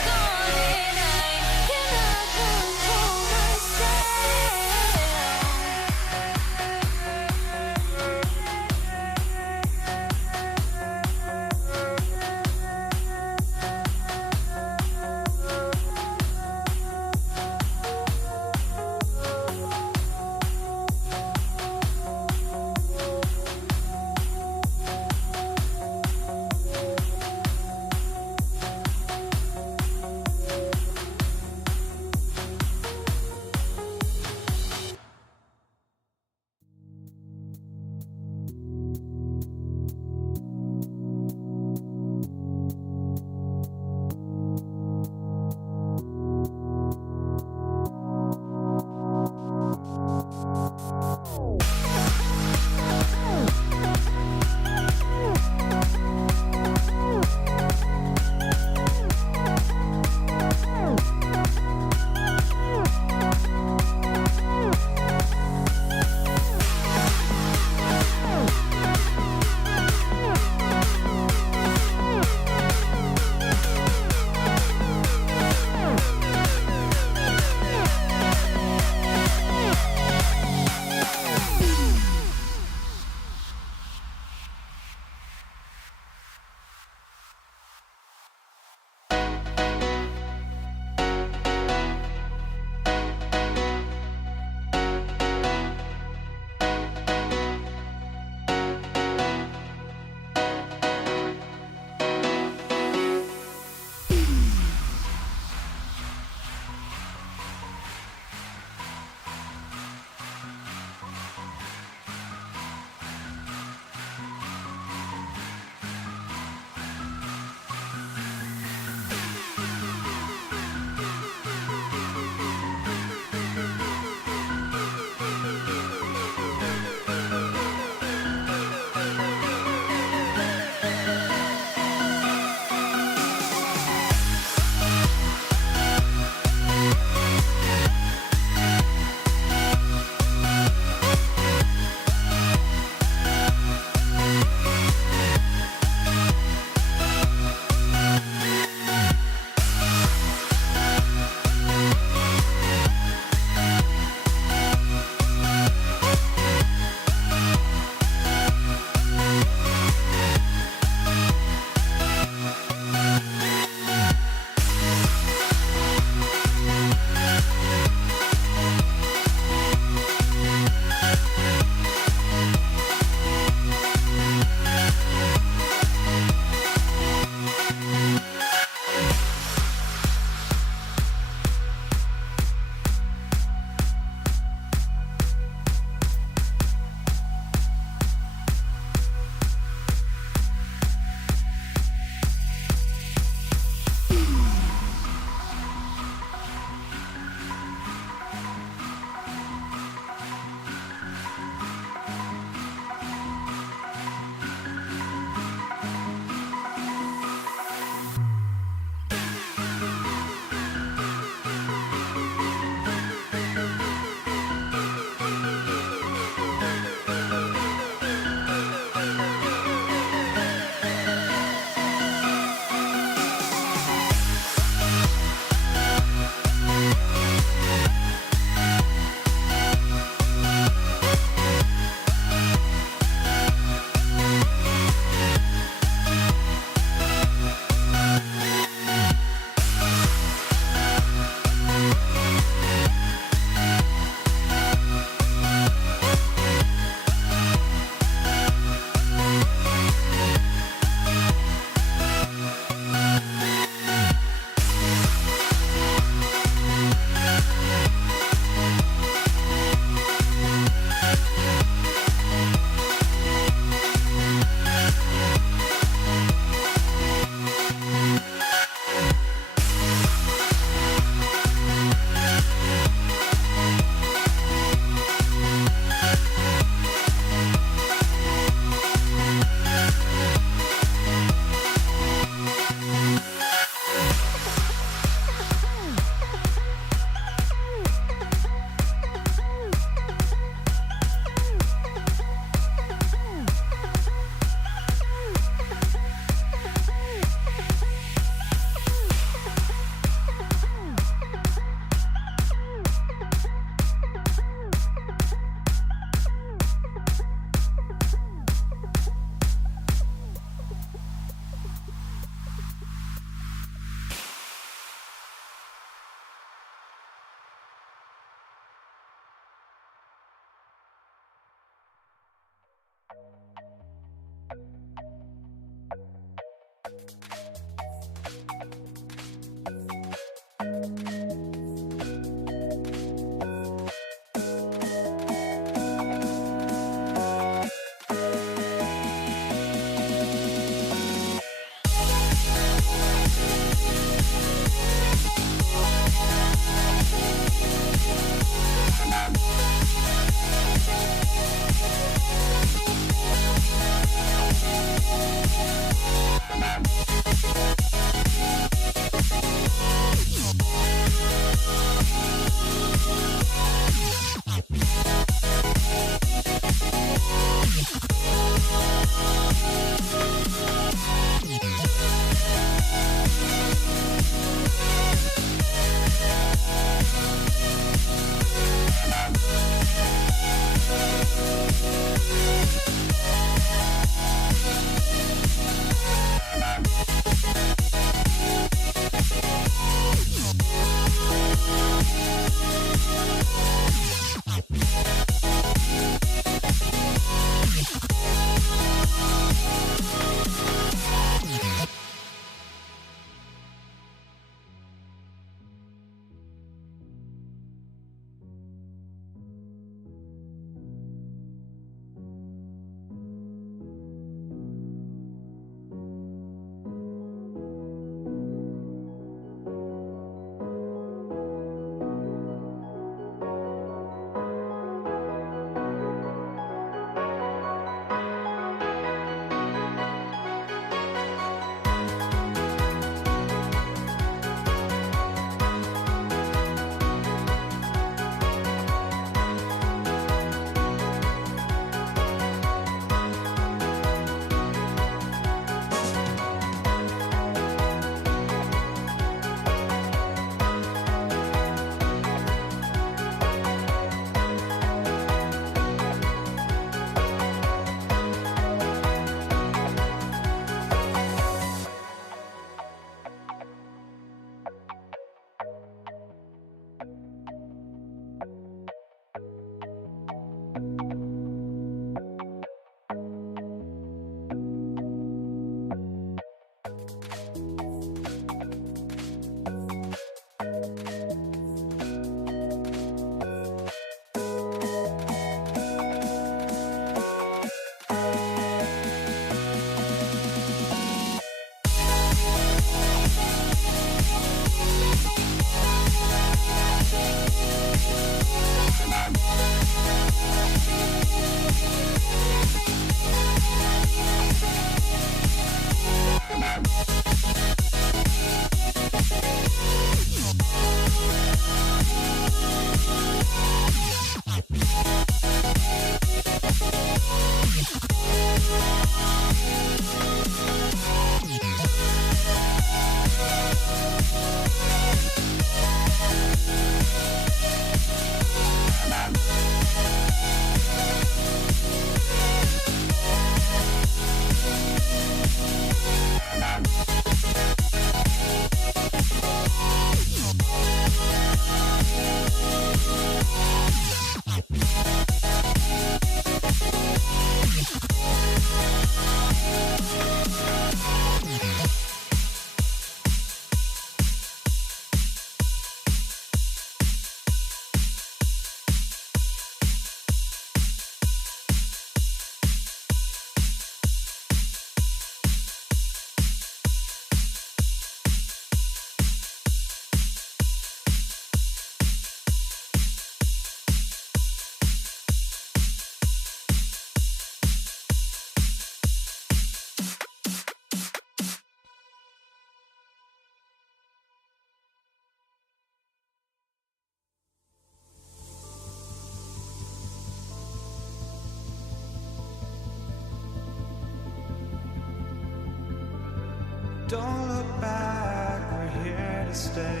Don't look back, we're here to stay.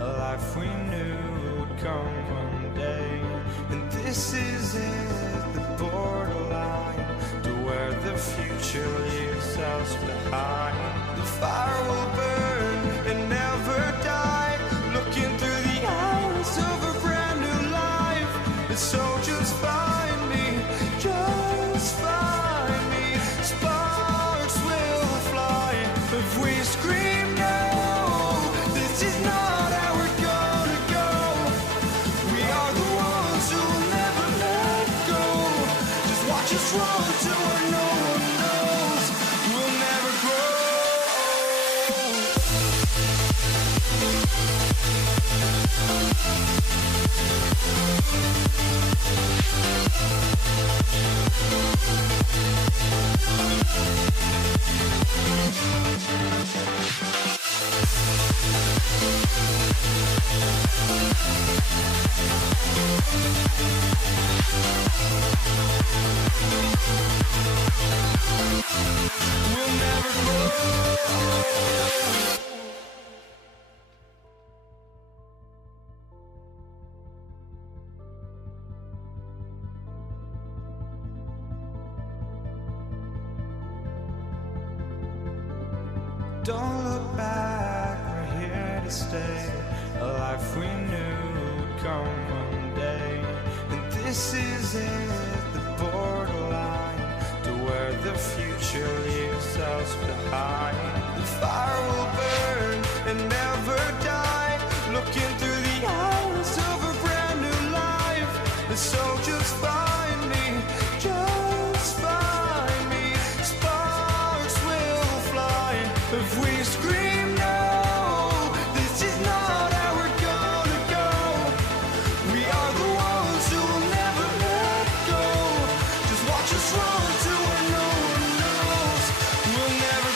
A life we knew would come one day. And this is it, the borderline to where the future leaves us behind. The fire will burn and never die, looking through the eyes of a brand new life. And so just find me, just find me. Sparks will fly if we scream no. This is not how We'll never grow. Don't look back, we're here to stay. A life we knew would come one day. And this is it, the borderline to where the future leaves us behind. The fire will burn and never die, looking through the eyes of a brand new life. And so just find me, just find me. Sparks will fly if we scream no. This is not how we're gonna go. We are the ones who will never let go. Just watch us run to where no one knows. We'll never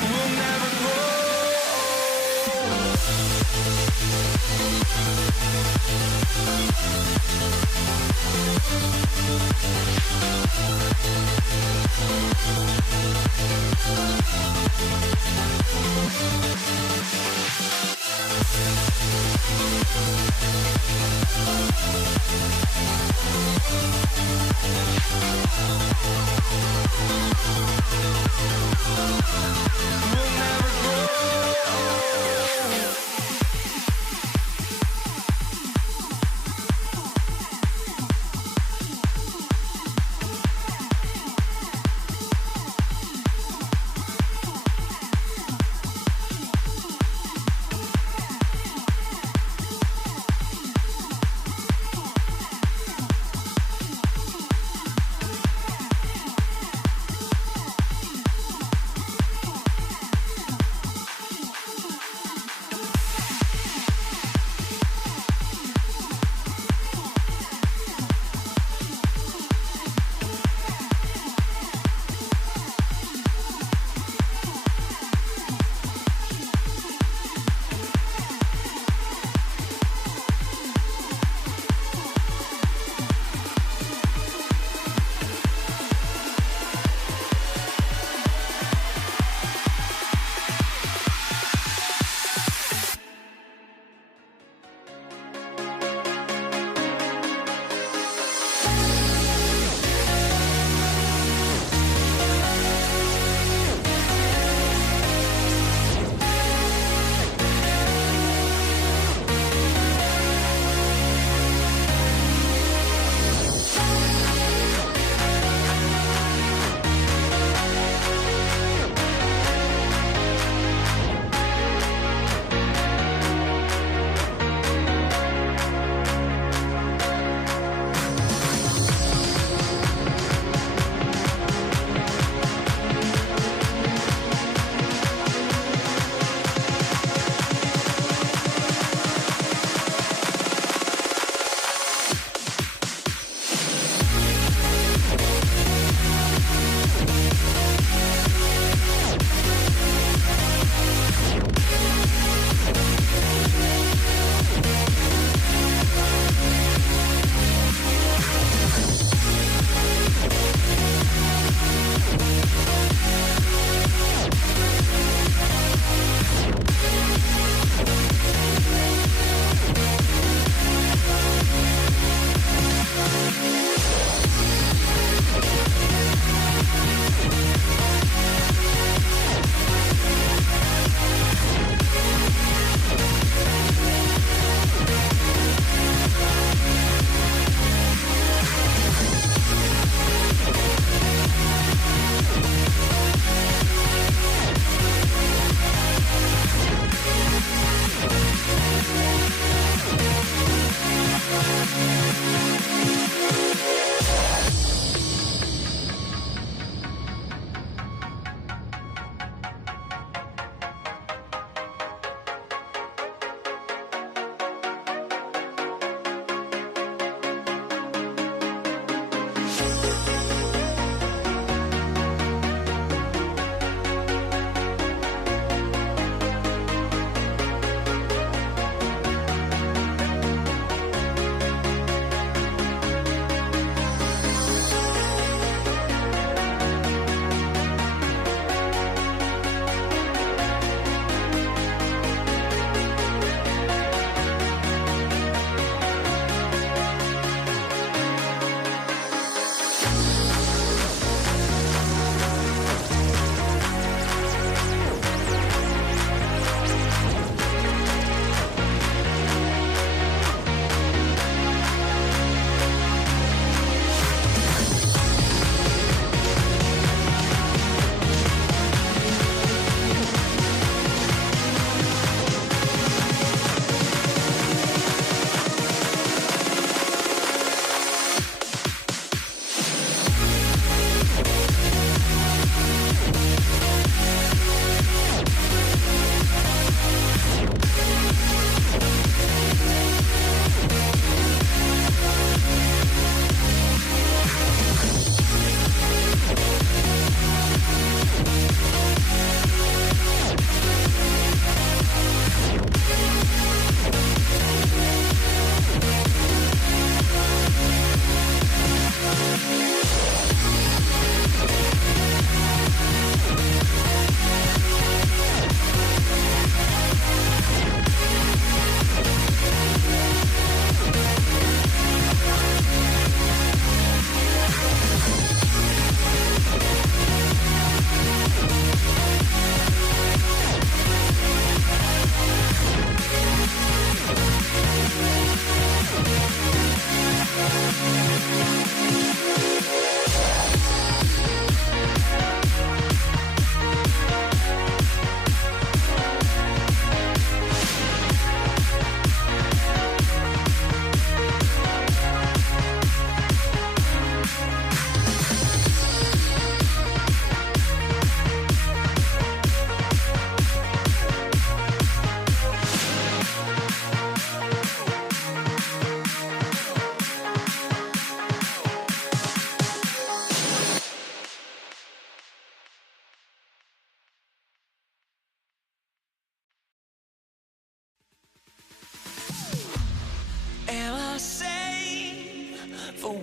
We'll never grow. We'll never grow.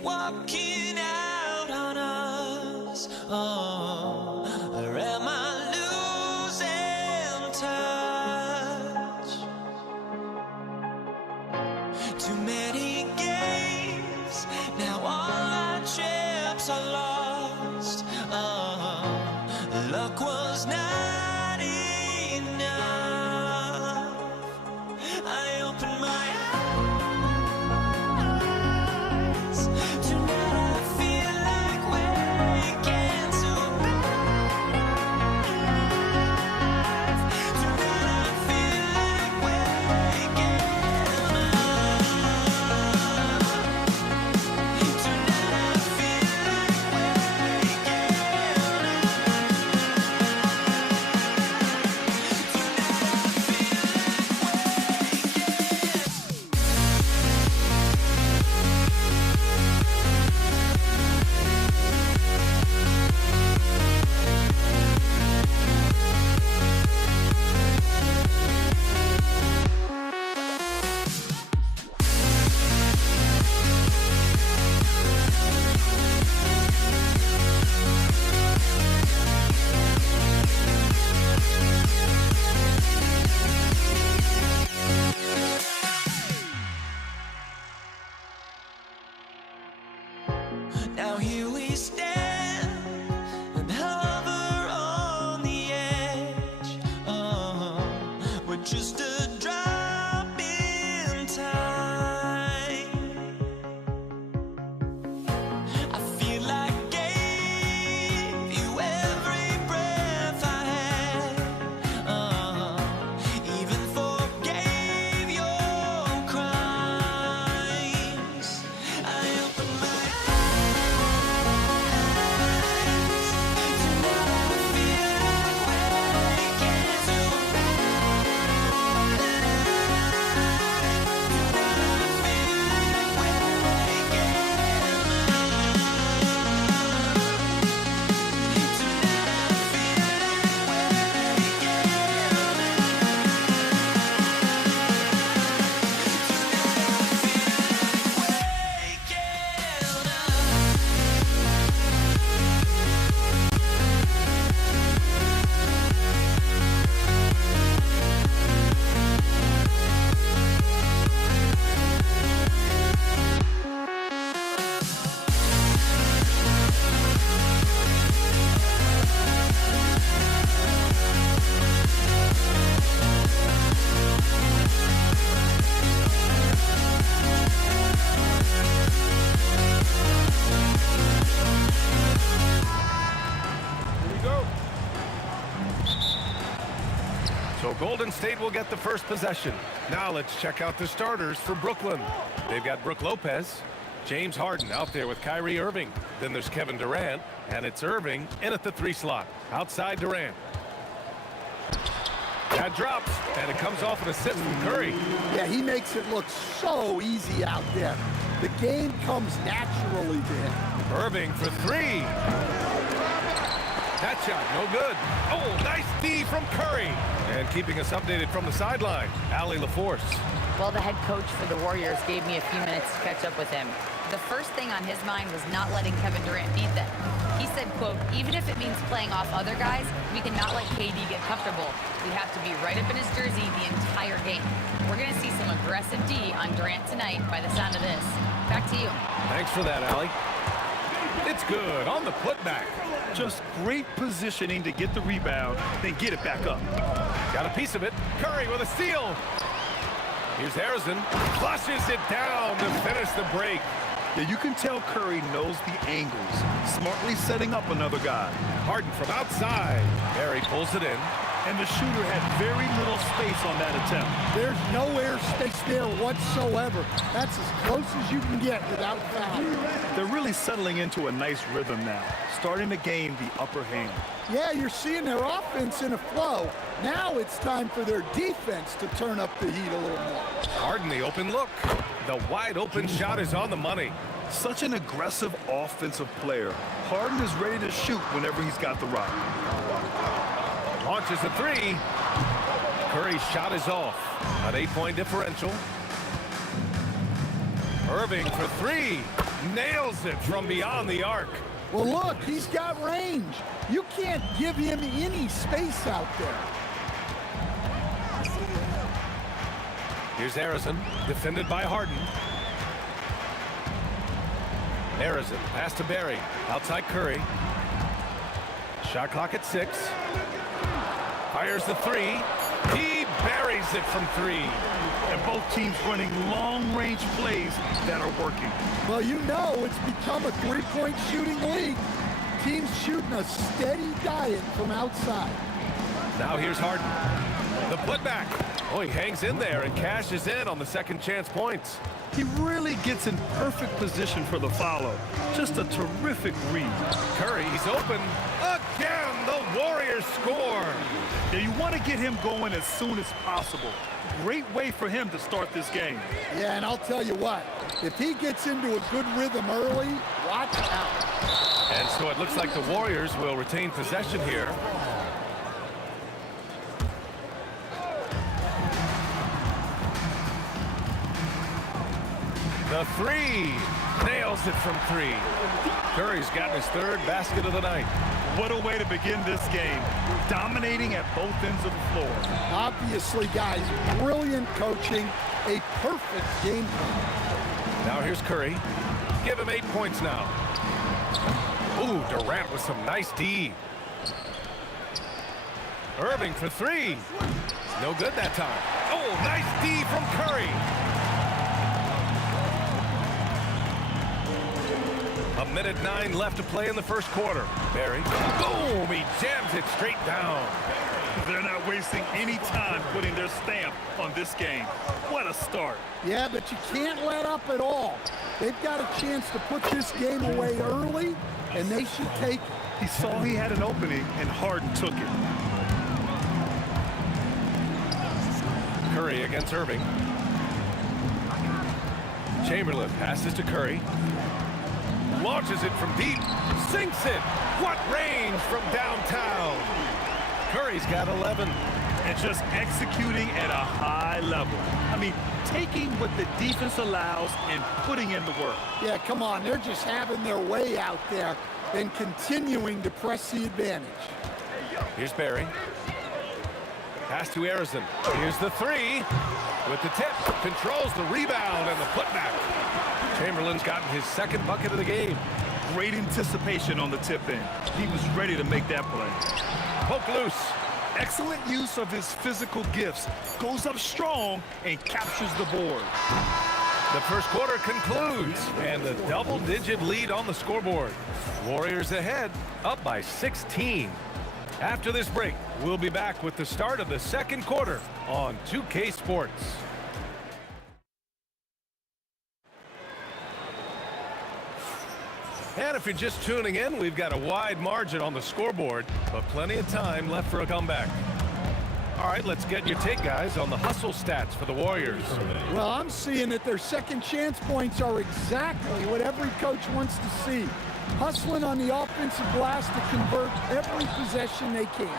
walking out on us? Oh, or am I losing touch? Too many games, now all our chips are lost. Oh, luck was not enough. I opened my eyes. Tonight I feel like waking to life. Tonight I feel like waking up. Tonight I feel like waking Now here we stand and hover on the edge. We're just a drop in time. I feel like I gave you every breath I had. Even forgave your crimes. I opened my So Golden State will get the first possession. Now let's check out the starters for Brooklyn. They've got Brook Lopez, James Harden out there with Kyrie Irving. Then there's Kevin Durant, and it's Irving in at the 3 slot. Outside Durant. That drops, and it comes off an assist from Curry. Yeah, he makes it look so easy out there. The game comes naturally to him. Irving for 3. That shot, no good. Oh, nice D from Curry. And keeping us updated from the sideline, Allie LaForce. Well, the head coach for the Warriors gave me a few minutes to catch up with him. The first thing on his mind was not letting Kevin Durant beat them. He said, quote, even if it means playing off other guys, we cannot let KD get comfortable. We have to be right up in his jersey the entire game. We're going to see some aggressive D on Durant tonight by the sound of this. Back to you. Thanks for that, Allie. It's good on the putback. Just great positioning to get the rebound, then get it back up. Got a piece of it. Curry with a steal. Here's Harrison. Flushes it down to finish the break. Yeah, you can tell Curry knows the angles, smartly setting up another guy. Harden from outside. Barry pulls it in. And the shooter had very little space on that attempt. There's no air space there whatsoever. That's as close as you can get without fouling. They're really settling into a nice rhythm now, starting to gain the upper hand. Yeah, you're seeing their offense in a flow. Now it's time for their defense to turn up the heat a little more. Harden the open look. The wide open shot is on the money. Such an aggressive offensive player. Harden is ready to shoot whenever he's got the rock. Launches a 3. Curry's shot is off. An 8-point differential. Irving for 3. nails it from beyond the arc. Well, look, he's got range. You can't give him any space out there. Here's Harrison, defended by Harden. Harrison, pass to Barry, outside Curry. Shot clock at 6. Fires the 3. He buries it from 3. And both teams running long-range plays that are working. Well, you know it's become a three-point shooting league. Teams shooting a steady diet from outside. Now here's Harden. The putback. Oh, he hangs in there and cashes in on the second chance points. He really gets in perfect position for the follow. Just a terrific read. Curry, he's open. Again, the Warriors score. Now you want to get him going as soon as possible. Great way for him to start this game. Yeah, and I'll tell you what, if he gets into a good rhythm early, watch out. And so it looks like the Warriors will retain possession here. The 3, nails it from 3. Curry's gotten his 3rd basket of the night. What a way to begin this game. Dominating at both ends of the floor. Obviously, guys, brilliant coaching, a perfect game plan. Now here's Curry. Give him 8 points now. Ooh, Durant with some nice D. Irving for 3. No good that time. Oh, nice D from Curry. A minute 9 left to play in the first quarter. Barry, boom, he jams it straight down. They're not wasting any time putting their stamp on this game. What a start. Yeah, but you can't let up at all. They've got a chance to put this game away early, and they should take it. He saw he had an opening, and Harden took it. Curry against Irving. Chamberlain passes to Curry. Launches it from deep. Sinks it. What range from downtown. Curry's got 11. And just executing at a high level. I mean, taking what the defense allows and putting in the work. Yeah, come on. They're just having their way out there and continuing to press the advantage. Here's Barry. Pass to Harrison. Here's the 3. With the tip. Controls the rebound and the putback. Chamberlain's gotten his 2nd bucket of the game. Great anticipation on the tip in. He was ready to make that play. Poke loose. Excellent use of his physical gifts. Goes up strong and captures the board. The first quarter concludes, and the double-digit lead on the scoreboard. Warriors ahead, up by 16. After this break, we'll be back with the start of the second quarter on 2K Sports. And if you're just tuning in, we've got a wide margin on the scoreboard, but plenty of time left for a comeback. All right, let's get your take, guys, on the hustle stats for the Warriors. Well, I'm seeing that their second chance points are exactly what every coach wants to see. Hustling on the offensive glass to convert every possession they can.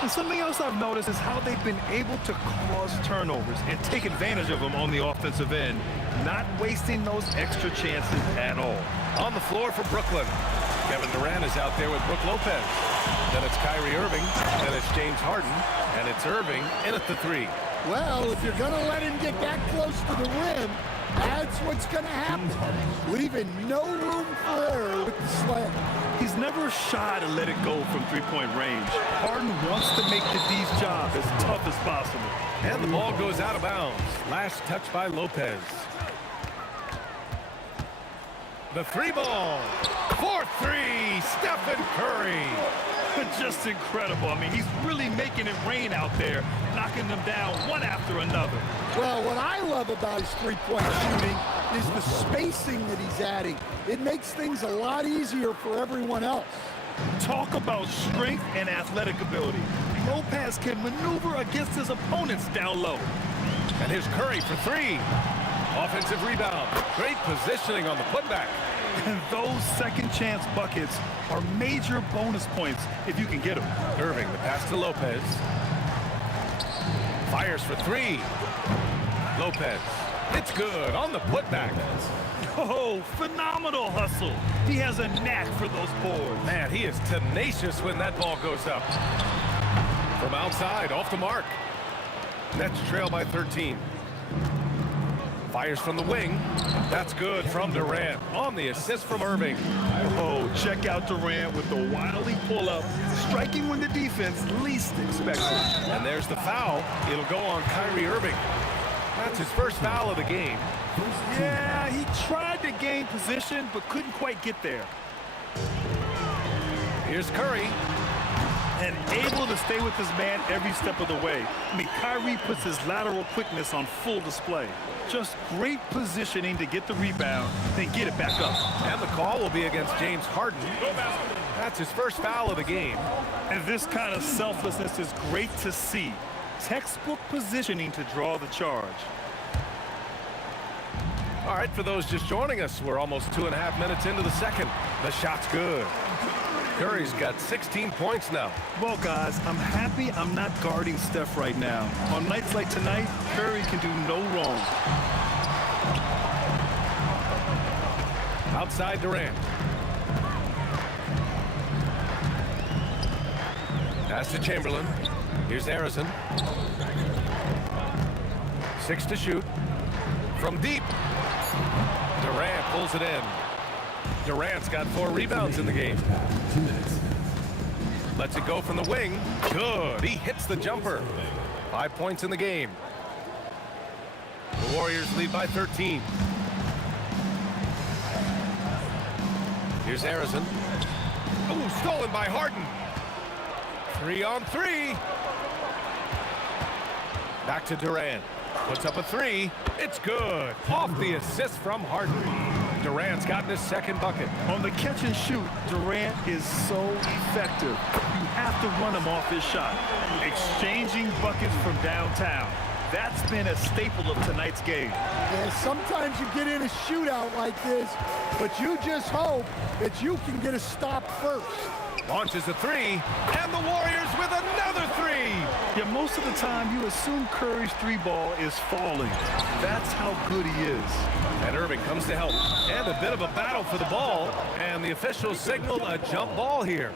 And something else I've noticed is how they've been able to cause turnovers and take advantage of them on the offensive end, not wasting those extra chances at all. On the floor for Brooklyn, Kevin Durant is out there with Brook Lopez. Then it's Kyrie Irving, then it's James Harden, and it's Irving in at the 3. Well, if you're going to let him get that close to the rim, that's what's going to happen. Leaving no room for error with the slam. He's never shy to let it go from three-point range. Harden wants to make the D's job as tough as possible. And the ball goes out of bounds. Last touch by Lopez. The 3 ball. 4-3, Stephen Curry. Just incredible. I mean, he's really making it rain out there, knocking them down one after another. Well, what I love about his three-point shooting is the spacing that he's adding. It makes things a lot easier for everyone else. Talk about strength and athletic ability. Lopez can maneuver against his opponents down low. And here's Curry for 3. Offensive rebound. Great positioning on the putback. And those second chance buckets are major bonus points if you can get them. Irving, the pass to Lopez. Fires for 3. Lopez. It's good on the putback. Oh, phenomenal hustle. He has a knack for those boards. Man, he is tenacious when that ball goes up. From outside, off the mark. Nets trail by 13. Fires from the wing. That's good from Durant on the assist from Irving. Oh, check out Durant with the wily pull-up, striking when the defense least expects it. And there's the foul. It'll go on Kyrie Irving. That's his first foul of the game. Yeah, he tried to gain position, but couldn't quite get there. Here's Curry. And able to stay with his man every step of the way. I mean, Kyrie puts his lateral quickness on full display. Just great positioning to get the rebound, then get it back up. And the call will be against James Harden. That's his first foul of the game. And this kind of selflessness is great to see. Textbook positioning to draw the charge. All right, for those just joining us, we're almost 2.5 minutes into the second. The shot's good. Curry's got 16 points now. Well, guys, I'm happy I'm not guarding Steph right now. On nights like tonight, Curry can do no wrong. Outside Durant. Pass to Chamberlain. Here's Harrison. 6 to shoot. From deep. Durant pulls it in. Durant's got 4 rebounds in the game. Lets it go from the wing. Good. He hits the jumper. 5 points in the game. The Warriors lead by 13. Here's Harrison. Oh, stolen by Harden. 3 on 3. Back to Durant. Puts up a 3. It's good. Off the assist from Harden. Durant's gotten his second bucket. On the catch and shoot, Durant is so effective. You have to run him off his shot. Exchanging buckets from downtown. That's been a staple of tonight's game. Yeah, sometimes you get in a shootout like this, but you just hope that you can get a stop first. Launches a 3, and the Warriors with another 3. Yeah, most of the time you assume Curry's 3-ball is falling. That's how good he is. And Irving comes to help. And a bit of a battle for the ball, and the officials signal a jump ball here.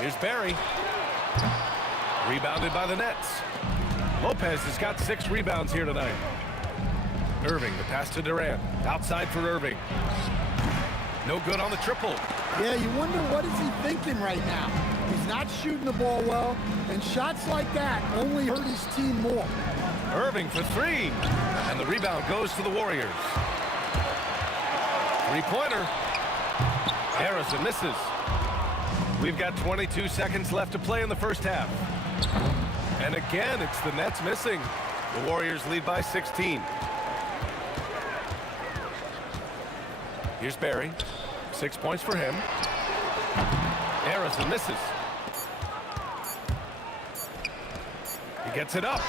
Here's Barry. Rebounded by the Nets. Lopez has got 6 rebounds here tonight. Irving, the pass to Durant. Outside for Irving. No good on the triple. Yeah, you wonder what is he thinking right now. He's not shooting the ball well, and shots like that only hurt his team more. Irving for 3. And the rebound goes to the Warriors. 3-pointer. Harrison misses. We've got 22 seconds left to play in the first half. And again, it's the Nets missing. The Warriors lead by 16. Here's Barry. 6 points for him. Harrison misses. He gets it up.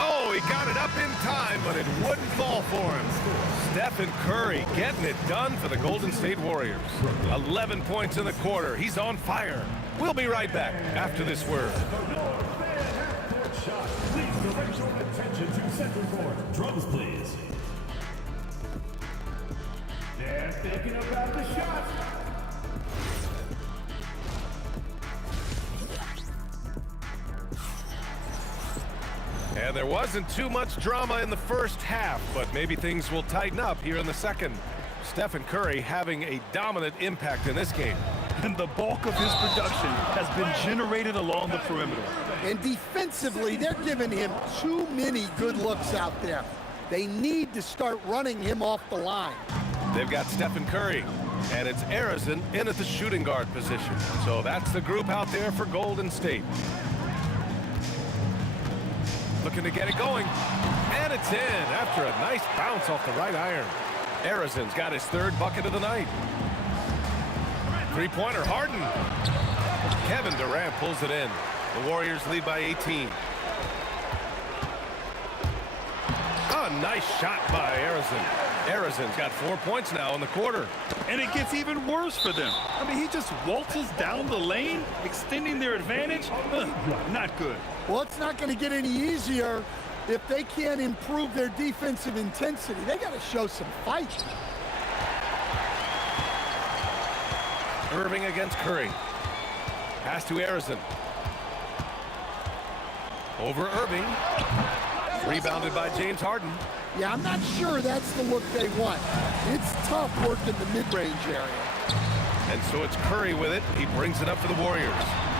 Oh, he got it up in time, but it wouldn't fall for him. Stephen Curry getting it done for the Golden State Warriors. 11 points in the quarter. He's on fire. We'll be right back after this word. Please direct your attention to center court. Drums, please. They're thinking about the shot. And there wasn't too much drama in the first half, but maybe things will tighten up here in the second. Stephen Curry having a dominant impact in this game. And the bulk of his production has been generated along the perimeter. And defensively, they're giving him too many good looks out there. They need to start running him off the line. They've got Stephen Curry, and it's Harrison in at the shooting guard position. So that's the group out there for Golden State. Looking to get it going, and it's in after a nice bounce off the right iron. Harrison's got his 3rd bucket of the night. 3-pointer, Harden. Kevin Durant pulls it in. The Warriors lead by 18. A nice shot by Harrison. Harrison's got 4 points now in the quarter. And it gets even worse for them. I mean, he just waltzes down the lane, extending their advantage. Not good. Well, it's not going to get any easier if they can't improve their defensive intensity. They got to show some fight. Irving against Curry. Pass to Harrison. Over Irving. Rebounded by James Harden. Yeah, I'm not sure that's the look they want. It's tough work in the mid-range area. And so it's Curry with it. He brings it up for the Warriors.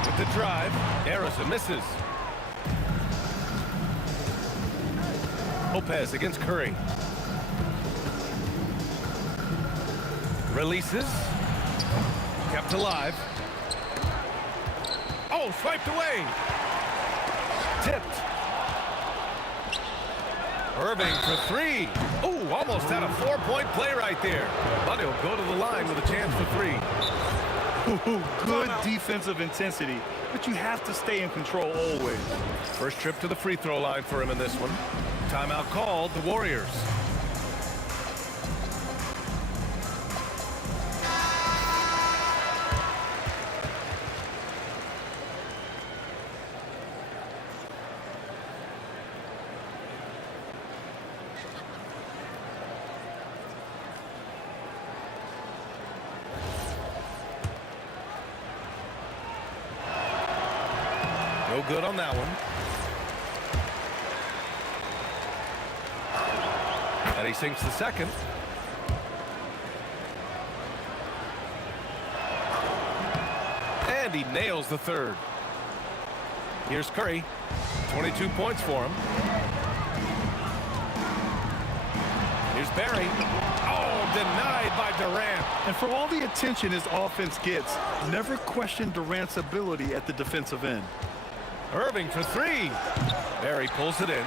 With the drive, Harrison misses. Lopez against Curry. Releases. Kept alive. Oh, swiped away. Tipped. Irving for three. Oh, almost had a 4-point play right there. But he'll go to the line with a chance for three. Good defensive intensity, but you have to stay in control always. First trip to the free throw line for him in this one. Timeout called, the Warriors. No good on that one. And he sinks the second. And he nails the third. Here's Curry. 22 points for him. Here's Barry. Oh, denied by Durant. And for all the attention his offense gets, never question Durant's ability at the defensive end. Irving for three. Barry pulls it in.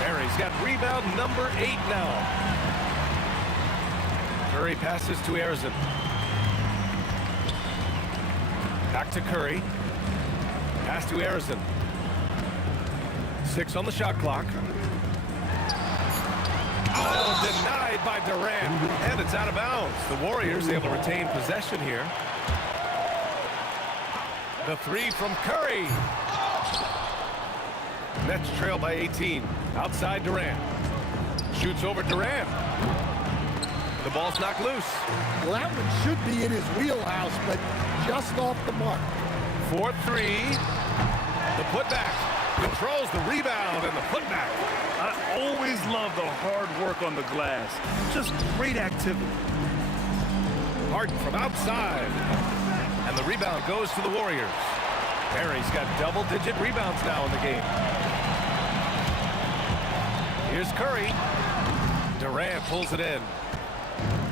Barry's got rebound number 8 now. Curry passes to Harrison. Back to Curry. Pass to Harrison. 6 on the shot clock. Oh, denied by Durant. And it's out of bounds. The Warriors able to retain possession here. The three from Curry. Nets trail by 18. Outside Durant. Shoots over Durant. The ball's knocked loose. Well, that one should be in his wheelhouse, but just off the mark. 4-3. The putback. Controls the rebound and the putback. I always love the hard work on the glass. Just great activity. Harden from outside. And the rebound goes to the Warriors. Barry's got double-digit rebounds now in the game. Here's Curry. Durant pulls it in.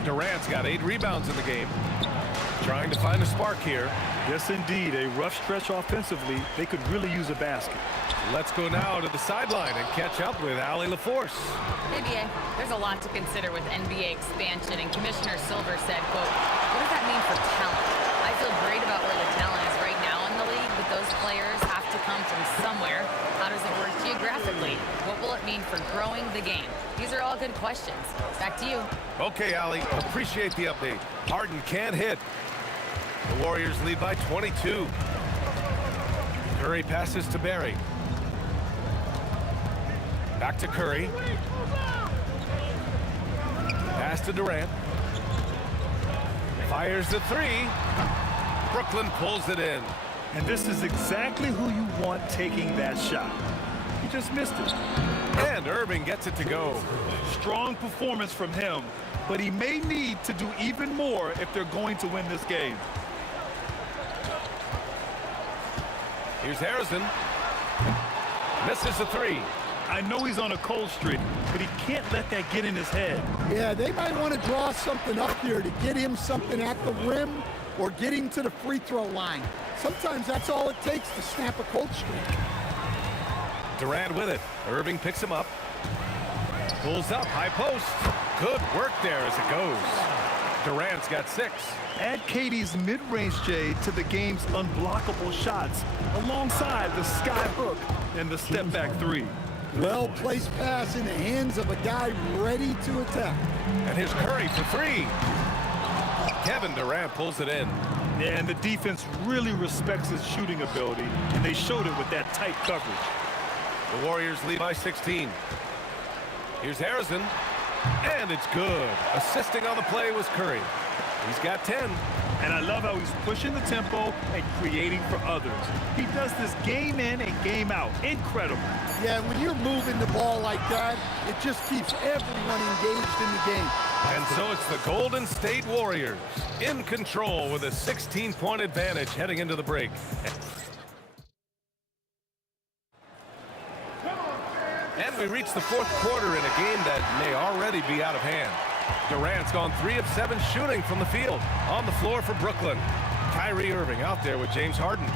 Durant's got 8 rebounds in the game. Trying to find a spark here. Yes, indeed. A rough stretch offensively. They could really use a basket. Let's go now to the sideline and catch up with Allie LaForce. Hey, BA, there's a lot to consider with NBA expansion, and Commissioner Silver said, quote, what does that mean for talent? I feel great about where the talent is right now in the league, but those players have to come from somewhere. How does it work geographically? What will it mean for growing the game? These are all good questions. Back to you. Okay, Allie, appreciate the update. Harden can't hit. The Warriors lead by 22. Curry passes to Barry. Back to Curry. Pass to Durant. Fires the three. Brooklyn pulls it in. And this is exactly who you want taking that shot. He just missed it. And Irving gets it to go. Strong performance from him, but he may need to do even more if they're going to win this game. Here's Harrison. Misses the three. I know he's on a cold streak, but he can't let that get in his head. Yeah, they might want to draw something up here to get him something at the rim or get him to the free throw line. Sometimes that's all it takes to snap a cold streak. Durant with it. Irving picks him up. Pulls up, high post. Good work there as it goes. Durant's got 6. Add KD's mid-range J to the game's unblockable shots alongside the sky hook and the step-back three. Well-placed pass in the hands of a guy ready to attack. And here's Curry for 3. Kevin Durant pulls it in. Yeah, and the defense really respects his shooting ability, and they showed it with that tight coverage. The Warriors lead by 16. Here's Harrison, and it's good. Assisting on the play was Curry. He's got 10. And I love how he's pushing the tempo and creating for others. He does this game in and game out. Incredible. Yeah, when you're moving the ball like that, it just keeps everyone engaged in the game. And so it's the Golden State Warriors in control with a 16-point advantage heading into the break. And we reach the fourth quarter in a game that may already be out of hand. Durant's gone 3 of 7 shooting from the field. On the floor for Brooklyn. Kyrie Irving out there with James Harden.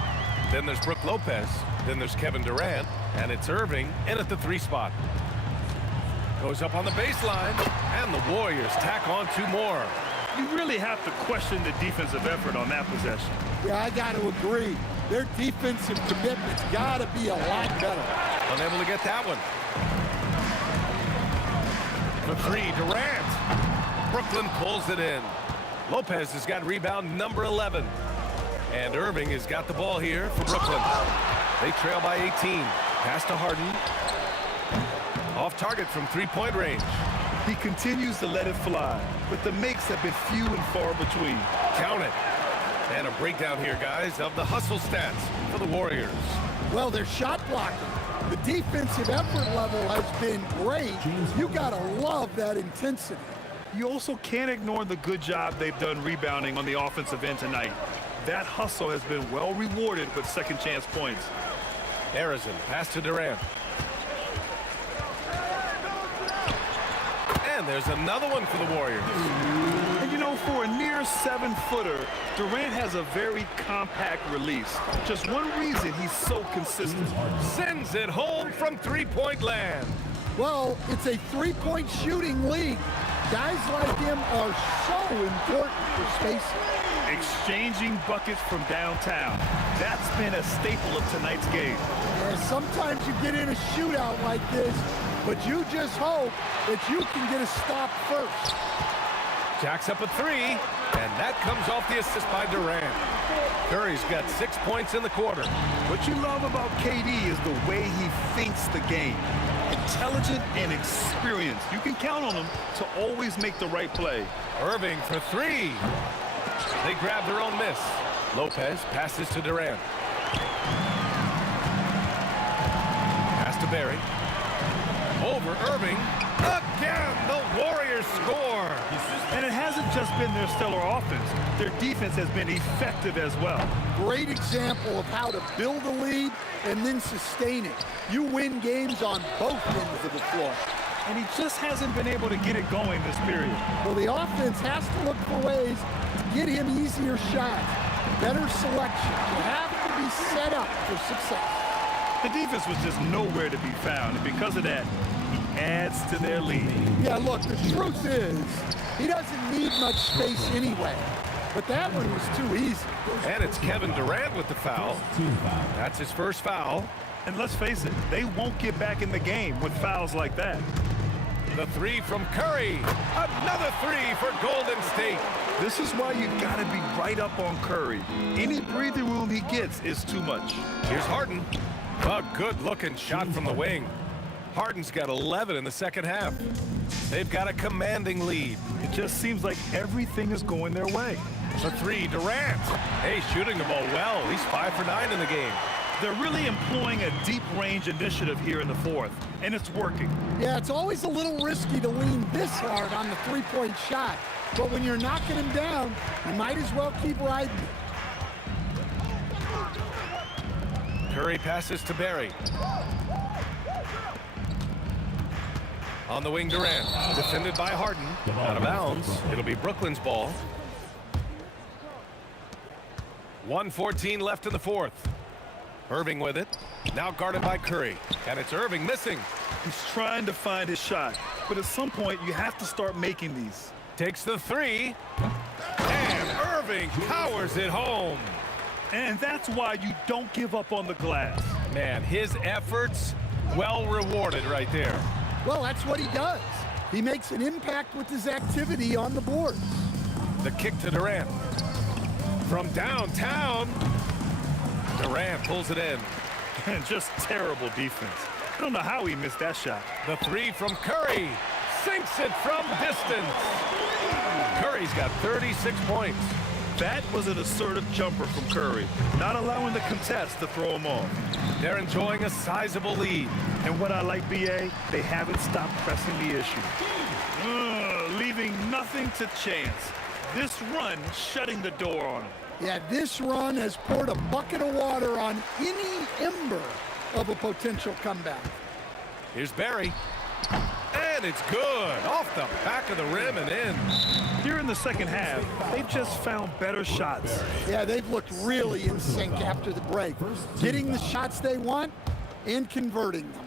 Then there's Brook Lopez. Then there's Kevin Durant. And it's Irving in at the 3 spot. Goes up on the baseline. And the Warriors tack on 2 more. You really have to question the defensive effort on that possession. Yeah, I got to agree. Their defensive commitment's got to be a lot better. Unable to get that one. The 3, Durant. Brooklyn pulls it in. Lopez has got rebound number 11. And Irving has got the ball here for Brooklyn. They trail by 18. Pass to Harden. Off target from 3-point range. He continues to let it fly, but the makes have been few and far between. Count it. And a breakdown here, guys, of the hustle stats for the Warriors. Well, they're shot blocking. The defensive effort level has been great. You got to love that intensity. You also can't ignore the good job they've done rebounding on the offensive end tonight. That hustle has been well rewarded with second chance points. Harrison, pass to Durant. And there's another one for the Warriors. And you know, for a near 7-footer, Durant has a very compact release. Just one reason he's so consistent. Sends it home from 3-point land. Well, it's a 3-point shooting league. Guys like him are so important for spacing. Exchanging buckets from downtown. That's been a staple of tonight's game. Yeah, sometimes you get in a shootout like this, but you just hope that you can get a stop first. Jacks up a 3, and that comes off the assist by Durant. Curry's got 6 points in the quarter. What you love about KD is the way he thinks the game. Intelligent and experienced. You can count on him to always make the right play. Irving for 3. They grab their own miss. Lopez passes to Durant. Pass to Barry. Over Irving. Again, the Warriors score. And it hasn't just been their stellar offense. Their defense has been effective as well. Great example of how to build a lead and then sustain it. You win games on both ends of the floor. And he just hasn't been able to get it going this period. Well, the offense has to look for ways to get him easier shots, better selection. You have to be set up for success. The defense was just nowhere to be found, and because of that, he adds to their lead. Yeah, look, the truth is, he doesn't need much space anyway. But that one was too easy. And it's Kevin Durant with the foul. That's his first foul. And let's face it, they won't get back in the game with fouls like that. The 3 from Curry. Another 3 for Golden State. This is why you got to be right up on Curry. Any breathing room he gets is too much. Here's Harden. A good-looking shot from the wing. Harden's got 11 in the second half. They've got a commanding lead. It just seems like everything is going their way. The 3, Durant. Hey, shooting the ball well. He's 5 for 9 in the game. They're really employing a deep range initiative here in the fourth, and it's working. Yeah, it's always a little risky to lean this hard on the 3-point shot. But when you're knocking him down, you might as well keep riding. Curry passes to Barry. On the wing, Durant. Defended by Harden. Out of bounds. It'll be Brooklyn's ball. 1:14 left in the fourth. Irving with it. Now guarded by Curry. And it's Irving missing. He's trying to find his shot. But at some point, you have to start making these. Takes the 3. And Irving powers it home. And that's why you don't give up on the glass. Man, his efforts well rewarded right there. Well, that's what he does. He makes an impact with his activity on the board. The kick to Durant. From downtown, Durant pulls it in. And just terrible defense. I don't know how he missed that shot. The three from Curry. Sinks it from distance. Curry's got 36 points. That was an assertive jumper from Curry, not allowing the contest to throw him off. They're enjoying a sizable lead. And what I like, BA, they haven't stopped pressing the issue. Leaving nothing to chance. This run shutting the door on him. Yeah, this run has poured a bucket of water on any ember of a potential comeback. Here's Barry. And it's good. Off the back of the rim and in. Here in the second half, they've just found better shots. Yeah, they've looked really in sync after the break. Getting the shots they want and converting them.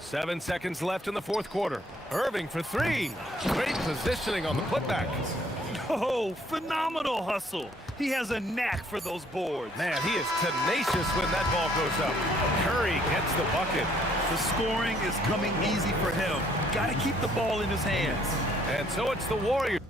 7 seconds left in the fourth quarter. Irving for three. Great positioning on the putback. Oh, phenomenal hustle. He has a knack for those boards. Man, he is tenacious when that ball goes up. Curry gets the bucket. The scoring is coming easy for him. Got to keep the ball in his hands. And so it's the Warriors.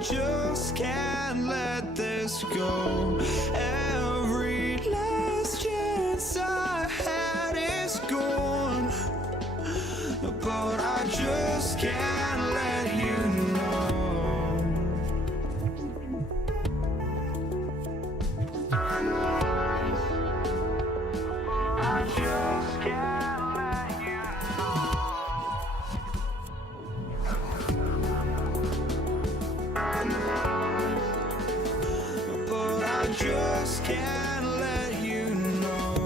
just can't let this go. Every last chance I had is gone, but I just can't let you know. I just can't let you know. But I just can't let you know.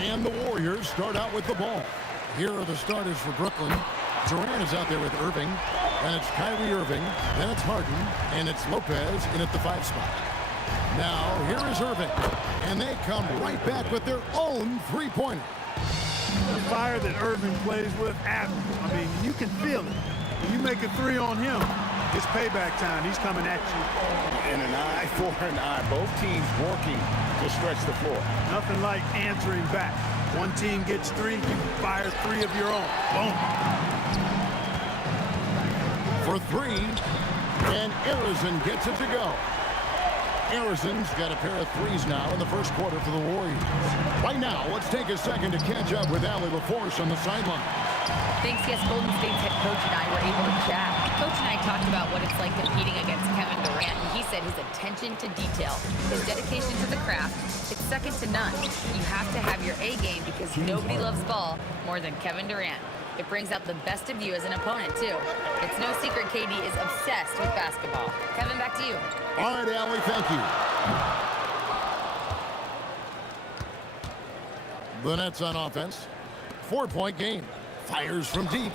And the Warriors start out with the ball. Here are the starters for Brooklyn. Durant is out there with Irving, and it's Kyrie Irving, then it's Harden, and it's Lopez in at the 5 spot. Now, here is Irving, and they come right back with their own three-pointer. The fire that Irving plays with, admirable. I mean, you can feel it. When you make a three on him, it's payback time. He's coming at you. And an eye for an eye. Both teams working to stretch the floor. Nothing like answering back. One team gets three, you fire three of your own. Boom. For three, and Arizon gets it to go. Arizon's got a pair of threes now in the first quarter for the Warriors. Right now, let's take a second to catch up with Allie LaForce on the sideline. Thanks, yes, Golden State's head coach and I were able to chat. Coach and I talked about what it's like competing against Kevin Durant, and he said his attention to detail, his dedication to the craft, it's second to none. You have to have your A game because nobody loves ball more than Kevin Durant. It brings out the best of you as an opponent, too. It's no secret KD is obsessed with basketball. Kevin, back to you. All right, Allie, thank you. The Nets on offense. 4-point game. Fires from deep.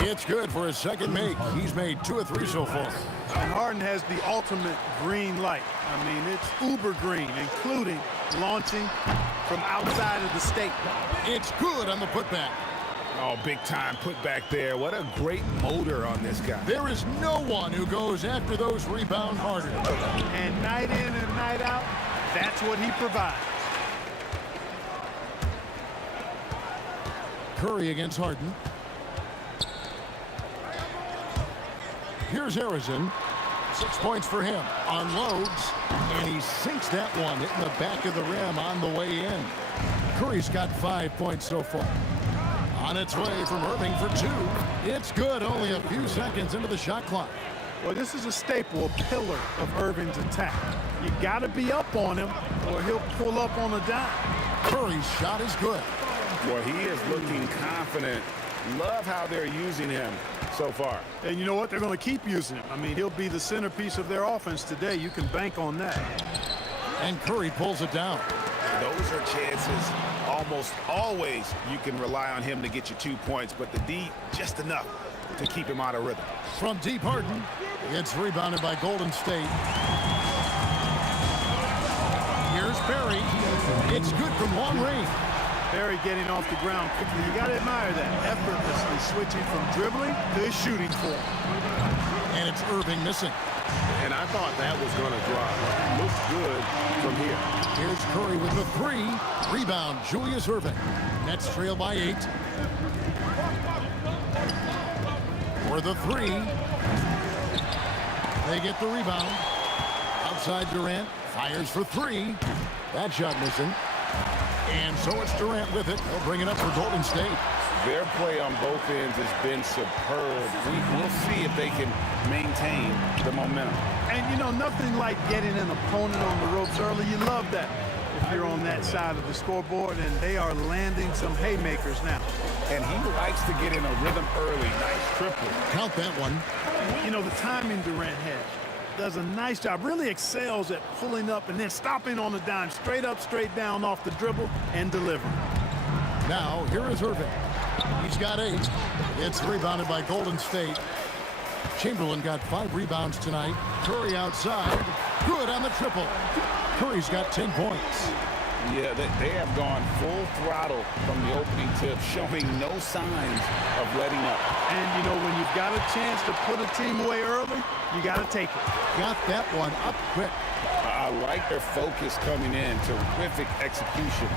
It's good for his second make. He's made 2 of 3 so far. And Harden has the ultimate green light. I mean, it's uber green, including launching from outside of the state. It's good on the putback. Oh, big time put back there. What a great motor on this guy. There is no one who goes after those rebound harder. And night in and night out, that's what he provides. Curry against Harden. Here's Harrison. 6 points for him. Unloads, and he sinks that one, hitting the back of the rim on the way in. Curry's got 5 points so far. On its way from Irving for 2. It's good, only a few seconds into the shot clock. Well, this is a staple, a pillar of Irving's attack. You got to be up on him, or he'll pull up on a dime. Curry's shot is good. Boy, he is looking confident. Love how they're using him so far. And you know what? They're going to keep using him. I mean, he'll be the centerpiece of their offense today. You can bank on that. And Curry pulls it down. Those are chances. Almost always you can rely on him to get you 2 points, but the D, just enough to keep him out of rhythm. From deep, Harden gets rebounded by Golden State. Here's Perry. It's good from long range. Perry getting off the ground quickly. You got to admire that. Effortlessly switching from dribbling to his shooting form. And it's Irving missing. And I thought that was going to drop. Looks good from here. Here's Curry with the 3. Rebound, Julius Irving. Nets trail by 8. For the 3. They get the rebound. Outside Durant. Fires for 3. That shot missing. And so it's Durant with it. They'll bring it up for Golden State. Their play on both ends has been superb. We'll see if they can maintain the momentum. And, you know, nothing like getting an opponent on the ropes early. You love that if you're on that side of the scoreboard, and they are landing some haymakers now. And he likes to get in a rhythm early. Nice triple. Count that one. You know, the timing Durant has. Does a nice job, really excels at pulling up and then stopping on the dime, straight up, straight down off the dribble and delivering. Now, here is Irving. He's got 8. It's rebounded by Golden State. Chamberlain got 5 rebounds tonight. Curry outside. Good on the triple. Curry's got 10 points. Yeah, they have gone full throttle from the opening tip, showing no signs of letting up. And, you know, when you've got a chance to put a team away early, you got to take it. Got that one up quick. I like their focus coming in. Terrific execution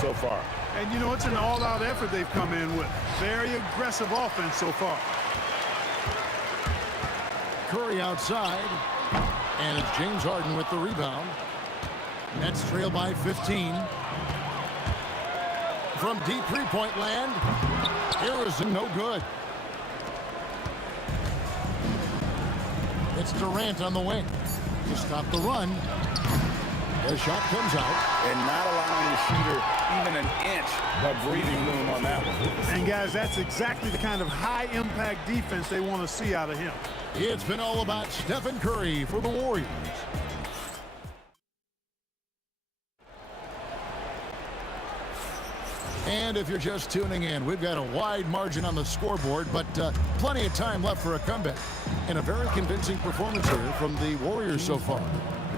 so far. And, you know, it's an all-out effort they've come in with. Very aggressive offense so far. Curry outside. And it's James Harden with the rebound. Nets trail by 15. From deep three-point land, Harrison no good. It's Durant on the wing to stop the run. The shot comes out. And not allowing the shooter even an inch of breathing room on that one. And, guys, that's exactly the kind of high-impact defense they want to see out of him. It's been all about Stephen Curry for the Warriors. And if you're just tuning in, we've got a wide margin on the scoreboard, but plenty of time left for a comeback. And a very convincing performance here from the Warriors so far.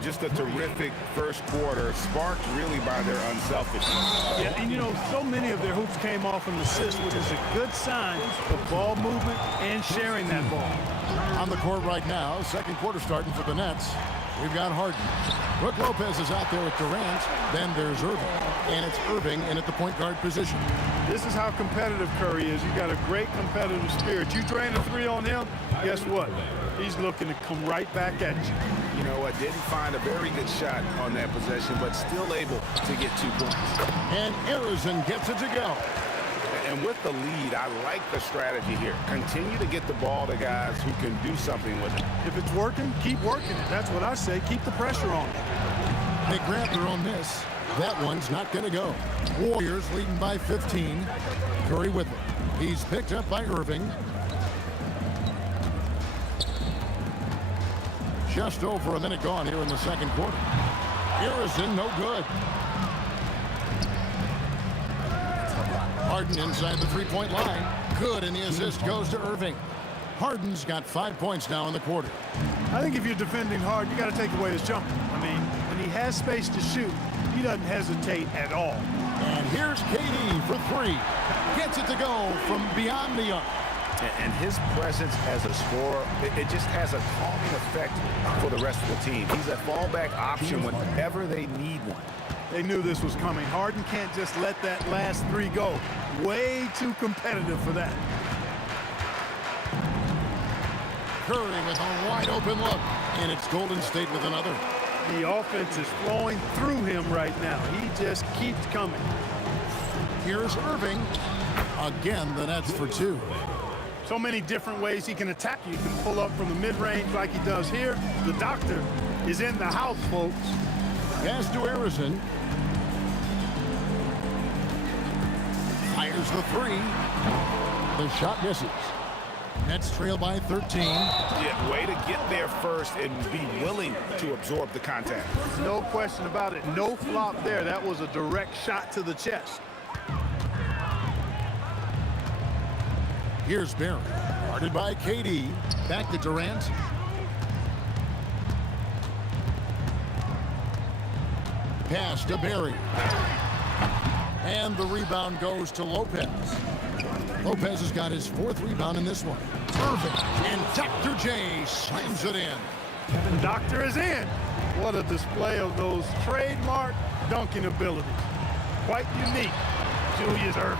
Just a terrific first quarter, sparked really by their unselfishness. Yeah, and you know, so many of their hoops came off an assist, which is a good sign of ball movement and sharing that ball. On the court right now, second quarter starting for the Nets. We've got Harden. Brook Lopez is out there with Durant. Then there's Irving. And it's Irving in at the point guard position. This is how competitive Curry is. You got a great competitive spirit. You drain a 3 on him, guess what? He's looking to come right back at you. You know, I didn't find a very good shot on that possession, but still able to get 2 points. And Harrison gets it to go. And with the lead, I like the strategy here. Continue to get the ball to guys who can do something with it. If it's working, keep working it. That's what I say. Keep the pressure on. They grab their own miss. That one's not going to go. Warriors leading by 15. Curry with it. He's picked up by Irving. Just over a minute gone here in the second quarter. Harrison, no good. Harden inside the three-point line. Good, and the assist goes to Irving. Harden's got 5 points now in the quarter. I think if you're defending hard, you got to take away his jumper. I mean, when he has space to shoot, he doesn't hesitate at all. And here's KD for for three. Gets it to go from beyond the arc. And his presence as a scorer, it just has a calming effect for the rest of the team. He's a fallback option whenever they need one. They knew this was coming. Harden can't just let that last three go. Way too competitive for that. Curry with a wide open look, and it's Golden State with another. The offense is flowing through him right now. He just keeps coming. Here's Irving. Again, the Nets for two. So many different ways he can attack you. He can pull up from the mid-range like he does here. The doctor is in the house, folks. Pass to Harrison. Fires the three. The shot misses. Nets trail by 13. Yeah, way to get there first and be willing to absorb the contact. No question about it. No flop there. That was a direct shot to the chest. Here's Barry. Guarded by KD. Back to Durant. Pass to Barry. And the rebound goes to Lopez. Lopez has got his fourth rebound in this one. Irving and Dr. J slams it in. The doctor is in. What a display of those trademark dunking abilities. Quite unique, Julius Irving.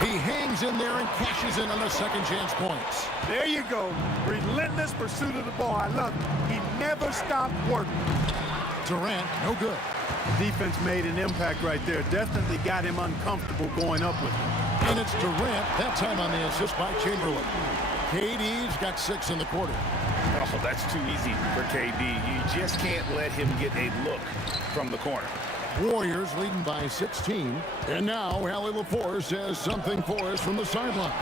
He hangs in there and cashes in on the second chance points. There you go. Relentless pursuit of the ball. I love it. He never stopped working. Durant, no good. Defense made an impact right there. Definitely got him uncomfortable going up with him. And it's Durant, that time on the assist by Chamberlain. KD's got 6 in the quarter. Oh, that's too easy for KD. You just can't let him get a look from the corner. Warriors leading by 16. And now Allie LaForce has something for us from the sideline.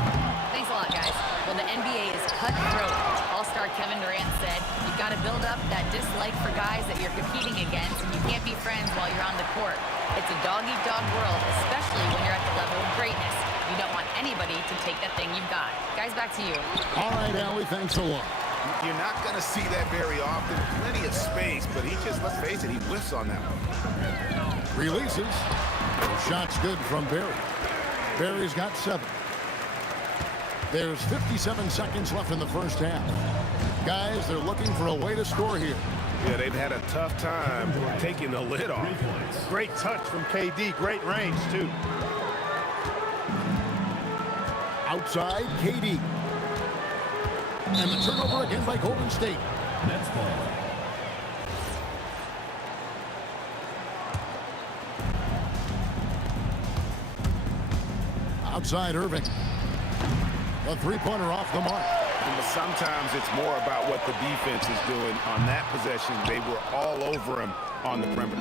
Thanks a lot, guys. Well, the NBA is cutthroat. All-star Kevin Durant said, you've got to build up that dislike for guys that you're competing against, and you can't be friends while you're on the court. It's a dog-eat-dog world, especially when you're at the level of greatness. You don't want anybody to take that thing you've got. Guys, back to you. All right, Allie, thanks a lot. You're not going to see that very often. Plenty of space, but he just, let's face it, he whiffs on that one. Releases. Shot's good from Barry. Barry's got 7. There's 57 seconds left in the first half. Guys, they're looking for a way to score here. Yeah, they've had a tough time taking the lid off. Great touch from KD. Great range, too. Outside, KD. And the turnover again by Golden State. Nets ball. Outside, Irving. A three-pointer off the mark. But sometimes it's more about what the defense is doing on that possession. They were all over him on the perimeter.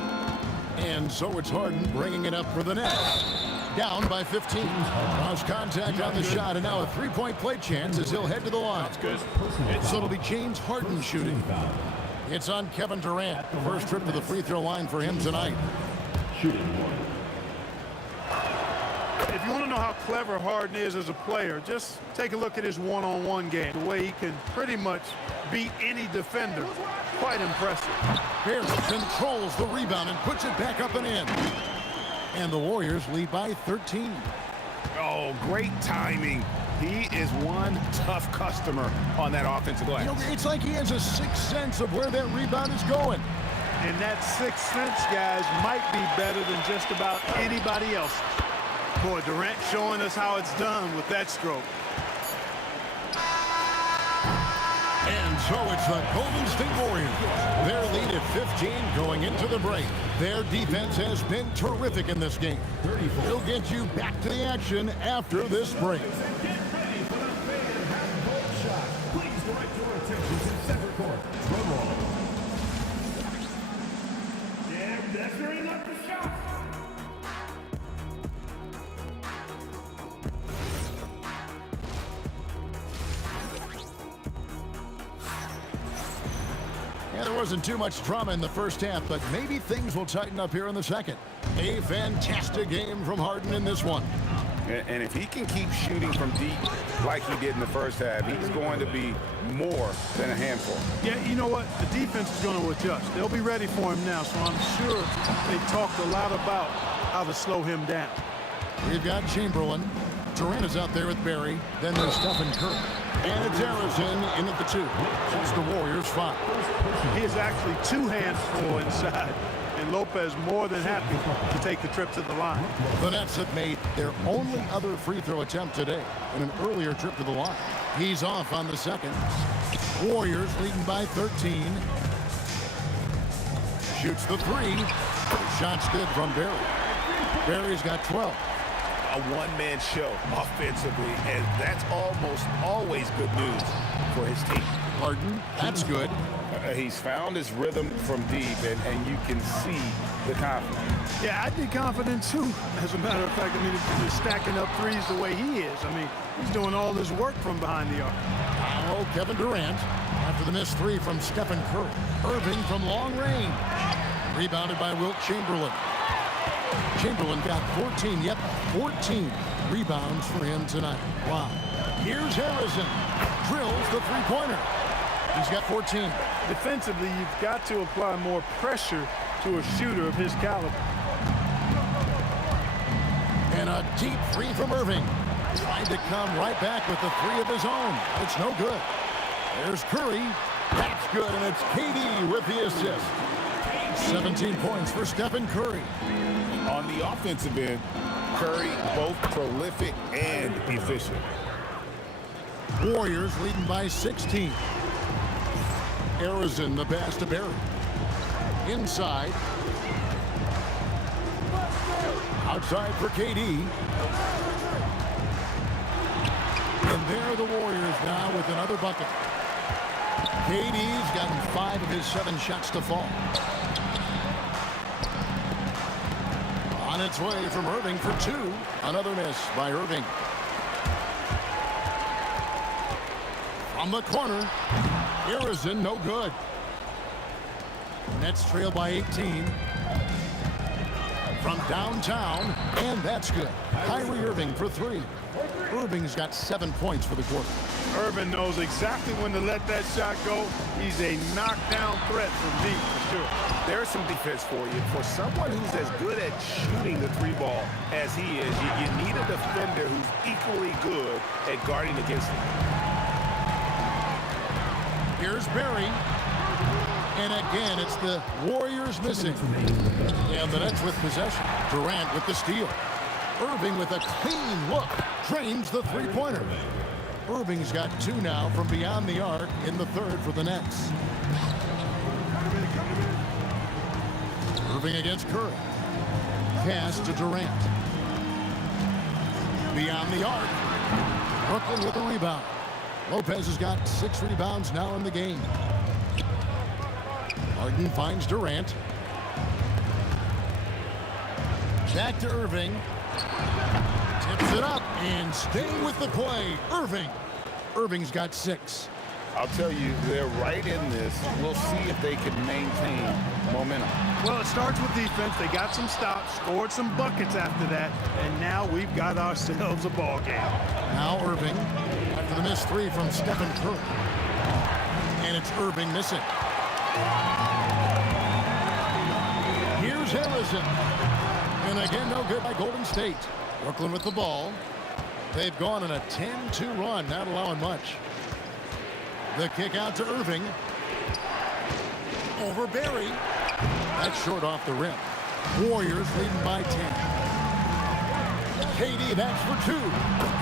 And so it's Harden bringing it up for the Nets. Down by 15. Lost contact on the shot, and now a three-point play chance as he'll head to the line. So it'll be James Harden shooting. It's on Kevin Durant. First trip to the free throw line for him tonight. Shooting one. If you want to know how clever Harden is as a player, just take a look at his one-on-one game. The way he can pretty much beat any defender. Quite impressive. Harris controls the rebound and puts it back up and in. And the Warriors lead by 13. Oh, great timing. He is one tough customer on that offensive glass. You know, it's like he has a sixth sense of where that rebound is going. And that sixth sense, guys, might be better than just about anybody else. Boy, Durant showing us how it's done with that stroke. And so it's the Golden State Warriors. Their lead at 15 going into the break. Their defense has been terrific in this game. We'll get you back to the action after this break. Please direct your attention to center court. Drum roll. Yeah, that's very enough for shots. Yeah, there wasn't too much drama in the first half, but maybe things will tighten up here in the second. A fantastic game from Harden in this one. And if he can keep shooting from deep like he did in the first half, he's going to be more than a handful. Yeah, you know what? The defense is going to adjust. They'll be ready for him now, so I'm sure they talked a lot about how to slow him down. We've got Chamberlain. Durant is out there with Barry. Then there's Stephen Curry. And it's Harrison in at the 2. It's the Warriors' 5. He is actually 2 hands full inside. And Lopez more than happy to take the trip to the line. The Nets have made their only other free throw attempt today in an earlier trip to the line. He's off on the second. Warriors leading by 13. Shoots the 3. Shot's good from Barry. Barry's got 12. A one-man show offensively, and that's almost always good news for his team. Harden, that's good. He's found his rhythm from deep, and you can see the confidence. Yeah, I'd be confident too. As a matter of fact, I mean, if he's stacking up threes the way he is, I mean, he's doing all this work from behind the arc. Now Kevin Durant after the missed 3 from Stephen Curry. Irving from long range. Rebounded by Wilt Chamberlain. Chamberlain got 14, 14 rebounds for him tonight. Wow. Here's Harrison. Drills the three-pointer. He's got 14. Defensively, you've got to apply more pressure to a shooter of his caliber. And a deep 3 from Irving. Tried to come right back with the 3 of his own. It's no good. There's Curry. That's good, and it's KD with the assist. 17 points for Stephen Curry. On the offensive end, Curry both prolific and efficient. Warriors leading by 16. Harrison the pass to Barry. Inside. Outside for KD. And there the Warriors now with another bucket. KD's gotten 5 of his 7 shots to fall. On its way from Irving for 2. Another miss by Irving. From the corner. Harrison, no good. Nets trail by 18. From downtown, and that's good. Kyrie Irving for 3. Irving's got 7 points for the quarter. Irving knows exactly when to let that shot go. He's a knockdown threat from deep for sure. There's some defense for you. For someone who's as good at shooting the 3 ball as he is, you need a defender who's equally good at guarding against him. Here's Barry. And again, it's the Warriors missing. And the Nets with possession. Durant with the steal. Irving with a clean look. Drains the three-pointer. Irving's got 2 now from beyond the arc in the 3rd for the Nets. Irving against Curry. Pass to Durant. Beyond the arc. Brooklyn with the rebound. Lopez has got 6 rebounds now in the game. Harden finds Durant. Back to Irving. Tips it up and staying with the play. Irving. Irving's got 6. I'll tell you, they're right in this. We'll see if they can maintain momentum. Well, it starts with defense. They got some stops, scored some buckets after that, and now we've got ourselves a ball game. Now Irving after the missed 3 from Stephen Curry. And it's Irving missing. Here's Harrison. And again, no good by Golden State. Brooklyn with the ball. They've gone on a 10-2 run, not allowing much. The kick out to Irving. Over Barry. That's short off the rim. Warriors leading by 10. KD, that's for 2.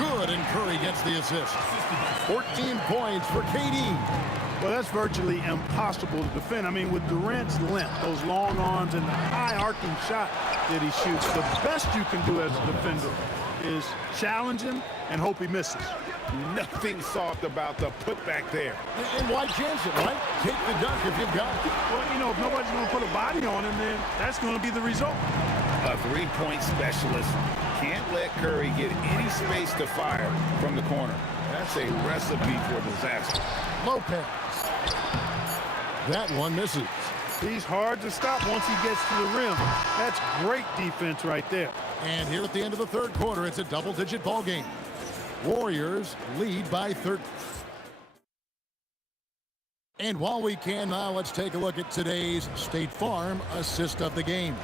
Good, and Curry gets the assist. 14 points for KD. Well, that's virtually impossible to defend. I mean, with Durant's length, those long arms, and the high arcing shot that he shoots, the best you can do as a defender is challenge him and hope he misses. Nothing soft about the putback there. And why chance it, right? Take the dunk if you've got it. Well, you know, if nobody's going to put a body on him, then that's going to be the result. A 3-point specialist can't let Curry get any space to fire from the corner. That's a recipe for disaster. Lopez. That one misses. He's hard to stop once he gets to the rim. That's great defense right there. And here at the end of the 3rd quarter, it's a double-digit ball game. Warriors lead by 13. And while we can now, let's take a look at today's State Farm assist of the game.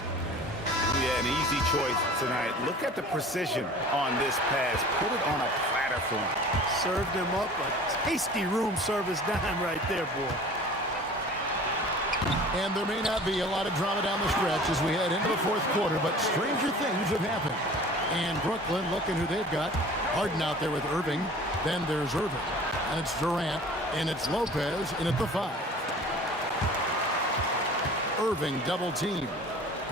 Yeah, an easy choice tonight. Look at the precision on this pass. Put it on a platter for him. Served him up a tasty room service dime right there, boy. And there may not be a lot of drama down the stretch as we head into the fourth quarter, but stranger things have happened. And Brooklyn looking who they've got. Harden out there with Irving. Then there's Irving. And it's Durant. And it's Lopez in at the 5. Irving double team.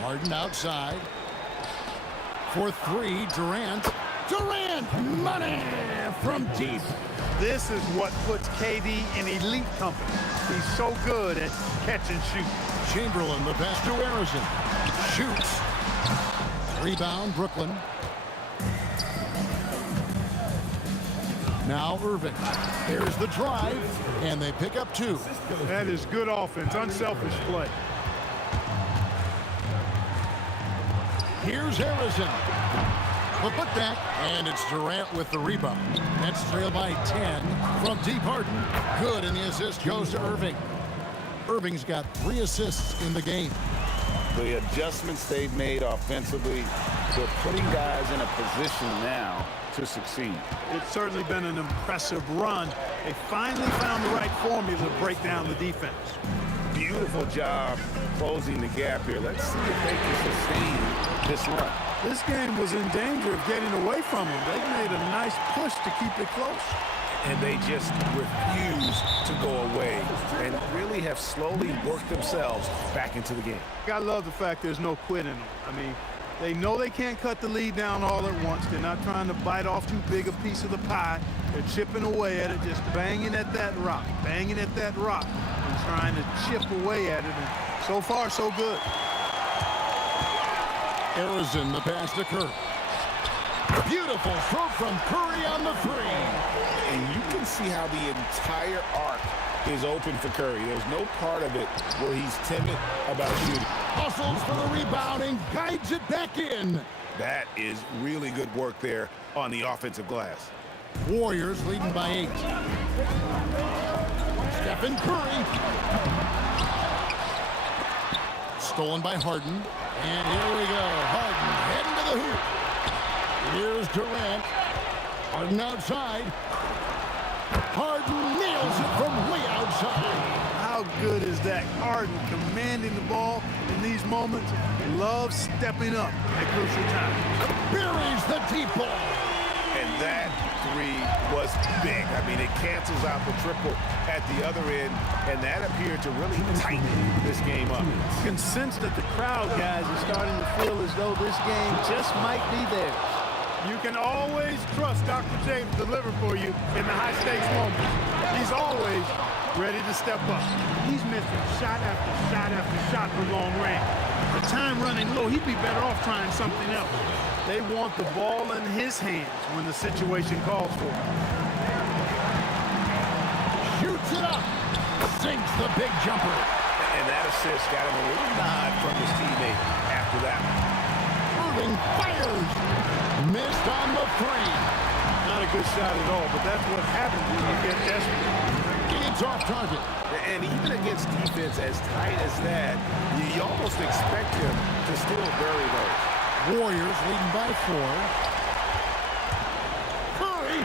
Harden outside. For 3, Durant. Durant! Money from deep. This is what puts KD in elite company. He's so good at catch and shoot. Chamberlain, the pass to Harrison. Shoots. Rebound, Brooklyn. Now Irving. There's the drive, and they pick up 2. That is good offense, unselfish play. Here's Harrison. The putback, and it's Durant with the rebound. Nets trail by 10 from deep. Harden. Good, and the assist goes to Irving. Irving's got 3 assists in the game. The adjustments they've made offensively, they're putting guys in a position now to succeed. It's certainly been an impressive run. They finally found the right formula to break down the defense. Beautiful job closing the gap here. Let's see if they can sustain this run. This game was in danger of getting away from them. They made a nice push to keep it close. And they just refuse to go away and really have slowly worked themselves back into the game. I love the fact there's no quitting them. I mean, they know they can't cut the lead down all at once. They're not trying to bite off too big a piece of the pie. They're chipping away at it, just banging at that rock, and trying to chip away at it. And so far, so good. Harrison, the pass to Curry. Beautiful throw from Curry on the 3. And you can see how the entire arc is open for Curry. There's no part of it where he's timid about shooting. Hustles for the rebound and guides it back in. That is really good work there on the offensive glass. Warriors leading by 8. Stephen Curry. Stolen by Harden. And here we go. Harden heading to the hoop. Here's Durant. Harden outside. Harden nails it from way outside. How good is that? Harden commanding the ball in these moments. Loves stepping up at crucial times. Buries the deep ball. And that 3 was big. I mean, it cancels out the triple at the other end, and that appeared to really tighten this game up. You can sense that the crowd, guys, is starting to feel as though this game just might be theirs. You can always trust Dr. J to deliver for you in the high-stakes moments. He's always ready to step up. He's missing shot after shot after shot for long range. The time running low, he'd be better off trying something else. They want the ball in his hands when the situation calls for it. Shoots it up. Sinks the big jumper. And that assist got him a little nod from his teammate after that. Irving fires. Missed on the 3. Not a good shot at all, but that's what happens when you get desperate. It's off target. And even against defense as tight as that, you almost expect him to still bury those. Warriors leading by 4. Curry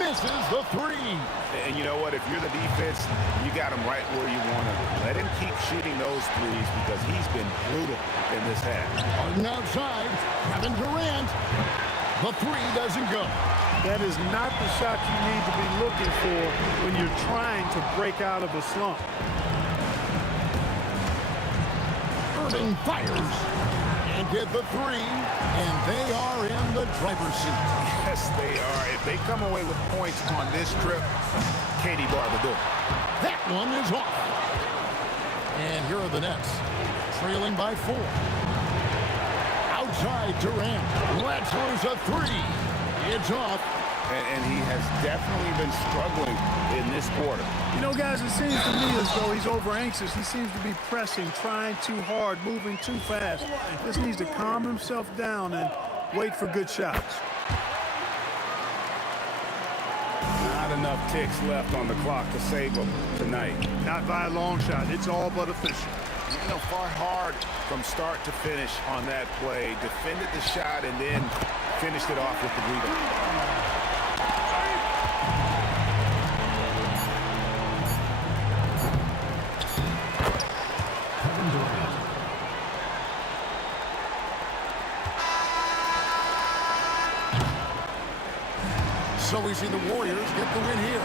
misses the 3. And you know what? If you're the defense, you got him right where you want him. Let him keep shooting those 3s because he's been brutal in this half. Harden outside. Kevin Durant. The 3 doesn't go. That is not the shot you need to be looking for when you're trying to break out of a slump. Irving fires. And get the 3. And they are in the driver's seat. Yes, they are. If they come away with points on this trip, Katie Barr will do it. That one is off. And here are the Nets, trailing by 4. Outside Durant. Let's lose a 3. It's off. And he has definitely been struggling in this quarter. You know, guys, it seems to me as though he's over anxious. He seems to be pressing, trying too hard, moving too fast. Just needs to calm himself down and wait for good shots. Not enough ticks left on the clock to save him tonight. Not by a long shot. It's all but official. fought hard from start to finish on that play, defended the shot, and then finished it off with the rebound. So we see the Warriors get the win here.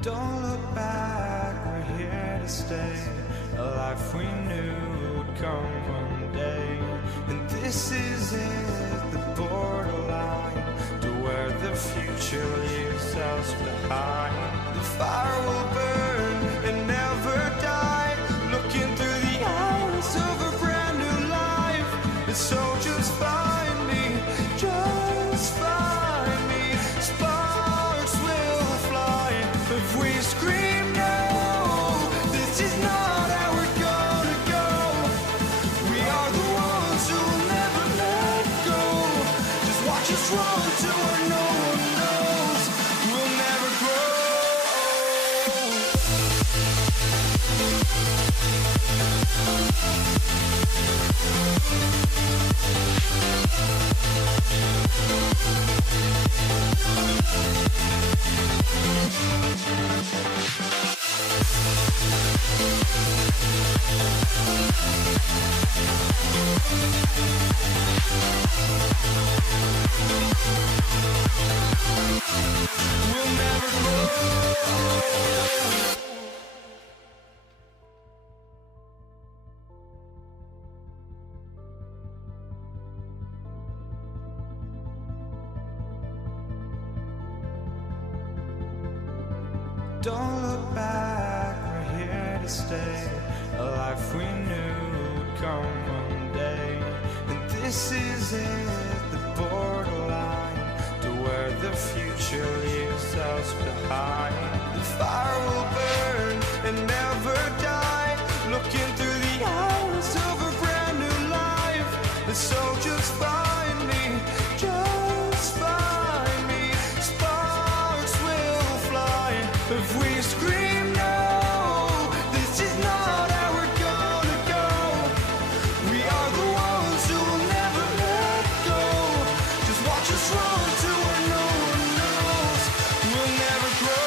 Don't look back, we're here to stay. A life we knew would come one day. And this is it, the borderline to where the the future leaves us behind. The fire will burn and never die, looking through the eyes of a brand new life. And so just find me, just find me. Sparks will fly if we scream no. This is not how we're gonna go. We are the ones who will never let go. Just watch us run to where no one knows. We'll never grow. We'll never grow. Don't look back, we're here to stay. A life we knew would come one day. And this is it, the borderline to where the future leaves us behind. The fire will burn and never die, looking through the eyes of a brand new life. And so just find me, just find me. Sparks will fly if we scream no. This is not how we're gonna go. We are the ones who will never let go. Just watch us run to where no one knows. We'll never grow.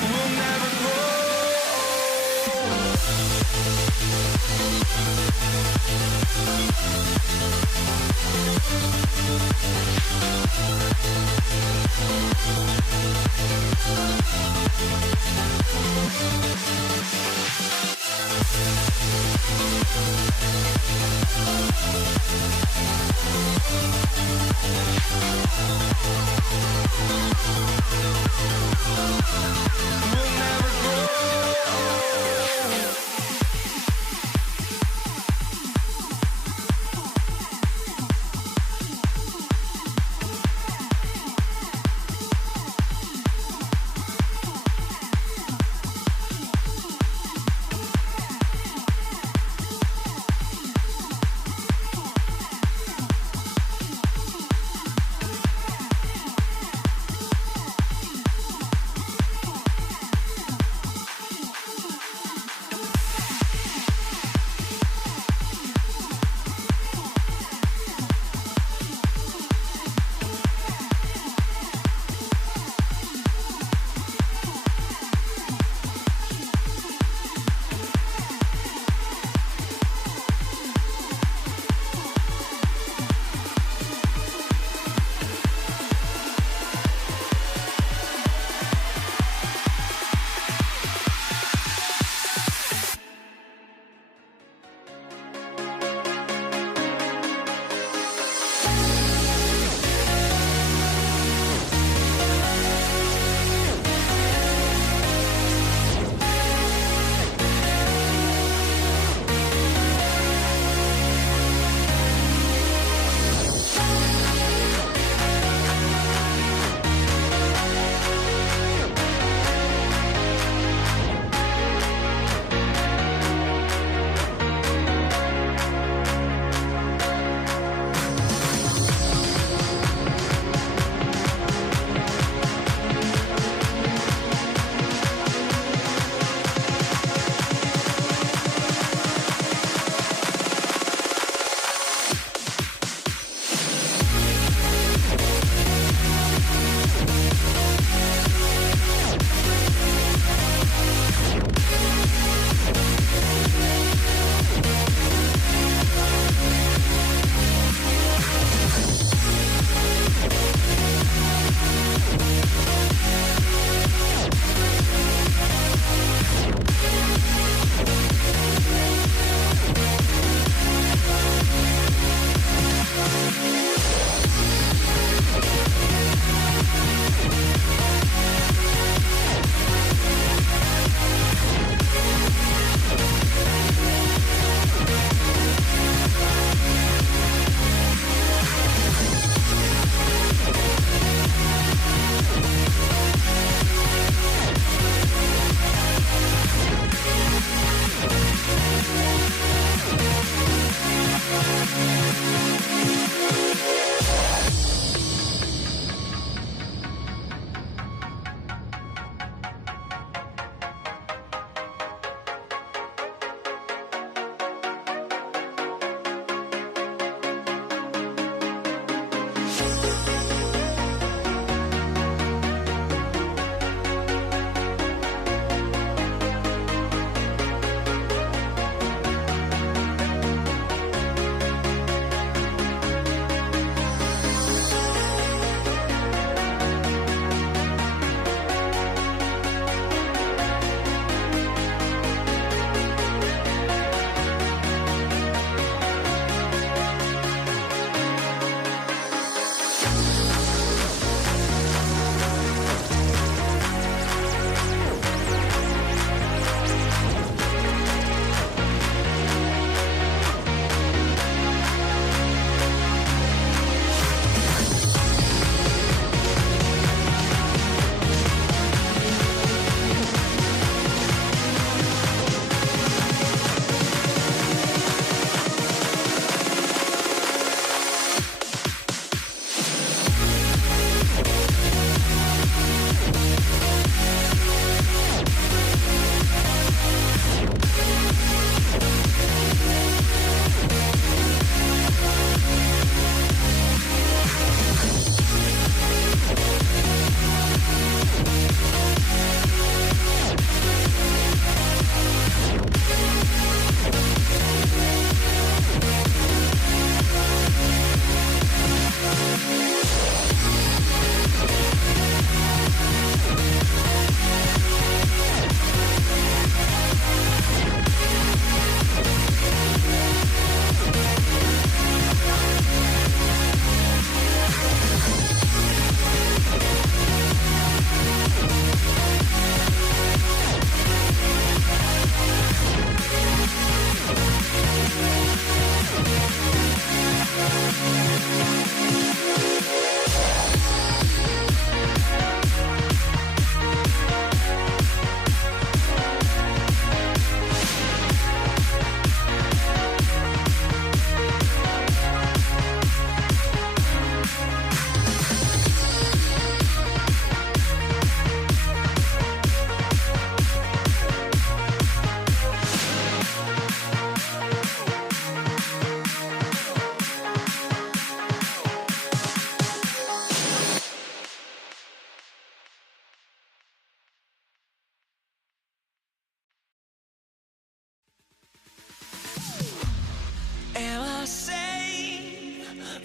We'll never grow. We'll never grow.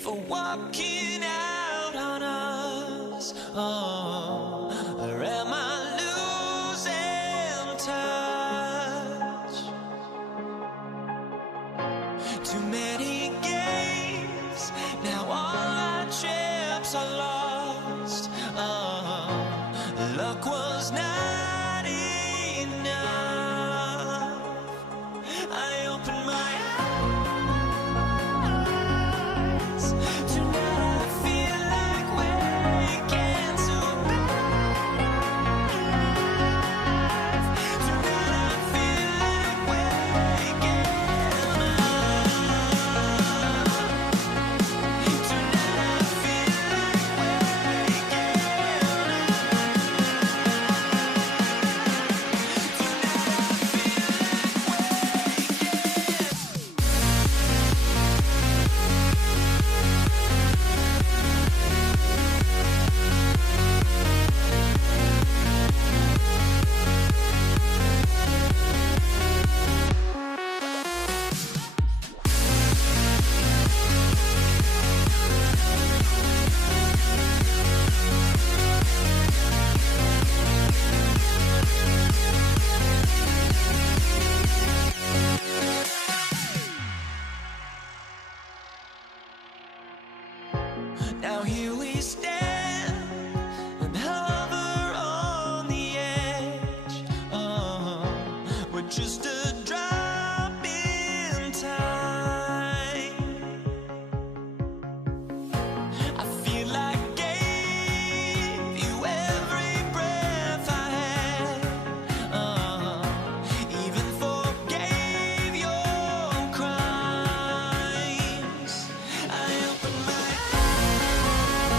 for walking out on us. Oh, or am I losing touch? Too many games, now all our chips are lost. Oh, luck was not enough. I opened my eyes. Tonight I feel like waking to life. Tonight I feel like waking up. Tonight I feel like now here we stand and hover on the edge. Oh, we're just a drop in time. I feel like I gave you every breath I had. Even forgave your crimes. I opened my eyes.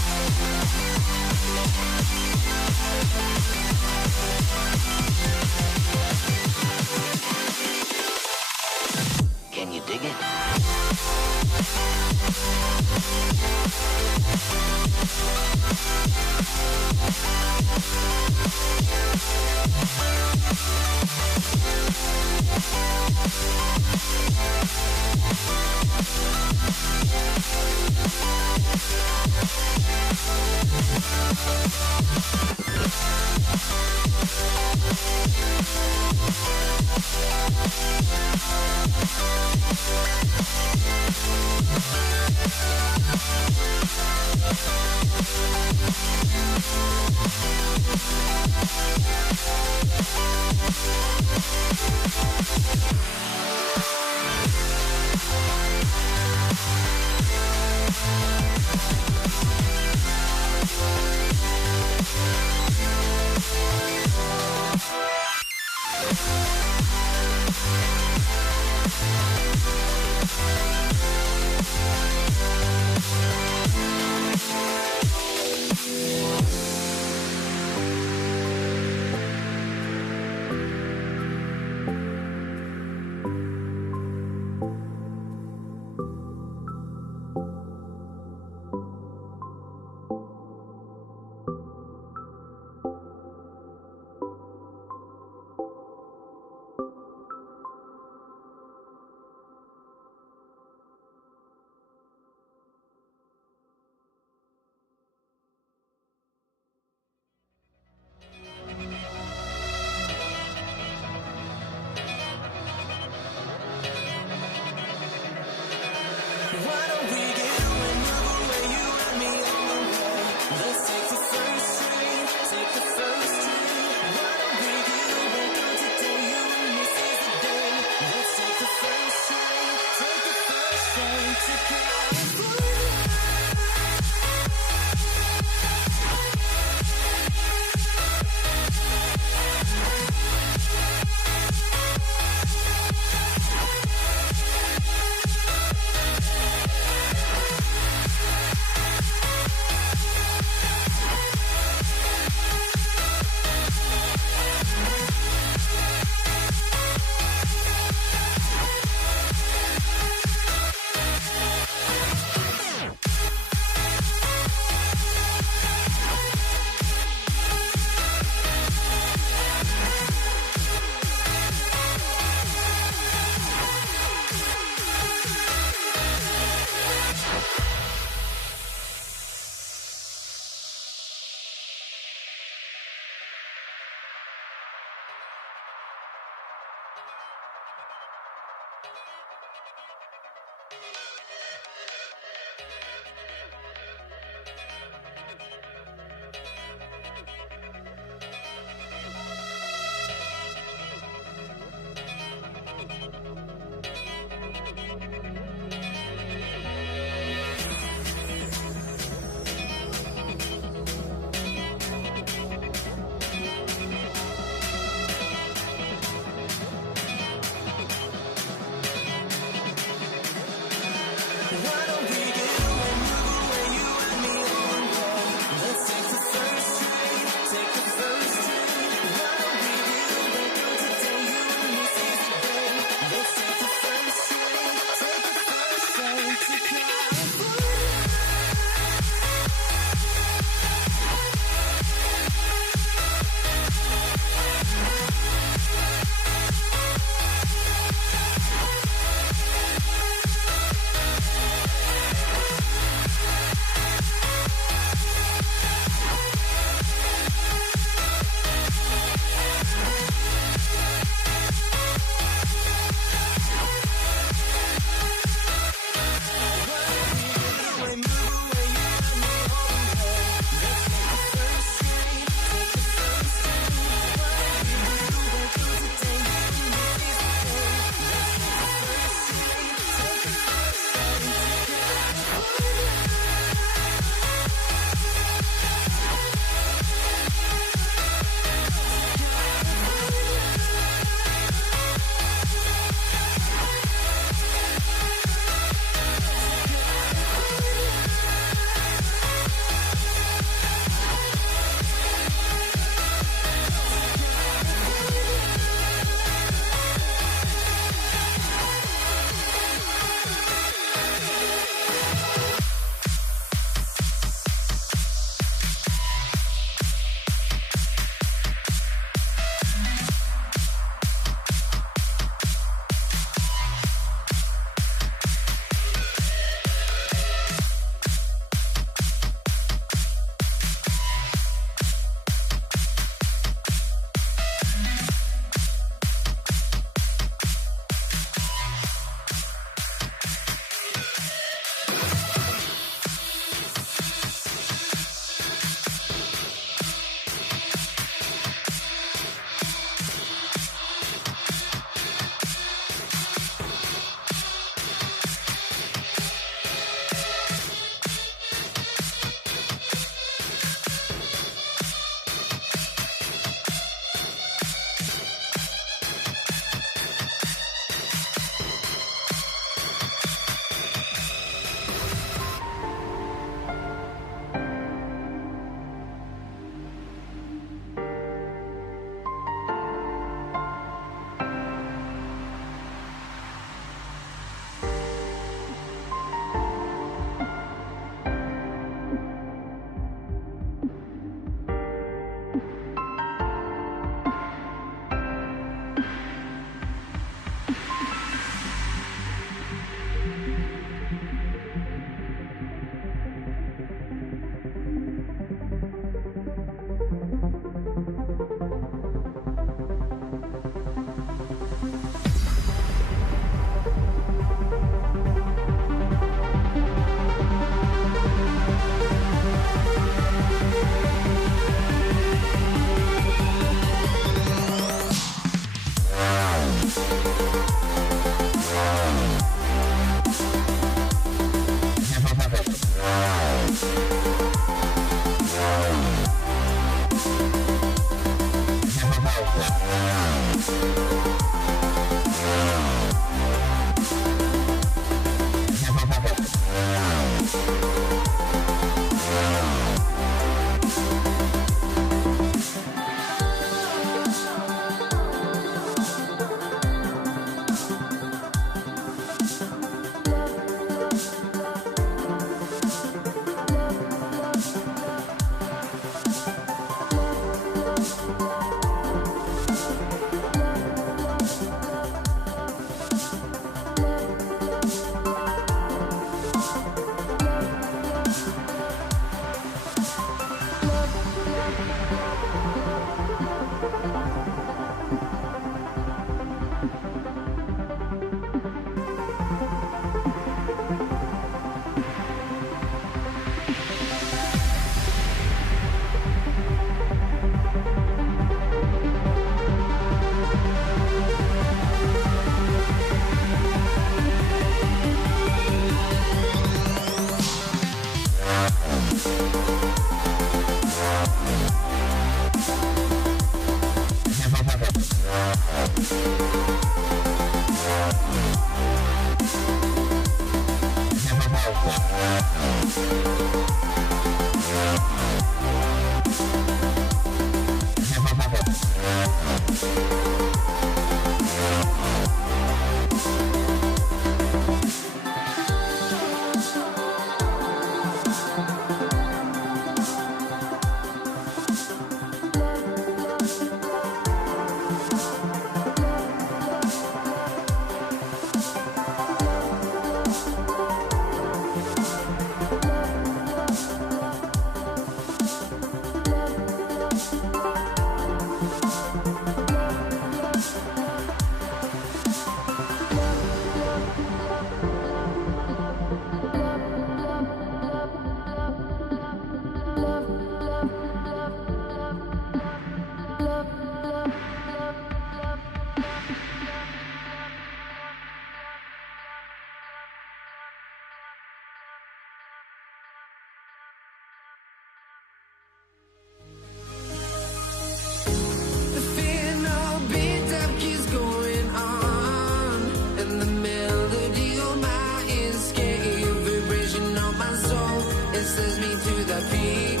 The fear no beat-up keeps going on, and the melody on my escape, vibration on my soul, it sends me to the peak.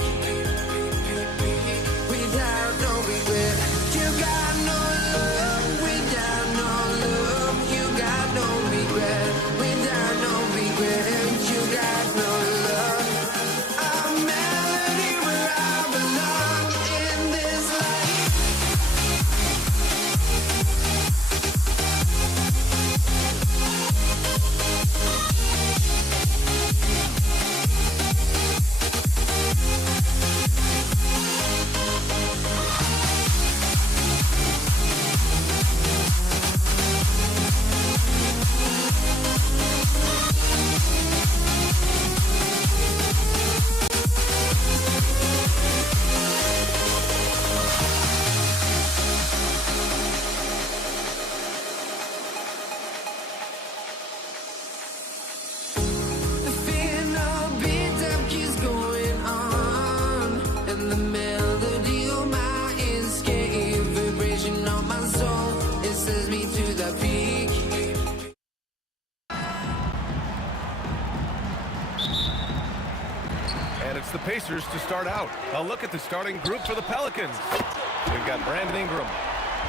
Without no regret, you got no love. Without no love, you got no regret. Without no regret, you got no love. A melody where I belong in this life. The fear no beat-up keeps going on, and the melody on my escape, vibration on my soul, it sends me to the peak. And it's the Pacers to start out. A look at the starting group for the Pelicans. We've got Brandon Ingram,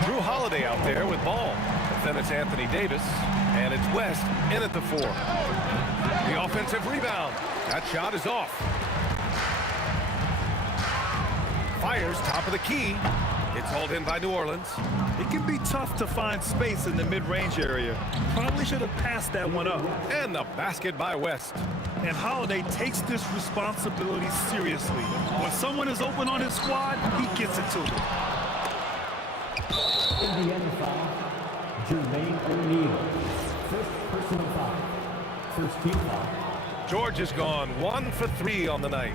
Drew Holiday out there with ball. Then it's Anthony Davis, and it's West in at the 4. The offensive rebound. That shot is off. Fires top of the key. It's hauled in by New Orleans. It can be tough to find space in the mid-range area. Probably should have passed that one up. And the basket by West. And Holiday takes this responsibility seriously. When someone is open on his squad, he gets it to them. Indiana foul, Jermaine O'Neal. First personal foul. First team foul. George has gone 1 for 3 on the night.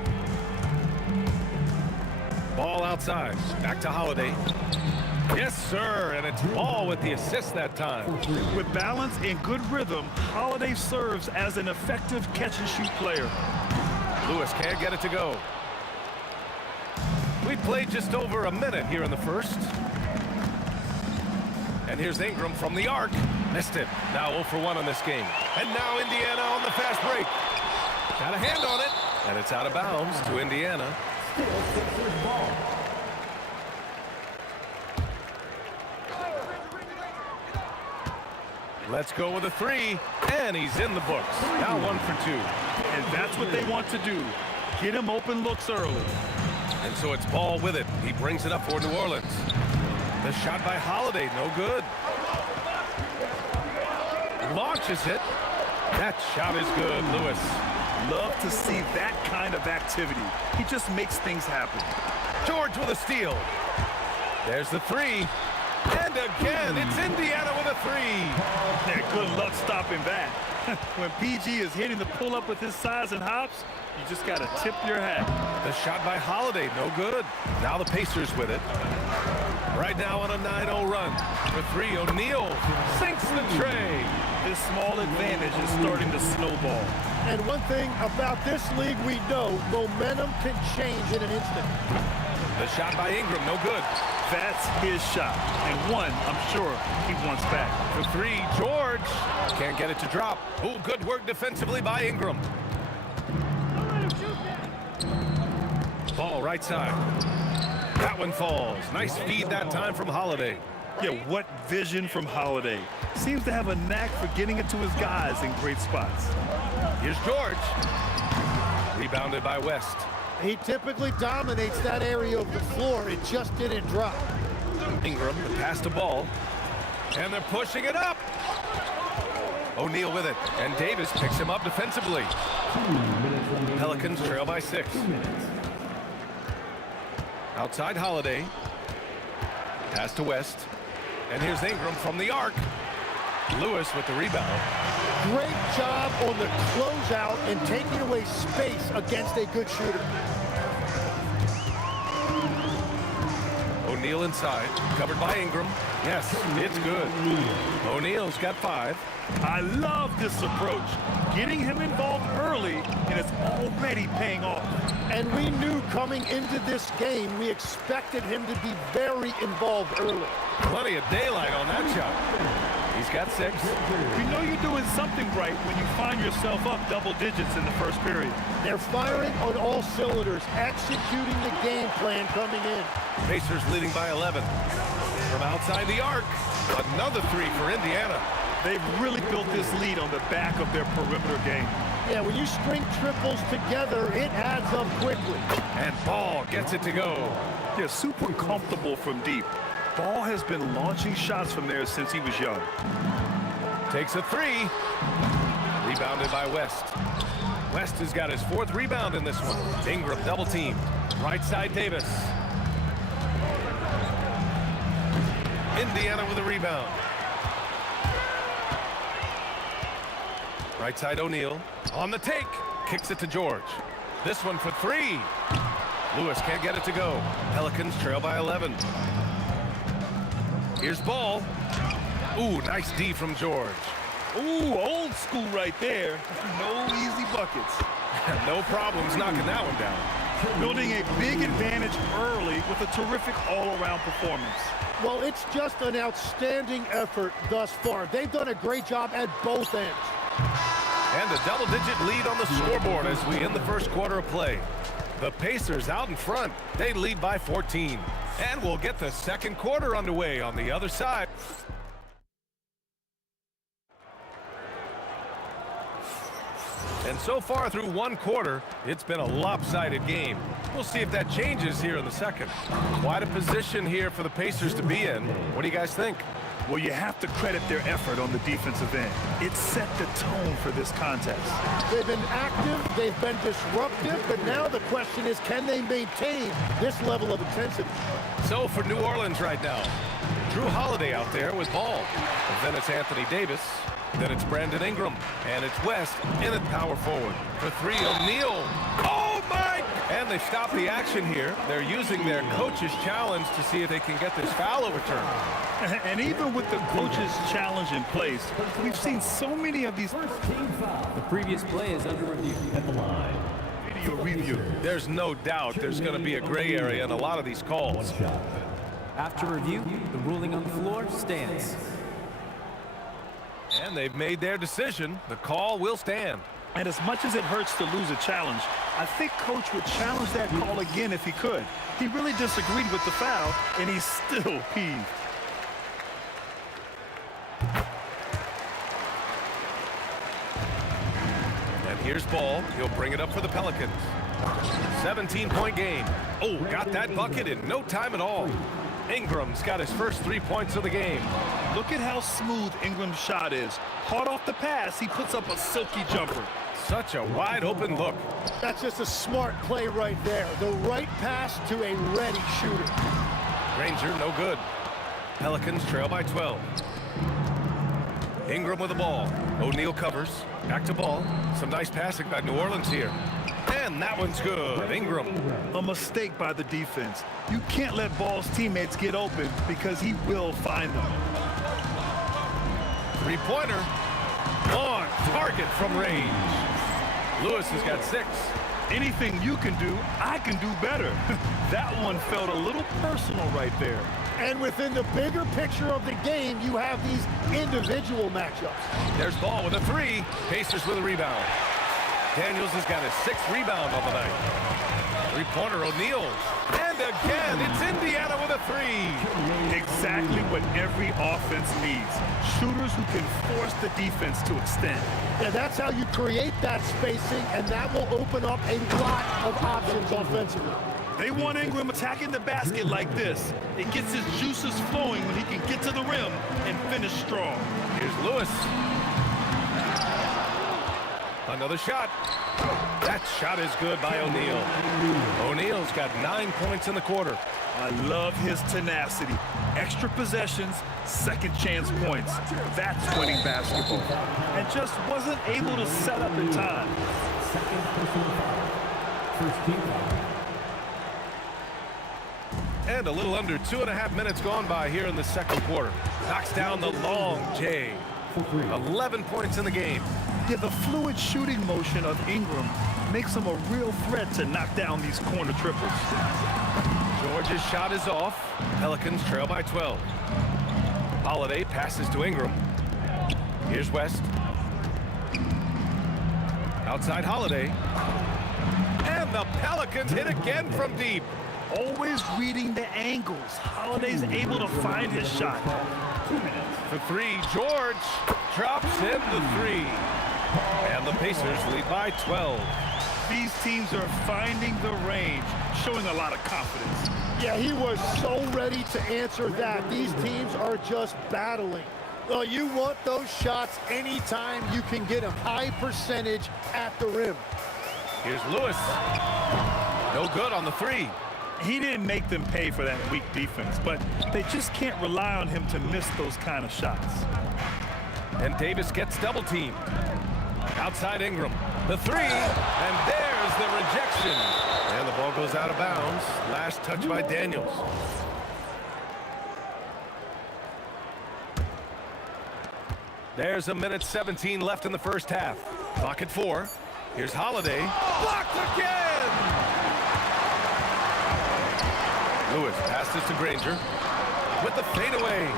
Ball outside. Back to Holiday. Yes, sir. And it's Ball with the assist that time. With balance and good rhythm, Holiday serves as an effective catch-and-shoot player. Lewis can't get it to go. We played just over a minute here in the first. And here's Ingram from the arc. Missed it. Now 0 for 1 on this game. And now Indiana on the fast break. Got a hand on it. And it's out of bounds to Indiana. Still Sixers ball. Let's go with a 3. And he's in the books. Now 1 for 2. And that's what they want to do. Get him open looks early. And so it's Ball with it. He brings it up for New Orleans. The shot by Holiday, no good. Launches it. That shot is good, Lewis. Love to see that kind of activity. He just makes things happen. George with a steal. There's the 3. And again, it's Indiana with a 3. Yeah, good luck stopping that. When PG is hitting the pull-up with his size and hops, you just got to tip your hat. The shot by Holiday, no good. Now the Pacers with it. Right now on a 9-0 run. For 3, O'Neal sinks the tray. This small advantage is starting to snowball. And one thing about this league we know, momentum can change in an instant. The shot by Ingram, no good. That's his shot, and one I'm sure he wants back. For three, George. Can't get it to drop. Oh, good work defensively by Ingram. Ball right side. That one falls. Nice feed that time from Holiday. Yeah, what vision from Holiday. Seems to have a knack for getting it to his guys in great spots. Here's George. Rebounded by West. He typically dominates that area of the floor. It just didn't drop. Ingram, the pass to Ball. And they're pushing it up. O'Neal with it. And Davis picks him up defensively. Pelicans trail by 6. Outside Holiday. Pass to West. And here's Ingram from the arc. Lewis with the rebound. Great job on the closeout and taking away space against a good shooter. O'Neal inside, covered by Ingram. Yes, it's good. O'Neal's got 5. I love this approach. Getting him involved early, and it's already paying off. And we knew coming into this game, we expected him to be very involved early. Plenty of daylight on that shot. He's got 6. You know you're doing something right when you find yourself up double digits in the first period. They're firing on all cylinders, executing the game plan coming in. Pacers leading by 11. From outside the arc, another 3 for Indiana. They've really built this lead on the back of their perimeter game. Yeah, when you string triples together, it adds up quickly. And Ball gets it to go. They're super comfortable from deep. Ball has been launching shots from there since he was young. Takes a 3. Rebounded by West. West has got his 4th rebound in this one. Ingram double teamed. Right side Davis. Indiana with a rebound. Right side O'Neal. On the take. Kicks it to George. This one for 3. Lewis can't get it to go. Pelicans trail by 11. Here's Ball. Ooh, nice D from George. Ooh, old school right there. No easy buckets. No problems knocking that one down. Building a big advantage early with a terrific all-around performance. Well, it's just an outstanding effort thus far. They've done a great job at both ends. And a double-digit lead on the scoreboard as we end the first quarter of play. The Pacers out in front. They lead by 14. And we'll get the second quarter underway on the other side. And so far through one quarter, it's been a lopsided game. We'll see if that changes here in the second. Quite a position here for the Pacers to be in. What do you guys think? Well, you have to credit their effort on the defensive end. It set the tone for this contest. They've been active, they've been disruptive, but now the question is, can they maintain this level of intensity? So for New Orleans right now, Drew Holiday out there with Ball. Then it's Anthony Davis. Then it's Brandon Ingram. And it's West in at power forward. For 3, O'Neal. Oh, my! And they stop the action here. They're using their coach's challenge to see if they can get this foul overturned. And even with the coach's challenge in place, we've seen so many of these. First team foul. The previous play is under review at the line. Video review. There's no doubt there's going to be a gray area in a lot of these calls. After review, the ruling on the floor stands. And they've made their decision. The call will stand. And as much as it hurts to lose a challenge, I think Coach would challenge that call again if he could. He really disagreed with the foul, and he's still peeved. And here's Ball. He'll bring it up for the Pelicans. 17-point game. Oh, got that bucket in no time at all. Ingram's got his first 3 points of the game. Look at how smooth Ingram's shot is. Hard off the pass, he puts up a silky jumper. Such a wide open look. That's just a smart play right there. The right pass to a ready shooter. Granger, no good. Pelicans trail by 12. Ingram with the ball. O'Neal covers. Back to Ball. Some nice passing by New Orleans here. And that one's good. Ingram. A mistake by the defense. You can't let Ball's teammates get open because he will find them. Three-pointer. On target from range. Lewis has got 6. Anything you can do, I can do better. That one felt a little personal right there. And within the bigger picture of the game, you have these individual matchups. There's Ball with a three. Pacers with a rebound. Daniels has got his 6th rebound on the night. Three-pointer O'Neal. And again, it's Indiana with a three. Exactly what every offense needs. Shooters who can force the defense to extend. Yeah, that's how you create that spacing, and that will open up a lot of options offensively. They want Ingram attacking the basket like this. It gets his juices flowing when he can get to the rim and finish strong. Here's Lewis. Another shot. That shot is good by O'Neal. O'Neal's got 9 points in the quarter. I love his tenacity. Extra possessions, second chance points. That's winning basketball. And just wasn't able to set up in time. Second personal foul. First team foul. And a little under 2.5 minutes gone by here in the second quarter. Knocks down the long J. 11 points in the game. Yeah, the fluid shooting motion of Ingram makes him a real threat to knock down these corner triples. George's shot is off. Pelicans trail by 12. Holiday passes to Ingram. Here's West. Outside Holiday. And the Pelicans hit again from deep. Always reading the angles. Holiday's able to find his shot. 2 minutes. For three, George drops in the three. And the Pacers lead by 12. These teams are finding the range, showing a lot of confidence. Yeah, he was so ready to answer that. These teams are just battling. You want those shots anytime you can get a high percentage at the rim. Here's Lewis. No good on the three. He didn't make them pay for that weak defense, but they just can't rely on him to miss those kind of shots. And Davis gets double teamed. Outside Ingram. The three, and there's the rejection. And the ball goes out of bounds. Last touch by Daniels. There's a minute 17 left in the first half. Clock at 4. Here's Holiday. Blocked again! Lewis passes to Granger with the fadeaway.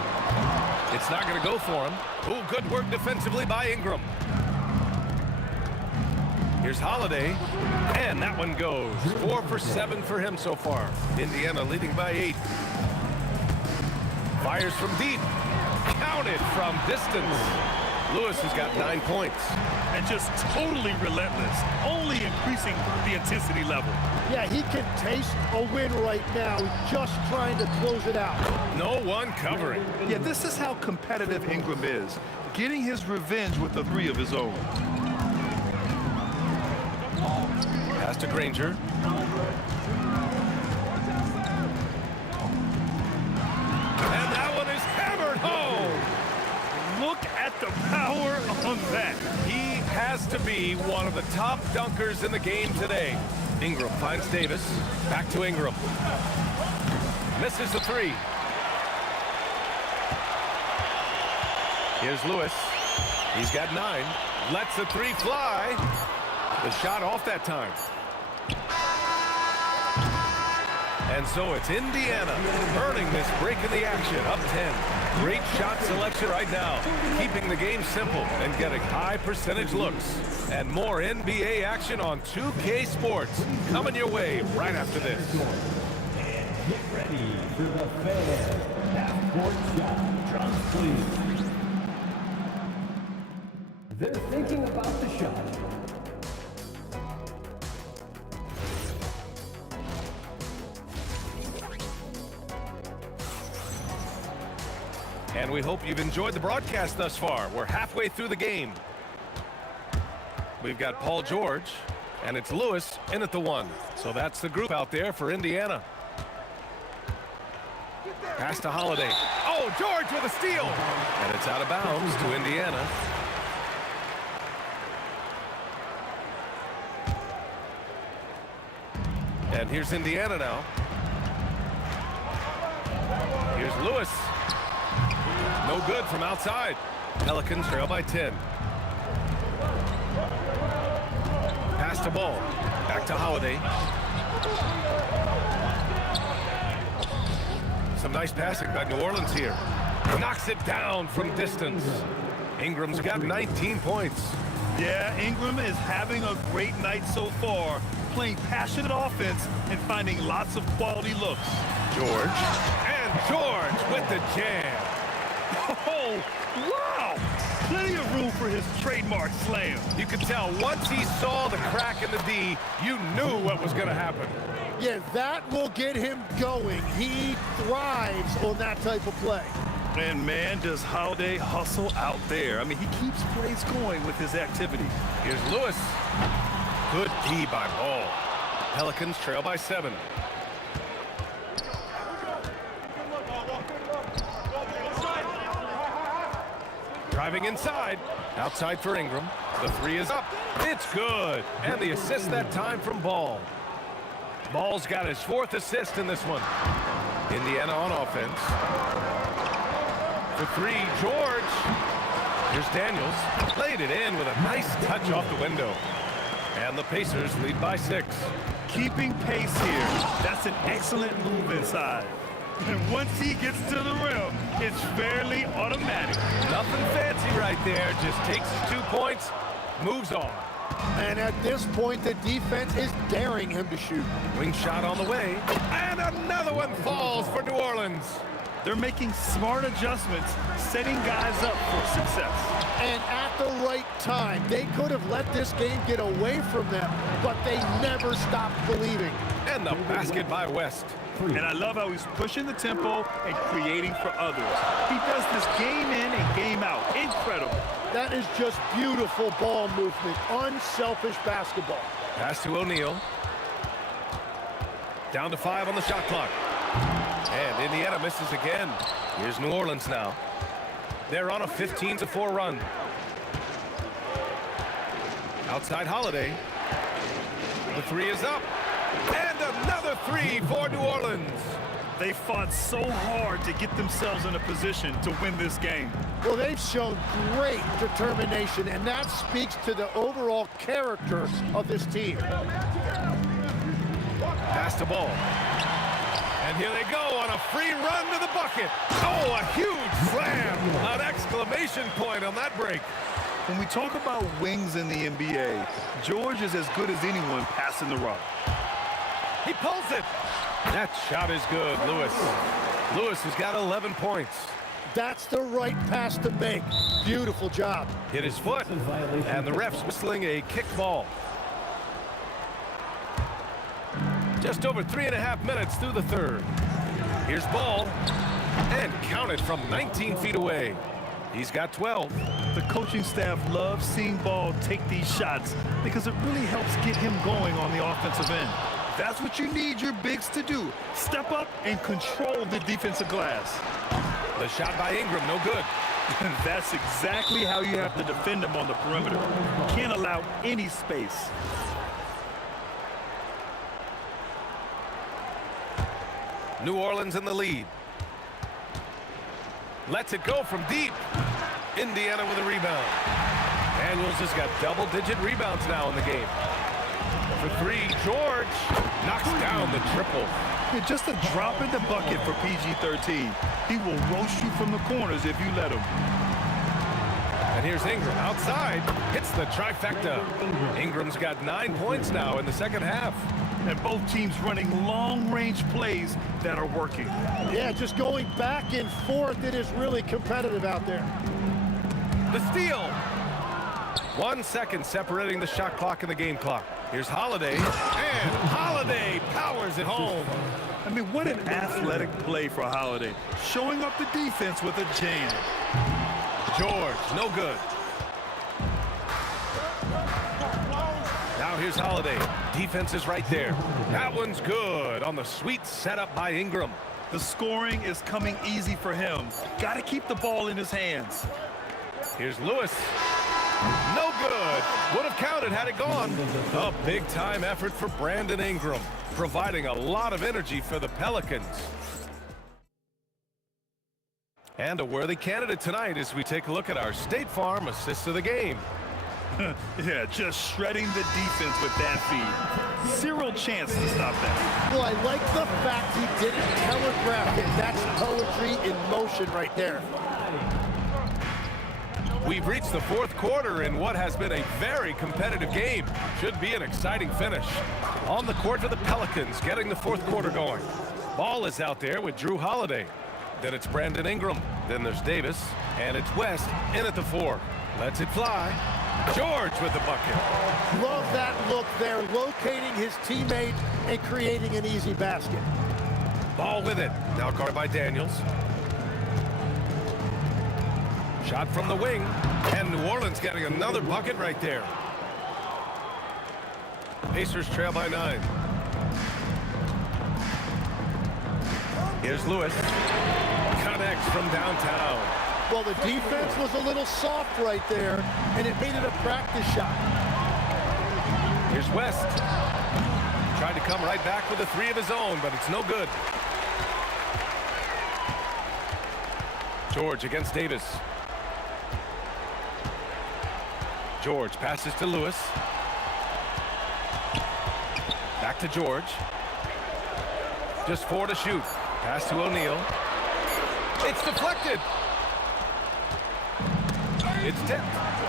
It's not going to go for him. Ooh, good work defensively by Ingram. Here's Holiday, and that one goes. 4 for 7 for him so far. Indiana leading by 8. Fires from deep. Counted from distance. Lewis has got 9 points. And just totally relentless, only increasing the intensity level. Yeah, he can taste a win right now, just trying to close it out. No one covering. Yeah, this is how competitive Ingram is, getting his revenge with the three of his own. Pass to Granger. And that one is hammered home. Look at the power on that. He has to be one of the top dunkers in the game today. Ingram finds Davis. Back to Ingram. Misses the three. Here's Lewis. He's got 9. Lets the three fly. The shot off that time. And so it's Indiana earning this break in the action, up 10. Great shot selection right now, keeping the game simple and getting high percentage looks. And more NBA action on 2K Sports coming your way right after this. And get ready for the Fed half-court shot. Drums, please. They're thinking about the shot. And we hope you've enjoyed the broadcast thus far. We're halfway through the game. We've got Paul George, and it's Lewis in at the 1. So that's the group out there for Indiana. Pass to Holiday. Oh, George with a steal. And it's out of bounds to Indiana. And here's Indiana now. Here's Lewis. No good from outside. Pelicans trail by 10. Pass to Ball. Back to Holiday. Some nice passing by New Orleans here. Knocks it down from distance. Ingram's got 19 points. Yeah, Ingram is having a great night so far, playing passionate offense and finding lots of quality looks. George. And George with the jam. Oh, wow! Plenty of room for his trademark slam. You could tell once he saw the crack in the D, you knew what was going to happen. Yeah, that will get him going. He thrives on that type of play. And man, does Holiday hustle out there. I mean, he keeps plays going with his activity. Here's Lewis. Good D by Ball. Pelicans trail by 7. Driving inside. Outside for Ingram. The 3 is up. It's good. And the assist that time from Ball. Ball's got his 4th assist in this one. Indiana on offense. For 3, George. Here's Daniels. Played it in with a nice touch off the window. And the Pacers lead by 6. Keeping pace here. That's an excellent move inside. And once he gets to the rim, it's fairly automatic. Nothing fancy right there. Just takes his 2 points, moves on. And at this point, the defense is daring him to shoot. Wing shot on the way. And another one falls for New Orleans. They're making smart adjustments, setting guys up for success. And at the right time, they could have let this game get away from them, but they never stopped believing. And the basket by West. And I love how he's pushing the tempo and creating for others. He does this game in and game out. Incredible. That is just beautiful ball movement, unselfish basketball. Pass to O'Neal. Down to 5 on the shot clock. And Indiana misses again. Here's New Orleans now. They're on a 15-4 run. Outside Holiday. The 3 is up. And another 3 for New Orleans. They fought so hard to get themselves in a position to win this game. Well, they've shown great determination, and that speaks to the overall character of this team. Pass the ball. And here they go on a free run to the bucket. Oh, a huge slam. An exclamation point on that break. When we talk about wings in the NBA, George is as good as anyone passing the rock. He pulls it. That shot is good, Lewis. Lewis has got 11 points. That's the right pass to make. Beautiful job. Hit his foot, and the ref's whistling a kick ball. Just over 3.5 minutes through the third. Here's Ball, and counted from 19 feet away. He's got 12. The coaching staff loves seeing Ball take these shots because it really helps get him going on the offensive end. That's what you need your bigs to do. Step up and control the defensive glass. The shot by Ingram, no good. And that's exactly how you have to defend him on the perimeter. You can't allow any space. New Orleans in the lead. Lets it go from deep. Indiana with a rebound. Daniels has got double-digit rebounds now in the game. For 3, George knocks down the triple. Yeah, just a drop in the bucket for PG-13. He will roast you from the corners if you let him. And here's Ingram outside. Hits the trifecta. Ingram's got 9 points now in the second half. And both teams running long-range plays that are working. Yeah, just going back and forth. It is really competitive out there. The steal. 1 second separating the shot clock and the game clock. Here's Holiday, and Holiday powers it home. I mean, what an athletic play for Holiday. Showing up the defense with a jam. George, no good. Now here's Holiday. Defense is right there. That one's good on the sweet setup by Ingram. The scoring is coming easy for him. Got to keep the ball in his hands. Here's Lewis. No good. Would have counted had it gone. A big-time effort for Brandon Ingram, providing a lot of energy for the Pelicans. And a worthy candidate tonight as we take a look at our State Farm assists of the game. Yeah, just shredding the defense with that feed. Zero chance to stop that. Well, I like the fact he didn't telegraph it. That's poetry in motion right there. We've reached the fourth quarter in what has been a very competitive game. Should be an exciting finish. On the court for the Pelicans, getting the fourth quarter going. Ball is out there with Drew Holiday. Then it's Brandon Ingram. Then there's Davis. And it's West in at the 4. Lets it fly. George with the bucket. Love that look there, locating his teammate and creating an easy basket. Ball with it. Now guarded by Daniels. Shot from the wing. And New Orleans getting another bucket right there. Pacers trail by 9. Here's Lewis. Connects from downtown. Well, the defense was a little soft right there, and it made it a practice shot. Here's West. Tried to come right back with a 3 of his own, but it's no good. George against Davis. George passes to Lewis. Back to George. Just 4 to shoot. Pass to O'Neal. It's deflected. It's tipped.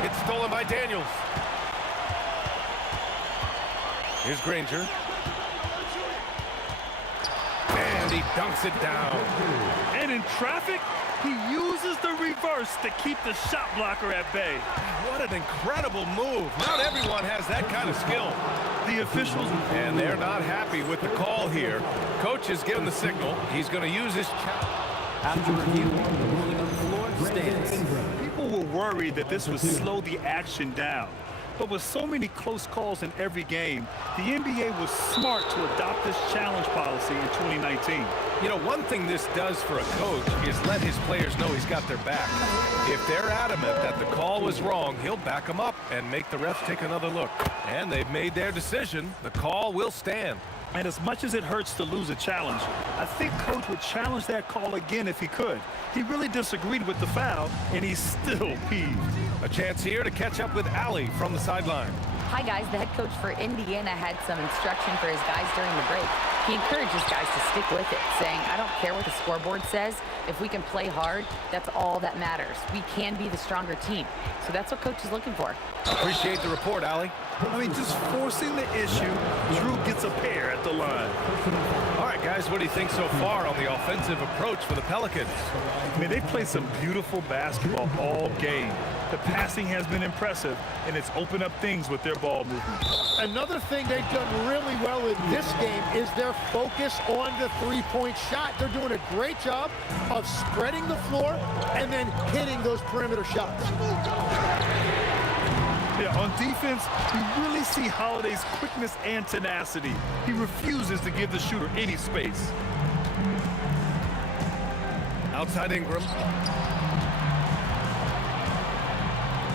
It's stolen by Daniels. Here's Granger. And he dunks it down. And in traffic, he uses the reverse to keep the shot blocker at bay. What an incredible move. Not everyone has that kind of skill. The officials, and they're not happy with the call here. Coach has given the signal. He's going to use his After review, the ruling on the floor stands. people were worried that this would slow the action down. But with so many close calls in every game, the NBA was smart to adopt this challenge policy in 2019. You know, one thing this does for a coach is let his players know he's got their back. If they're adamant that the call was wrong, he'll back them up and make the refs take another look. And they've made their decision. The call will stand. And as much as it hurts to lose a challenge, I think Coach would challenge that call again if he could. He really disagreed with the foul, and he's still peeved. A chance here to catch up with Allie from the sideline. Hi, guys. The head coach for Indiana had some instruction for his guys during the break. He encourages guys to stick with it, saying, I don't care what the scoreboard says. If we can play hard, that's all that matters. We can be the stronger team. So that's what Coach is looking for. Appreciate the report, Allie. I mean, just forcing the issue, Drew gets a pair at the line. All right, guys, what do you think so far on the offensive approach for the Pelicans? I mean, they played some beautiful basketball all game. The passing has been impressive, and it's opened up things with their ball movement. Another thing they've done really well in this game is their focus on the three-point shot. They're doing a great job of spreading the floor and then hitting those perimeter shots. Yeah, on defense, you really see Holiday's quickness and tenacity. He refuses to give the shooter any space. Outside Ingram.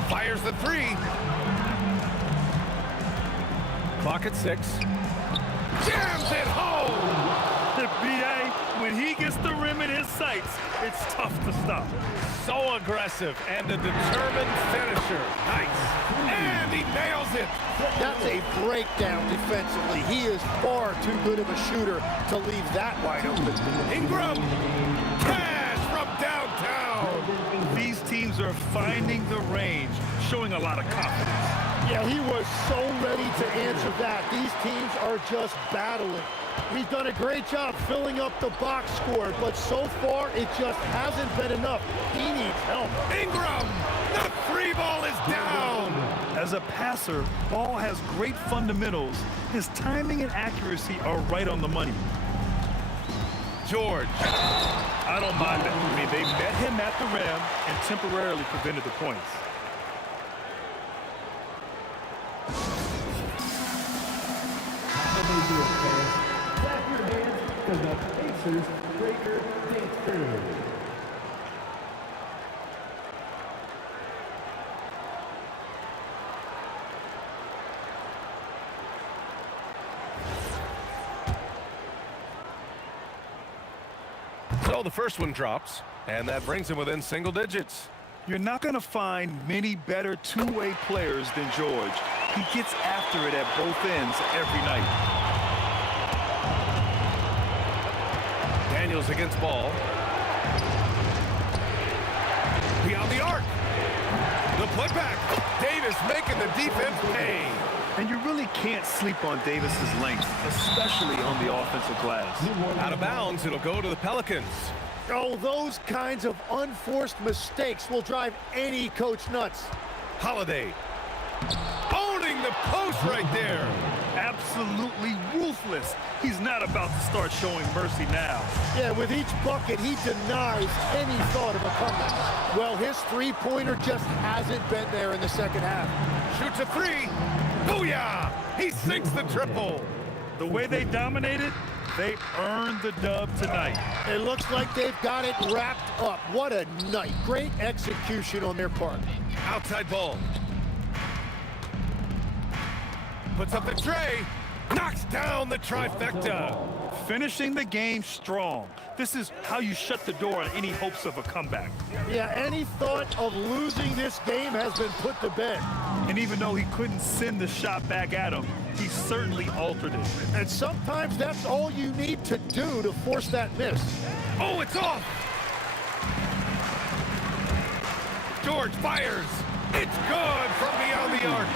Fires the 3. Clock at 6. Jams it home! B.A., when he gets the rim in his sights, it's tough to stop. So aggressive and a determined finisher. Nice. And he nails it. That's a breakdown defensively. He is far too good of a shooter to leave that wide open. Ingram. Cash from downtown. These teams are finding the range, showing a lot of confidence. Yeah, he was so ready to answer that. These teams are just battling. He's done a great job filling up the box score, but so far it just hasn't been enough. He needs help. Ingram, the 3 ball is down. As a passer, Ball has great fundamentals. His timing and accuracy are right on the money. George. I don't mind that. I mean, they met him at the rim and temporarily prevented the points. Clap your hands for the Pacers Breaker Dance Crew. So the first one drops, and that brings him within single digits. You're not going to find many better two-way players than George. He gets after it at both ends every night. Daniels against ball. Beyond the arc. The putback. Davis making the defense pay. And you really can't sleep on Davis's length, especially on the offensive glass. Out of bounds, it'll go to the Pelicans. Oh, those kinds of unforced mistakes will drive any coach nuts. Holiday. Owning the post right there. Absolutely ruthless. He's not about to start showing mercy now. Yeah, with each bucket, he denies any thought of a comeback. Well, his three-pointer just hasn't been there in the second half. Shoots a three. Booyah! He sinks the triple. The way they dominated, they earned the dub tonight. It looks like they've got it wrapped up. What a night. Great execution on their part. Outside ball. Puts up the tray. Knocks down the trifecta. Finishing the game strong. This is how you shut the door on any hopes of a comeback. Yeah, any thought of losing this game has been put to bed. And even though he couldn't send the shot back at him, he certainly altered it. And sometimes that's all you need to do to force that miss. Oh, it's off. George fires. It's good from beyond the arc.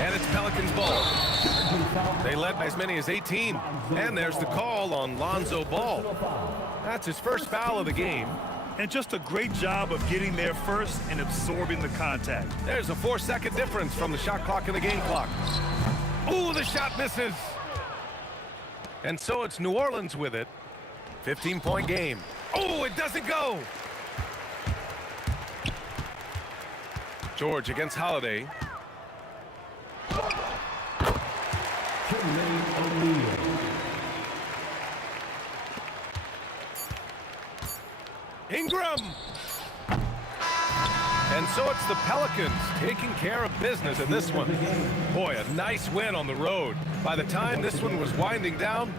And it's Pelicans ball. They led by as many as 18. And there's the call on Lonzo Ball. That's his first foul of the game. And just a great job of getting there first and absorbing the contact. There's a 4-second difference from the shot clock and the game clock. Ooh, the shot misses. And so it's New Orleans with it. 15-point game. Oh, it doesn't go. George against Holiday. Ingram. And so it's the Pelicans taking care of business in this one. Boy, a nice win on the road. By the time this one was winding down,